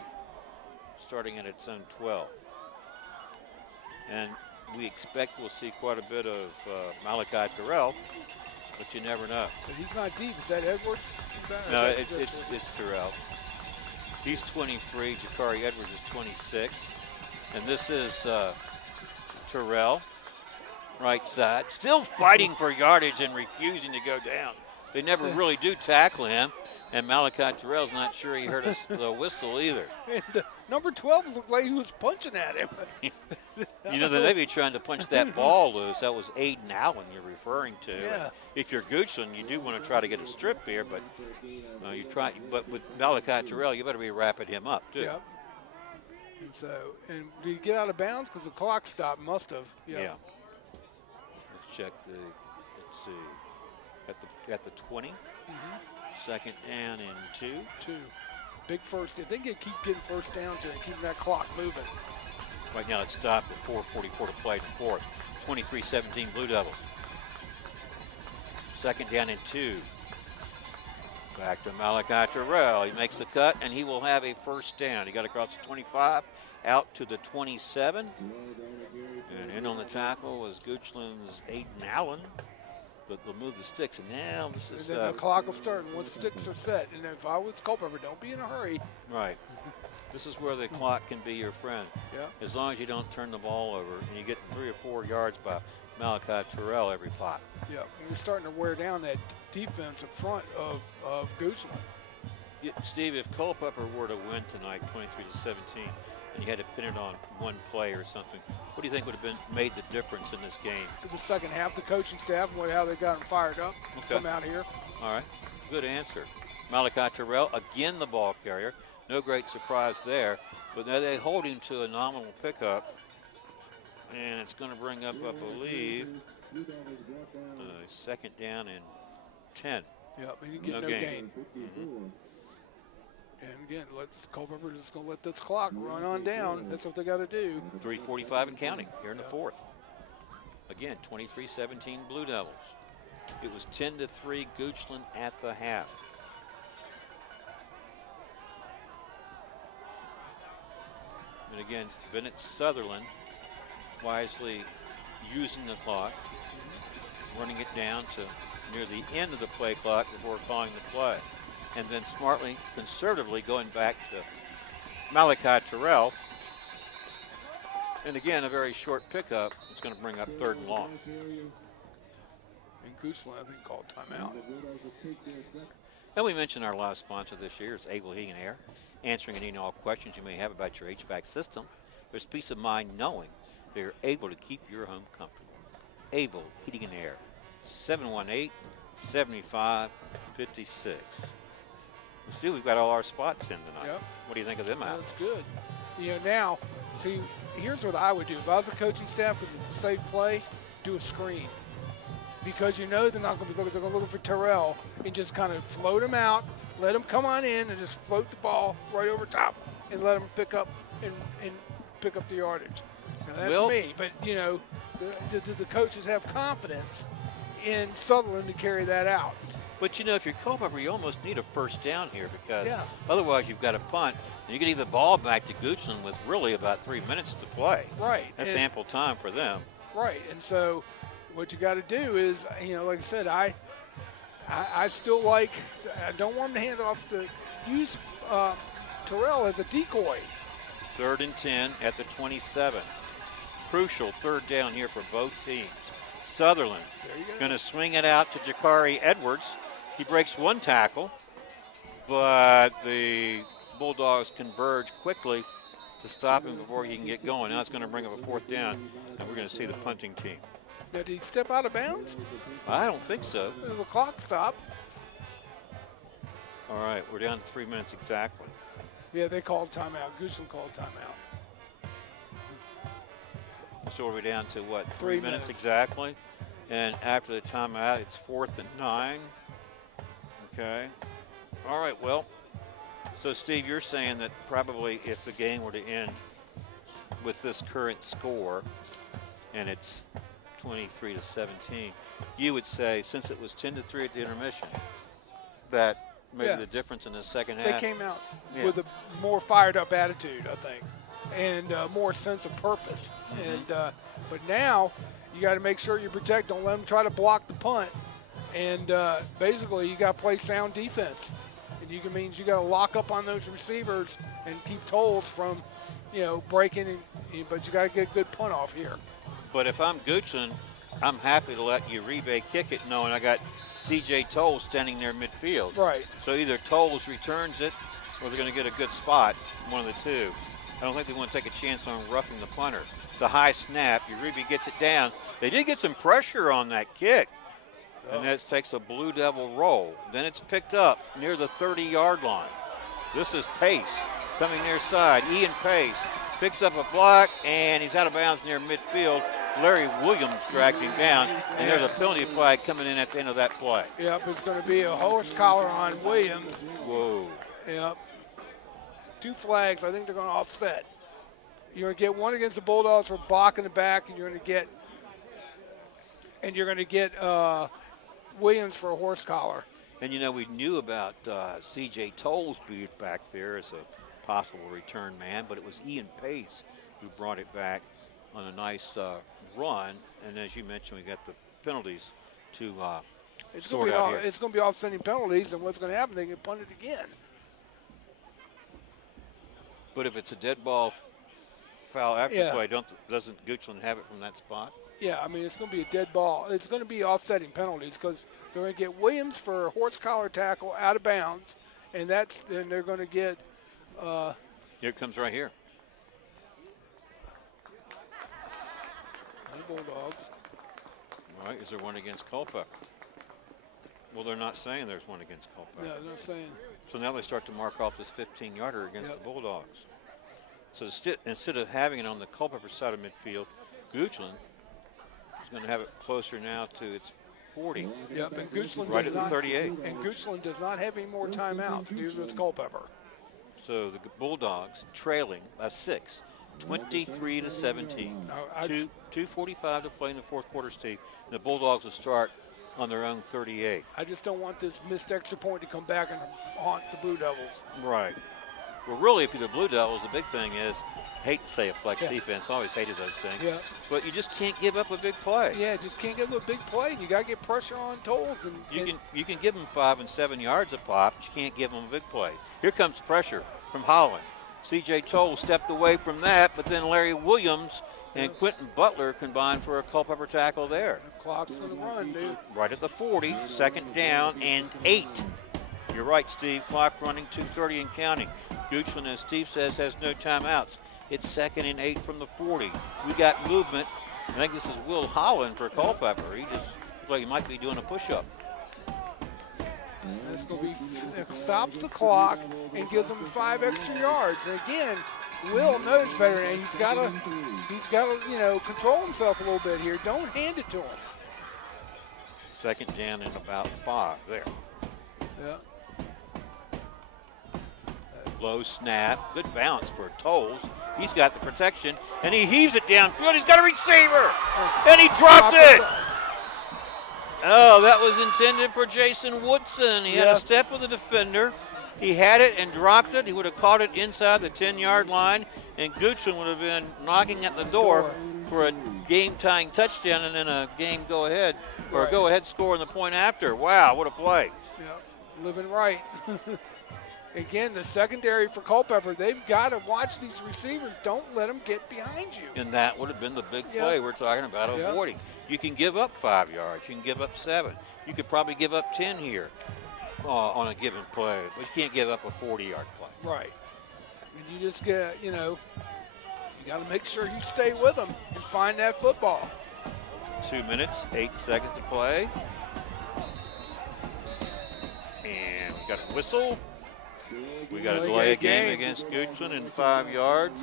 starting at its own 12. And we expect we'll see quite a bit of Malachi Terrell, but you never know. But he's not deep. Is that Edwards? No, it's Terrell. He's 23. Jakari Edwards is 26. And this is Terrell, right side. Still fighting for yardage and refusing to go down. They never really do tackle him. And Malachi Terrell's not sure he heard the whistle either. And number 12 looked like he was punching at him. You know, they may be trying to punch that ball loose. That was Aiden Allen you're referring to. Yeah. If you're Goochland, you do want to try to get a strip here, but you try. But with Malachi Terrell, you better be wrapping him up too. Yep. And so, and did he get out of bounds? Because the clock stopped. Must have. Yeah. Let's check the. Let's see. At the 20. Second down and 2. Big first. If they can keep getting first downs here and keeping that clock moving. Right now, it's stopped at 4:44 to play in the fourth. 23-17 Blue Devils. Second down and 2. Back to Malachi Terrell. He makes the cut, and he will have a first down. He got across the 25, out to the 27. And in on the tackle was Goochland's Aiden Allen. But they'll move the sticks, and now this is... And then the clock will start, and once sticks are set. And if I was Culpeper, don't be in a hurry. Right. This is where the clock can be your friend. Yeah. As long as you don't turn the ball over, and you get 3 or 4 yards by Malachi Terrell every pot. Yeah, and you're starting to wear down that defense in front of Goochland. Yeah, Steve, if Culpeper were to win tonight, 23-17, and you had to pin it on one play or something, what do you think would have made the difference in this game? The second half, the coaching staff and how they got them fired up. Okay. Come out here. All right, good answer. Malachi Terrell, again the ball carrier. No great surprise there, but now they hold him to a nominal pickup, and it's going to bring up, I believe, second down and 10. Yep, and you get no gain. And again, Culpeper just going to let this clock run on down. That's what they got to do. 3:45 and counting here in the fourth. Again, 23-17 Blue Devils. It was 10-3 Goochland at the half. And again, Bennett Sutherland wisely using the clock, running it down to near the end of the play clock before calling the play. And then smartly, conservatively going back to Malachi Terrell. And again, a very short pickup. It's going to bring up 3rd and long. And Goochland, I think, called timeout. And we mentioned our live sponsor this year is Able Heating and Air, answering any and all questions you may have about your HVAC system. There's peace of mind knowing they're able to keep your home comfortable. Able Heating and Air, 718-7556. Stu, we've got all our spots in tonight. Yep. What do you think of them out? That's good. You know, now, see, here's what I would do. If I was a coaching staff, because it's a safe play, do a screen. Because you know they're not going to be looking. They're going to look for Terrell and just kind of float him out, let him come on in, and just float the ball right over top and let him pick up and pick up the yardage. Now, that's me. But, you know, the coaches have confidence in Sutherland to carry that out. But, you know, if you're Culpeper, you almost need a first down here because otherwise you've got a punt. And you get the ball back to Goochland with really about 3 minutes to play. Right. That's ample time for them. Right. And so what you got to do is, you know, like I said, I still like, I don't want him to hand off use Terrell as a decoy. 3rd and 10 at the 27. Crucial 3rd down here for both teams. Sutherland going to swing it out to Jakari Edwards. He breaks one tackle, but the Bulldogs converge quickly to stop him before he can get going. Now it's going to bring up a 4th down, and we're going to see the punting team. Now, did he step out of bounds? I don't think so. The clock stopped. All right, we're down to 3 minutes exactly. Yeah, they called timeout. Goochland called timeout. So we're down to what? 3 minutes exactly. And after the timeout, it's 4th and 9. Okay. All right, well, so Steve, you're saying that probably if the game were to end with this current score and it's 23-17, you would say since it was 10-3 at the intermission, that maybe the difference in the second half. They came out with a more fired up attitude, I think, and more sense of purpose. And but now you got to make sure you protect. Don't let them try to block the punt. And basically, you got to play sound defense. And means you got to lock up on those receivers and keep tolls from, breaking. But you got to get a good punt off here. But if I'm Goochland, I'm happy to let Uribe kick it, knowing I got C.J. Tolles standing there midfield. Right. So either Tolles returns it, or they're going to get a good spot, one of the two. I don't think they want to take a chance on roughing the punter. It's a high snap. Uribe gets it down. They did get some pressure on that kick. And that takes a Blue Devil roll. Then it's picked up near the 30-yard line. This is Pace coming near side. Ian Pace picks up a block, and he's out of bounds near midfield. Larry Williams dragged him down, and there's a penalty flag coming in at the end of that play. Yep, it's going to be a horse collar on Williams. Whoa. Yep. 2 flags. I think they're going to offset. You're going to get one against the Bulldogs for blocking the back, and you're going to get Williams for a horse collar. And, you know, we knew about C.J. Tolles being back there as a possible return man, but it was Ian Pace who brought it back on a nice run. And as you mentioned, we got the penalties to sort out here. It's going to be offsetting penalties, and what's going to happen, they get punted again. But if it's a dead ball foul after play, doesn't Goochland have it from that spot? Yeah, I mean, it's going to be a dead ball. It's going to be offsetting penalties because they're going to get Williams for a horse collar tackle out of bounds, and then they're going to get. Here it comes right here. The Bulldogs. All right, is there one against Culpeper? Well, they're not saying there's one against Culpeper. No, they're not saying. So now they start to mark off this 15-yarder against the Bulldogs. So instead of having it on the Culpeper side of midfield, Goochland is going to have it closer now to its 40. Yep, and Goochland right at the 38. And Goochland does not have any more timeouts. Neither does Culpeper. So the Bulldogs trailing a 6, 23-17. 2:45 to play in the fourth quarter, Steve. And the Bulldogs will start on their own 38. I just don't want this missed extra point to come back and haunt the Blue Devils. Right. Well, really, if you're the Blue Devils, the big thing is, I hate to say a flex defense, always hated those things. Yeah. But you just can't give up a big play. Yeah, just can't give up a big play. You got to get pressure on Tolles. You can give them 5 and 7 yards a pop, but you can't give them a big play. Here comes pressure from Holland. C.J. Tolles stepped away from that, but then Larry Williams and Quentin Butler combined for a Culpeper tackle there. The clock's going to run, dude. Right at the 40, second down and 8. You're right, Steve. Clock running, 2:30 and counting. Goochland, as Steve says, has no timeouts. It's 2nd and 8 from the 40. We got movement. I think this is Will Holland for Culpeper. He just looks like he might be doing a push-up. It's going to be, it stops the clock and gives them 5 extra yards. And again, Will knows better, and he's got to, control himself a little bit here. Don't hand it to him. Second down and about 5 there. Yeah. Low snap, good bounce for Tolles. He's got the protection, and he heaves it downfield. He's got a receiver, and he dropped it. Oh, that was intended for Jason Woodson. He had a step with the defender. He had it and dropped it. He would have caught it inside the 10-yard line, and Goochland would have been knocking at the door for a game-tying touchdown and then a game go-ahead or a go-ahead score in the point after. Wow, what a play. Yeah, living right. Again, the secondary for Culpeper, they've got to watch these receivers. Don't let them get behind you. And that would have been the big play we're talking about avoiding. You can give up 5 yards. You can give up 7. You could probably give up 10 here on a given play. But you can't give up a 40-yard play. Right. And you just get, you got to make sure you stay with them and find that football. 2 minutes, 8 seconds to play. And we got a whistle. We got to delay a game against Goochland in 5 yards.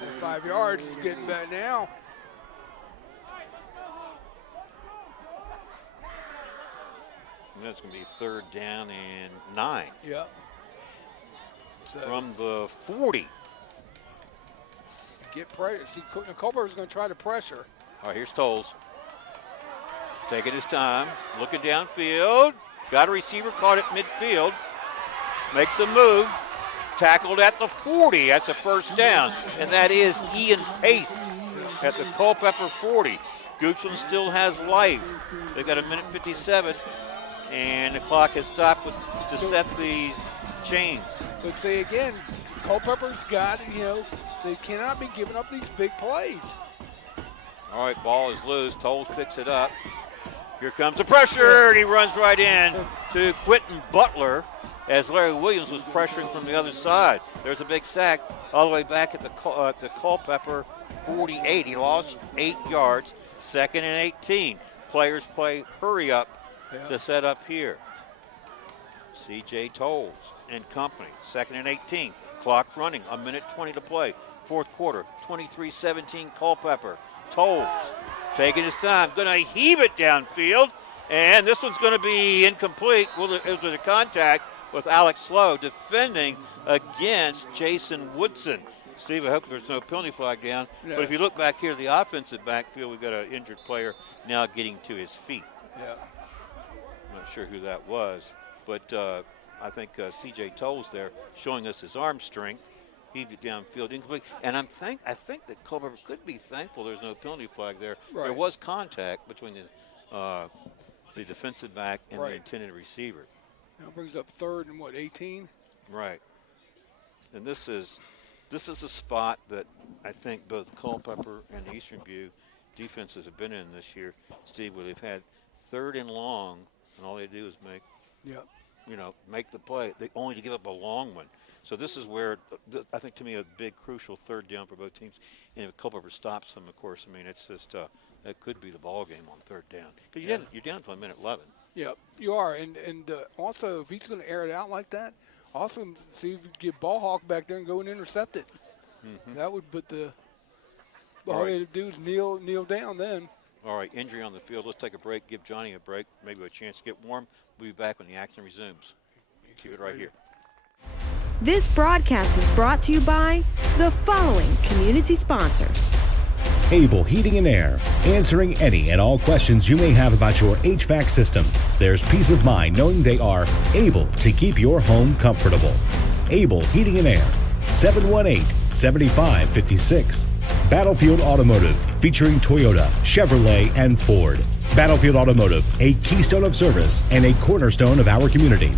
And 5 yards is getting back now. And that's going to be 3rd down and 9. Yep. So from the 40. Get pressure. See, Culpeper's going to try to pressure. All right, here's Tolles. Taking his time, looking downfield. Got a receiver caught at midfield. Makes a move. Tackled at the 40. That's a first down. And that is Ian Pace at the Culpeper 40. Goochland still has life. They've got 1:57. And the clock has stopped to set these chains. But see, again, Culpeper's got, they cannot be giving up these big plays. All right, ball is loose. Tolles picks it up. Here comes the pressure, and he runs right in to Quentin Butler as Larry Williams was pressuring from the other side. There's a big sack all the way back at the Culpeper 48. He lost 8 yards. 2nd and 18. Players play hurry up to set up here. C.J. Tolles and company. 2nd and 18. Clock running. 1:20 to play. 4th quarter. 23-17 Culpeper. Tolles taking his time. Going to heave it downfield. And this one's going to be incomplete. Well, it was a contact with Alex Slow defending against Jason Woodson. Steve, I hope there's no penalty flag down. Yeah. But if you look back here to the offensive backfield, we've got an injured player now getting to his feet. Yeah. I'm not sure who that was. But I think C.J. Tolles there showing us his arm strength. Heaved it downfield incomplete. And I think that Culpeper could be thankful there's no penalty flag there. Right. There was contact between the defensive back and the intended receiver. Now brings up 3rd and 18? Right. And this is a spot that I think both Culpeper and the Eastern View defenses have been in this year, Steve, where they've had 3rd and long, and all they do is make the play. They only to give up a long one. So this is where I think, to me, a big crucial 3rd down for both teams. And if Culpeper stops them, of course, I mean, it's just that could be the ball game on 3rd down because you're down to 1:11. Yeah, you are, and also if he's going to air it out like that, also see if you get ball hawk back there and go and intercept it. Mm-hmm. That would put all you have to do is kneel down then. All right, injury on the field. Let's take a break. Give Johnny a break, maybe a chance to get warm. We'll be back when the action resumes. Keep it right here. This broadcast is brought to you by the following community sponsors. Able Heating and Air, answering any and all questions you may have about your HVAC system. There's peace of mind knowing they are able to keep your home comfortable. Able Heating and Air, 718-7556. Battlefield Automotive, featuring Toyota, Chevrolet, and Ford. Battlefield Automotive, a keystone of service and a cornerstone of our community.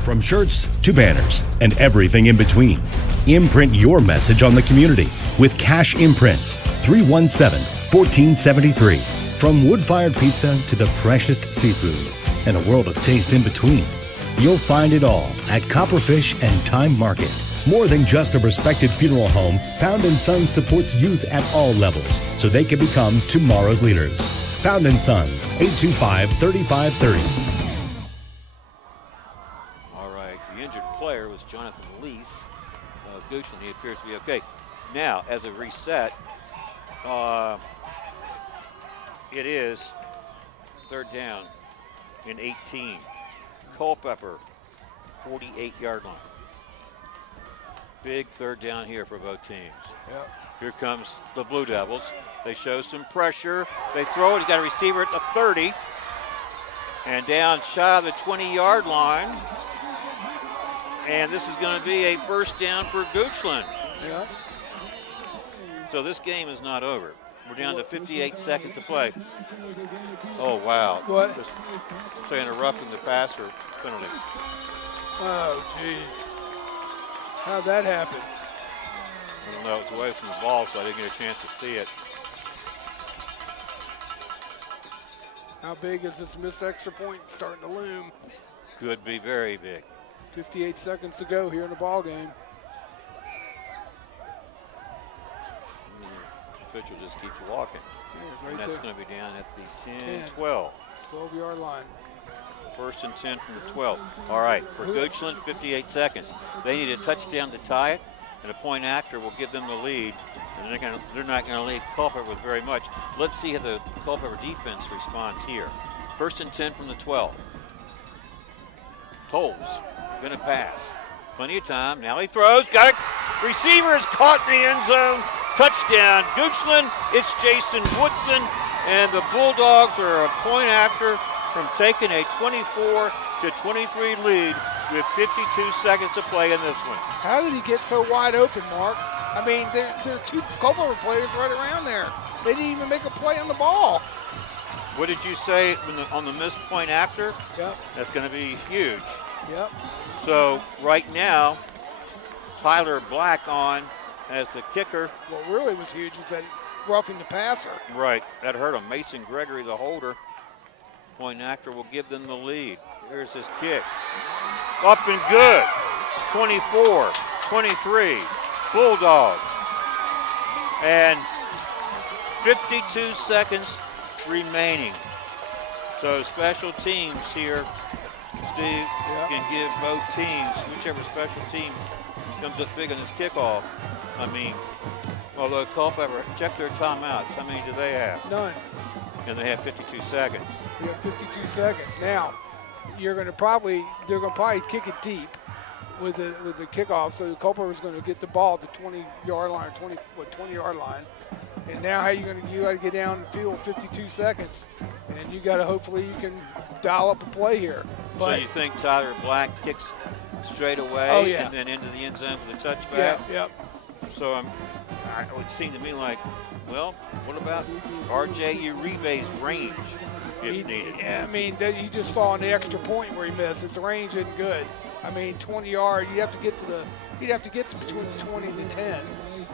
From shirts to banners and everything in between. Imprint your message on the community with Cash Imprints, 317-1473. From wood-fired pizza to the freshest seafood and a world of taste in between. You'll find it all at Copperfish and Time Market. More than just a respected funeral home, Pound & Sons supports youth at all levels so they can become tomorrow's leaders. Pound & Sons, 825-3530. Player was Jonathan Leith of Goochland. He appears to be okay. Now, as a reset, it is 3rd down and 18. Culpeper, 48-yard line. Big 3rd down here for both teams. Yep. Here comes the Blue Devils. They show some pressure. They throw it. He got a receiver at the 30. And down shy of the 20-yard line. And this is going to be a 1st down for Goochland. Yeah. So this game is not over. We're down to 58 seconds to play. Oh, wow. What? Just saying a roughing the passer penalty. Oh, jeez. How'd that happen? I don't know. It's away from the ball, so I didn't get a chance to see it. How big is this missed extra point starting to loom? Could be very big. 58 seconds to go here in the ball game. The official just keeps walking. Yeah, and right that's there. going to be down at the 10-12. 12-yard line. 1st and 10 from the 12. All right, for Goochland, 58 seconds. They need a touchdown to tie it, and a point after will give them the lead. And they're not going to leave Culpeper with very much. Let's see how the Culpeper defense responds here. 1st and 10 from the 12. Tolles going to pass. Plenty of time. Now he throws. Got it. Receiver is caught in the end zone. Touchdown, Goochland. It's Jason Woodson, and the Bulldogs are a point after from taking a 24-23 lead with 52 seconds to play in this one. How did he get so wide open, Mark? I mean, there are 2 Culpeper players right around there. They didn't even make a play on the ball. What did you say on the missed point after? Yep. That's going to be huge. Yep. So right now, Tyler Black on as the kicker. What really was huge was that roughing the passer. Right, that hurt him. Mason Gregory, the holder. Point after will give them the lead. Here's his kick. Up and good. 24-23. Bulldogs. And 52 seconds remaining. So special teams here, Steve, can give both teams, whichever special team comes up big on this kickoff. I mean, although Culpeper, check their timeouts. How many do they have? None. And they have 52 seconds. We have 52 seconds. Now, they're going to probably kick it deep with the kickoff. So Culpeper is going to get the ball at the 20-yard line, 20-yard line. And now how you got to get down the field 52 seconds, and you got to hopefully you can dial up a play here. So you think Tyler Black kicks straight away and then into the end zone for the touchback? Yeah, yep. So it would seem to me like, well, what about R.J. Uribe's range if needed? Yeah, I mean, you just saw on the extra point where he missed. His range isn't good. I mean, 20 yards, you'd have to get to between the 20 and the 10.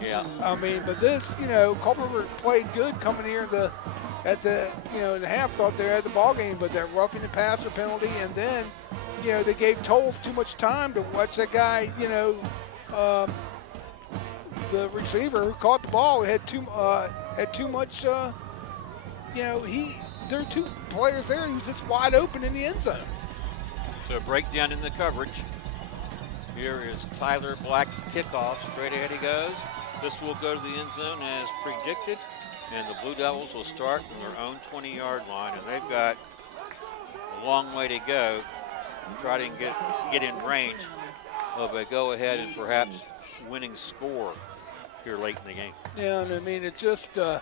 Yeah. I mean, but this, Culpeper played good coming here in the half. Thought they had the ball game, but that roughing the passer penalty, and then, they gave Tolles too much time to watch that guy. The receiver who caught the ball had too much. There are two players there. He was just wide open in the end zone. So breakdown in the coverage. Here is Tyler Black's kickoff. Straight ahead he goes. This will go to the end zone as predicted, and the Blue Devils will start from their own 20-yard line, and they've got a long way to go to try to get in range of a go-ahead and perhaps winning score here late in the game. Yeah, and I mean, it just, it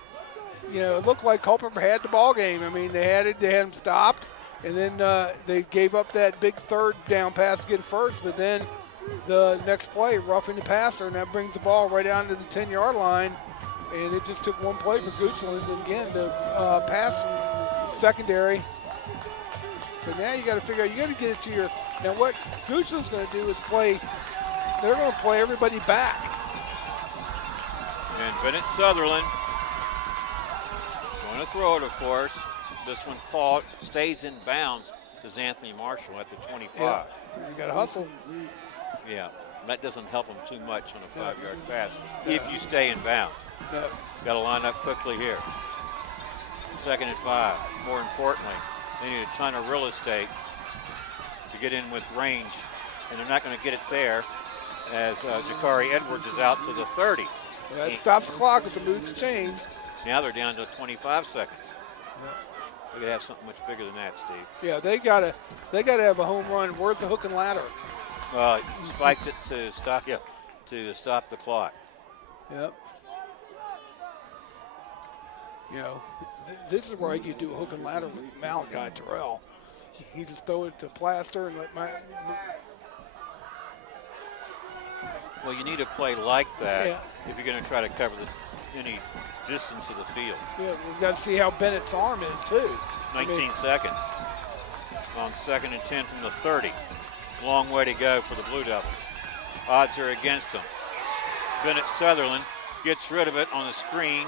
looked like Culpeper had the ball game. I mean, they had him stopped, and then they gave up that big third down pass to get first, but then the next play, roughing the passer, and that brings the ball right down to the 10-yard line. And it just took one play for Goochland, and again, the pass secondary. So now you got to figure out, you got to get it to your. Now what Goochland's going to do is they're going to play everybody back. And Bennett Sutherland going to throw it, of course. This one caught, stays in bounds to Anthony Marshall at the 25. Yeah. You got to hustle. Yeah, that doesn't help them too much on a 5-yard pass if you stay in bounds. No. Got to line up quickly here. 2nd and 5. More importantly, they need a ton of real estate to get in with range, and they're not going to get it there as Jakari Edwards is out to the 30. Yeah, it stops the clock with the moves change. Now they're down to 25 seconds. We could have something much bigger than that, Steve. Yeah, they gotta have a home run. Where's the hook and ladder? Spikes it to stop the clock. Yep. This is where you do a hook and ladder with Malachi Terrell. He just throw it to Plaster and let Well, you need a play like that if you're going to try to cover any distance of the field. Yeah, we've got to see how Bennett's arm is too. 19 seconds on 2nd and 10 from the 30. Long way to go for the Blue Devils. Odds are against them. Bennett Sutherland gets rid of it on the screen.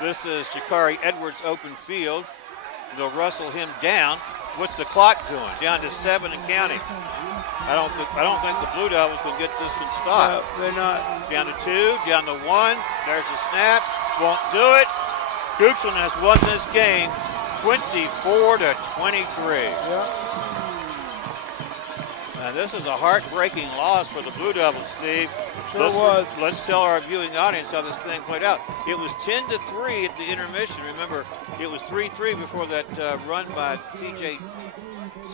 This is Jakari Edwards open field. They'll wrestle him down. What's the clock doing? Down to 7 and counting. I don't think the Blue Devils will get this one stopped. No, they're not. Down to 2, down to 1. There's a snap. Won't do it. Goochland has won this game 24-23. Yeah. Now this is a heartbreaking loss for the Blue Devils, Steve. Sure was. Let's tell our viewing audience how this thing played out. It was 10-3 at the intermission. Remember, it was 3-3 before that run by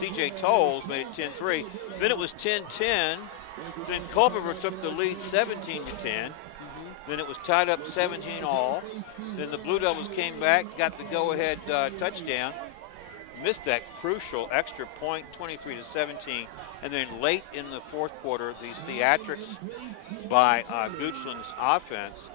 C.J. Tolles made it 10-3. Then it was 10-10. Then Culpeper took the lead 17-10. Then it was tied up 17-all. Then the Blue Devils came back, got the go-ahead touchdown. Missed that crucial extra point, 23-17. And then late in the fourth quarter, these theatrics by Goochland's offense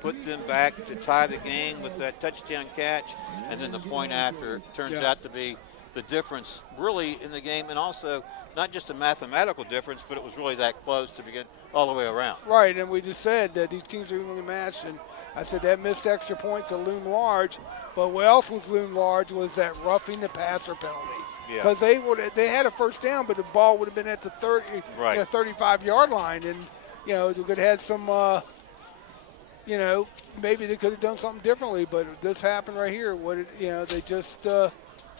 put them back to tie the game with that touchdown catch. And then the point after turns out to be the difference really in the game, and also not just a mathematical difference, but it was really that close to begin all the way around. Right, and we just said that these teams are evenly matched, and I said that missed extra point could loom large, but what else was loom large was that roughing the passer penalty. Because they had a first down, but the ball would have been at the 35-yard line, and they could have had some maybe they could have done something differently, but this happened right here. They just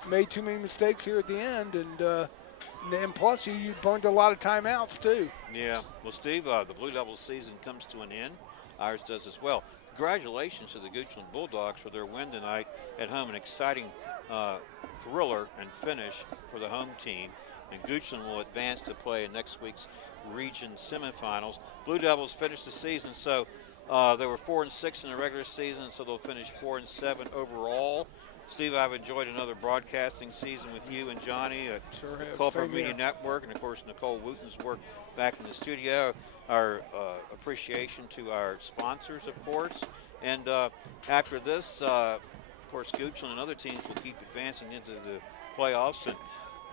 made too many mistakes here at the end, and plus you burned a lot of timeouts too. Yeah. Well, Steve, the Blue Devils season comes to an end. Ours does as well. Congratulations to the Goochland Bulldogs for their win tonight at home. An exciting thriller and finish for the home team. And Goochland will advance to play in next week's region semifinals. Blue Devils finished the season, so they were 4-6 in the regular season, so they'll finish 4-7 overall. Steve, I've enjoyed another broadcasting season with you and Johnny at Culpeper Media Network, and of course Nicole Wooten's work back in the studio. Our appreciation to our sponsors, of course. And after this, of course, Goochland and other teams will keep advancing into the playoffs, and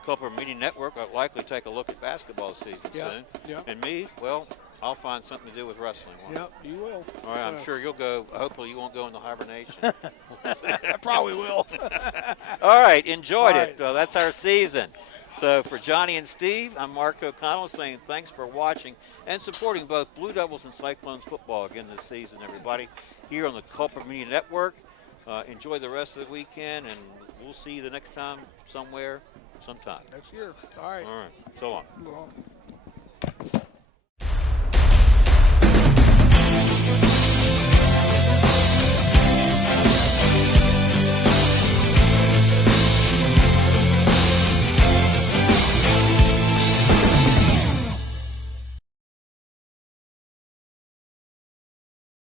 Culpeper Media Network will likely take a look at basketball season soon. Yep. And me, well, I'll find something to do with wrestling. Yep, you will. All right, I'm sure you'll go. Hopefully you won't go into hibernation. I probably will. All right, enjoyed it. That's our season. So for Johnny and Steve, I'm Mark O'Connell saying thanks for watching and supporting both Blue Devils and Cyclones football again this season, everybody, here on the Culpeper Media Network. Enjoy the rest of the weekend, and we'll see you the next time somewhere, sometime. Next year. All right. All right. So long.